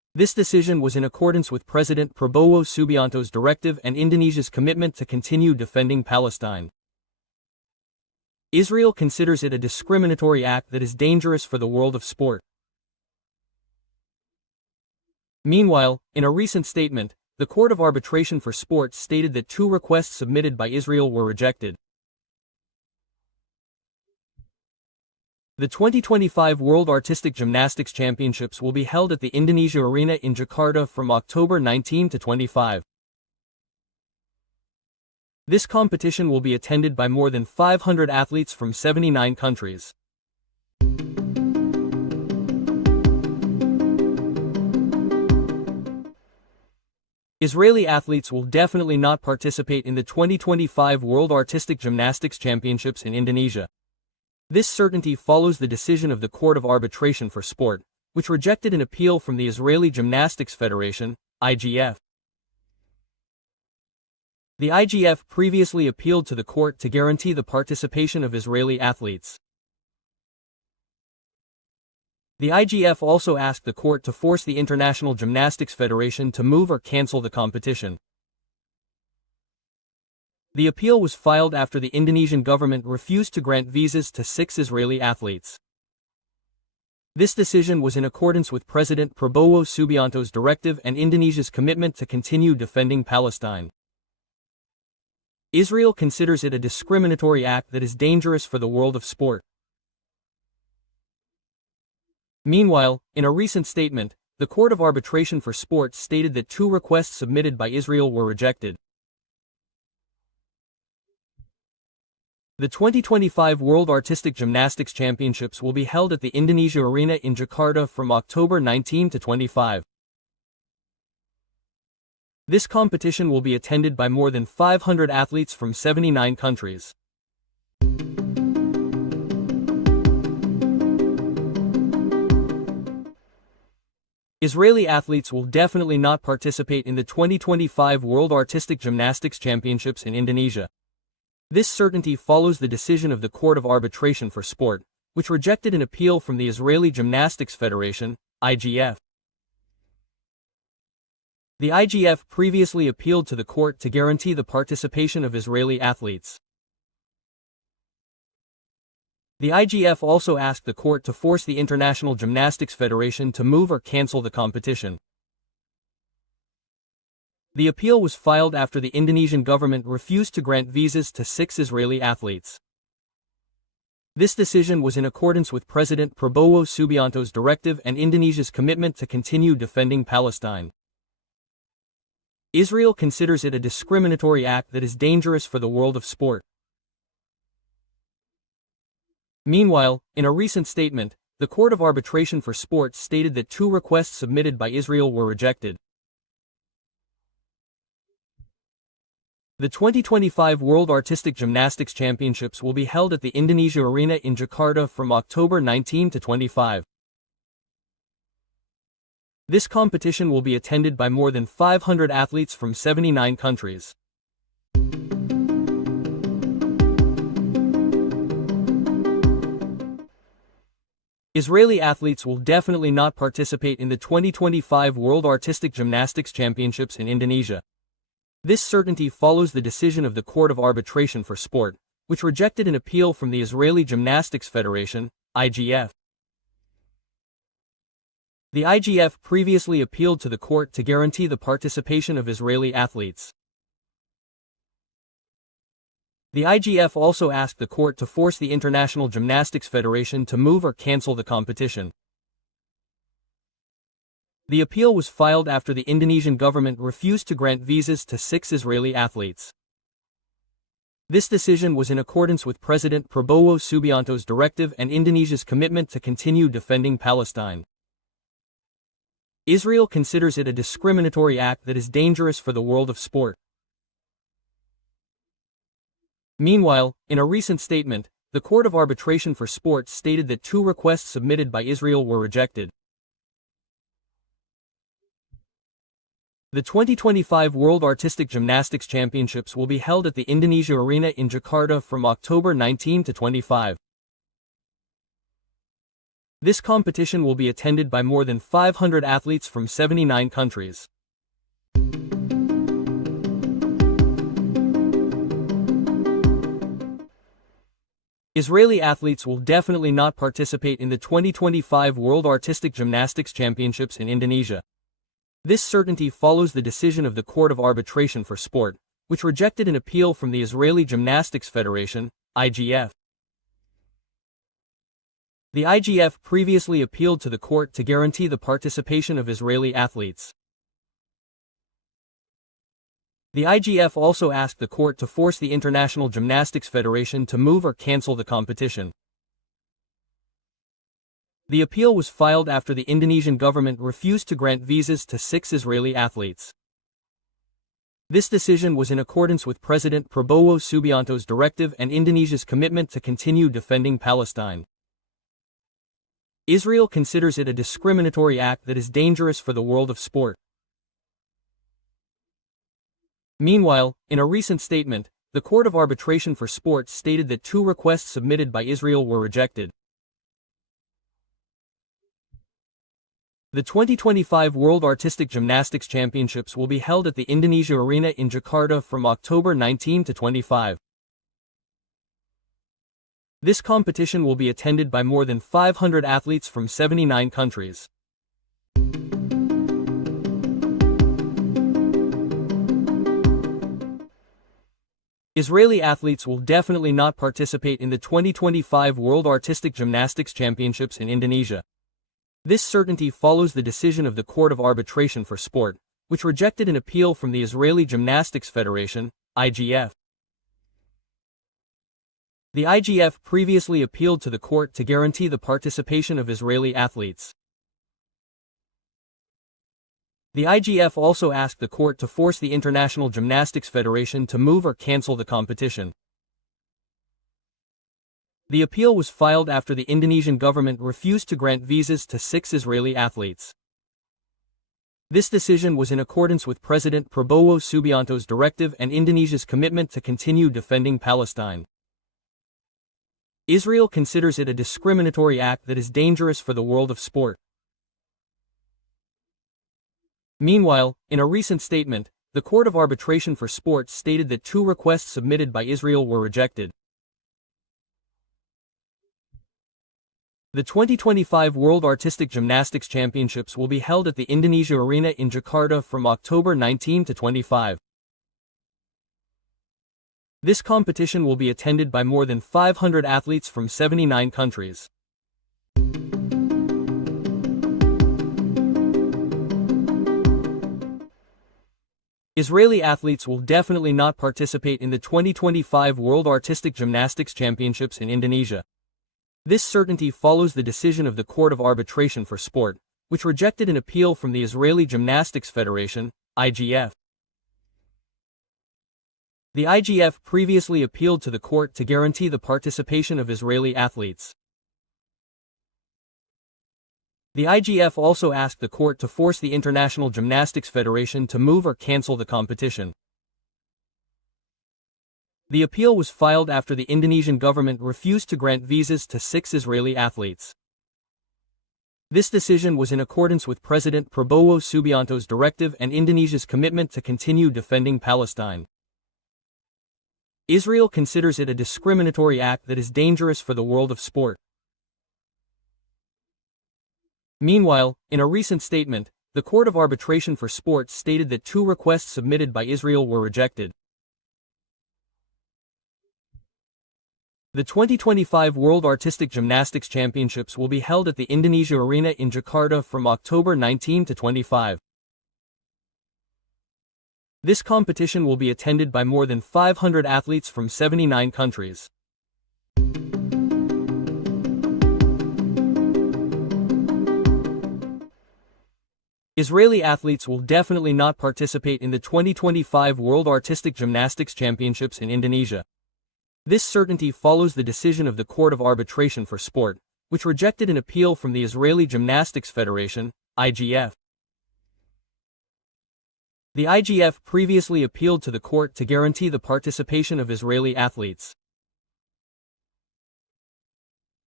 This decision was in accordance with President Prabowo Subianto's directive and Indonesia's commitment to continue defending Palestine. Israel considers it a discriminatory act that is dangerous for the world of sport. Meanwhile, in a recent statement, the Court of Arbitration for Sport stated that 2 requests submitted by Israel were rejected. The 2025 World Artistic Gymnastics Championships will be held at the Indonesia Arena in Jakarta from October 19 to 25. This competition will be attended by more than 500 athletes from 79 countries. Israeli athletes will definitely not participate in the 2025 World Artistic Gymnastics Championships in Indonesia. This certainty follows the decision of the Court of Arbitration for Sport, which rejected an appeal from the Israeli Gymnastics Federation, IGF. The IGF previously appealed to the court to guarantee the participation of Israeli athletes. The IGF also asked the court to force the International Gymnastics Federation to move or cancel the competition. The appeal was filed after the Indonesian government refused to grant visas to 6 Israeli athletes. This decision was in accordance with President Prabowo Subianto's directive and Indonesia's commitment to continue defending Palestine. Israel considers it a discriminatory act that is dangerous for the world of sport. Meanwhile, in a recent statement, the Court of Arbitration for Sport stated that 2 requests submitted by Israel were rejected. The 2025 World Artistic Gymnastics Championships will be held at the Indonesia Arena in Jakarta from October 19 to 25. This competition will be attended by more than 500 athletes from 79 countries. Israeli athletes will definitely not participate in the 2025 World Artistic Gymnastics Championships in Indonesia. This certainty follows the decision of the Court of Arbitration for Sport, which rejected an appeal from the Israeli Gymnastics Federation, IGF. The IGF previously appealed to the court to guarantee the participation of Israeli athletes. The IGF also asked the court to force the International Gymnastics Federation to move or cancel the competition. The appeal was filed after the Indonesian government refused to grant visas to 6 Israeli athletes. This decision was in accordance with President Prabowo Subianto's directive and Indonesia's commitment to continue defending Palestine. Israel considers it a discriminatory act that is dangerous for the world of sport. Meanwhile, in a recent statement, the Court of Arbitration for Sport stated that 2 requests submitted by Israel were rejected. The 2025 World Artistic Gymnastics Championships will be held at the Indonesia Arena in Jakarta from October 19 to 25. This competition will be attended by more than 500 athletes from 79 countries. Israeli athletes will definitely not participate in the 2025 World Artistic Gymnastics Championships in Indonesia. This certainty follows the decision of the Court of Arbitration for Sport, which rejected an appeal from the Israeli Gymnastics Federation, IGF. The IGF previously appealed to the court to guarantee the participation of Israeli athletes. The IGF also asked the court to force the International Gymnastics Federation to move or cancel the competition. The appeal was filed after the Indonesian government refused to grant visas to 6 Israeli athletes. This decision was in accordance with President Prabowo Subianto's directive and Indonesia's commitment to continue defending Palestine. Israel considers it a discriminatory act that is dangerous for the world of sport. Meanwhile, in a recent statement, the Court of Arbitration for Sport stated that 2 requests submitted by Israel were rejected. The 2025 World Artistic Gymnastics Championships will be held at the Indonesia Arena in Jakarta from October 19 to 25. This competition will be attended by more than 500 athletes from 79 countries. Israeli athletes will definitely not participate in the 2025 World Artistic Gymnastics Championships in Indonesia. This certainty follows the decision of the Court of Arbitration for Sport, which rejected an appeal from the Israeli Gymnastics Federation, IGF. The IGF previously appealed to the court to guarantee the participation of Israeli athletes. The IGF also asked the court to force the International Gymnastics Federation to move or cancel the competition. The appeal was filed after the Indonesian government refused to grant visas to 6 Israeli athletes. This decision was in accordance with President Prabowo Subianto's directive and Indonesia's commitment to continue defending Palestine. Israel considers it a discriminatory act that is dangerous for the world of sport. Meanwhile, in a recent statement, the Court of Arbitration for Sport stated that 2 requests submitted by Israel were rejected. The 2025 World Artistic Gymnastics Championships will be held at the Indonesia Arena in Jakarta from October 19 to 25. This competition will be attended by more than 500 athletes from 79 countries. Israeli athletes will definitely not participate in the 2025 World Artistic Gymnastics Championships in Indonesia. This certainty follows the decision of the Court of Arbitration for Sport, which rejected an appeal from the Israeli Gymnastics Federation, IGF. The IGF previously appealed to the court to guarantee the participation of Israeli athletes. The IGF also asked the court to force the International Gymnastics Federation to move or cancel the competition. The appeal was filed after the Indonesian government refused to grant visas to 6 Israeli athletes. This decision was in accordance with President Prabowo Subianto's directive and Indonesia's commitment to continue defending Palestine. Israel considers it a discriminatory act that is dangerous for the world of sport. Meanwhile, in a recent statement, the Court of Arbitration for Sport stated that 2 requests submitted by Israel were rejected. The 2025 World Artistic Gymnastics Championships will be held at the Indonesia Arena in Jakarta from October 19 to 25. This competition will be attended by more than 500 athletes from 79 countries. Israeli athletes will definitely not participate in the 2025 World Artistic Gymnastics Championships in Indonesia. This certainty follows the decision of the Court of Arbitration for Sport, which rejected an appeal from the Israeli Gymnastics Federation, IGF. The IGF previously appealed to the court to guarantee the participation of Israeli athletes. The IGF also asked the court to force the International Gymnastics Federation to move or cancel the competition. The appeal was filed after the Indonesian government refused to grant visas to 6 Israeli athletes. This decision was in accordance with President Prabowo Subianto's directive and Indonesia's commitment to continue defending Palestine. Israel considers it a discriminatory act that is dangerous for the world of sport. Meanwhile, in a recent statement, the Court of Arbitration for Sport stated that 2 requests submitted by Israel were rejected. The 2025 World Artistic Gymnastics Championships will be held at the Indonesia Arena in Jakarta from October 19 to 25. This competition will be attended by more than 500 athletes from 79 countries. Israeli athletes will definitely not participate in the 2025 World Artistic Gymnastics Championships in Indonesia. This certainty follows the decision of the Court of Arbitration for Sport, which rejected an appeal from the Israeli Gymnastics Federation, IGF. The IGF previously appealed to the court to guarantee the participation of Israeli athletes.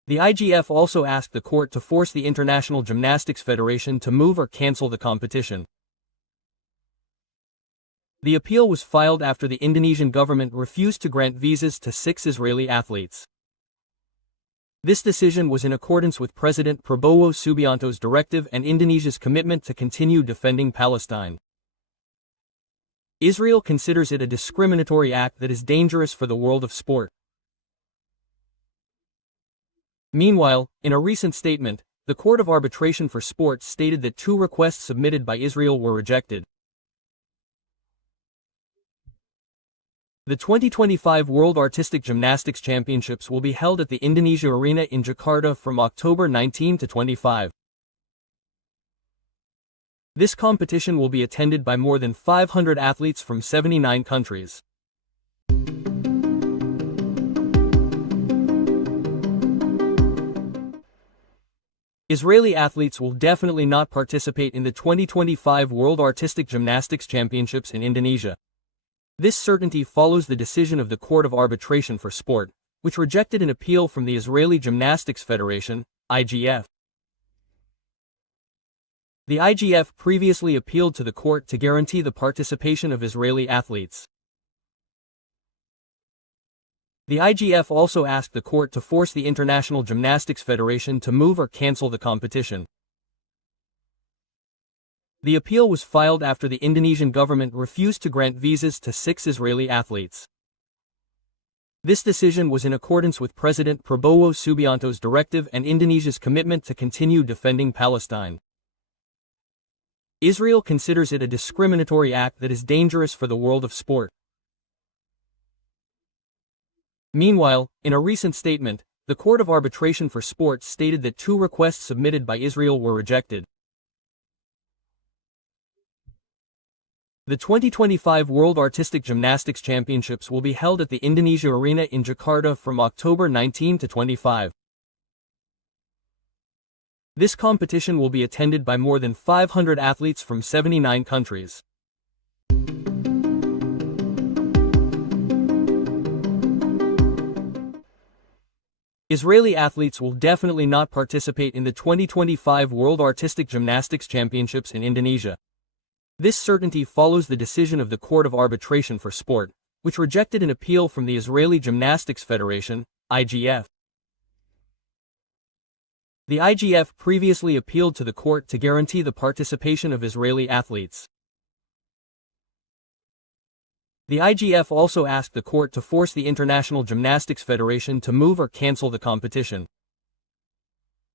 The IGF also asked the court to force the International Gymnastics Federation to move or cancel the competition. The appeal was filed after the Indonesian government refused to grant visas to 6 Israeli athletes. This decision was in accordance with President Prabowo Subianto's directive and Indonesia's commitment to continue defending Palestine. Israel considers it a discriminatory act that is dangerous for the world of sport. Meanwhile, in a recent statement, the Court of Arbitration for Sports stated that 2 requests submitted by Israel were rejected. The 2025 World Artistic Gymnastics Championships will be held at the Indonesia Arena in Jakarta from October 19 to 25. This competition will be attended by more than 500 athletes from 79 countries. Israeli athletes will definitely not participate in the 2025 World Artistic Gymnastics Championships in Indonesia. This certainty follows the decision of the Court of Arbitration for Sport, which rejected an appeal from the Israeli Gymnastics Federation, IGF. The IGF previously appealed to the court to guarantee the participation of Israeli athletes. The IGF also asked the court to force the International Gymnastics Federation to move or cancel the competition. The appeal was filed after the Indonesian government refused to grant visas to 6 Israeli athletes. This decision was in accordance with President Prabowo Subianto's directive and Indonesia's commitment to continue defending Palestine. Israel considers it a discriminatory act that is dangerous for the world of sport. Meanwhile, in a recent statement, the Court of Arbitration for Sports stated that 2 requests submitted by Israel were rejected. The 2025 World Artistic Gymnastics Championships will be held at the Indonesia Arena in Jakarta from October 19 to 25. This competition will be attended by more than 500 athletes from 79 countries. Israeli athletes will definitely not participate in the 2025 World Artistic Gymnastics Championships in Indonesia. This certainty follows the decision of the Court of Arbitration for Sport, which rejected an appeal from the Israeli Gymnastics Federation, IGF. The IGF previously appealed to the court to guarantee the participation of Israeli athletes. The IGF also asked the court to force the International Gymnastics Federation to move or cancel the competition.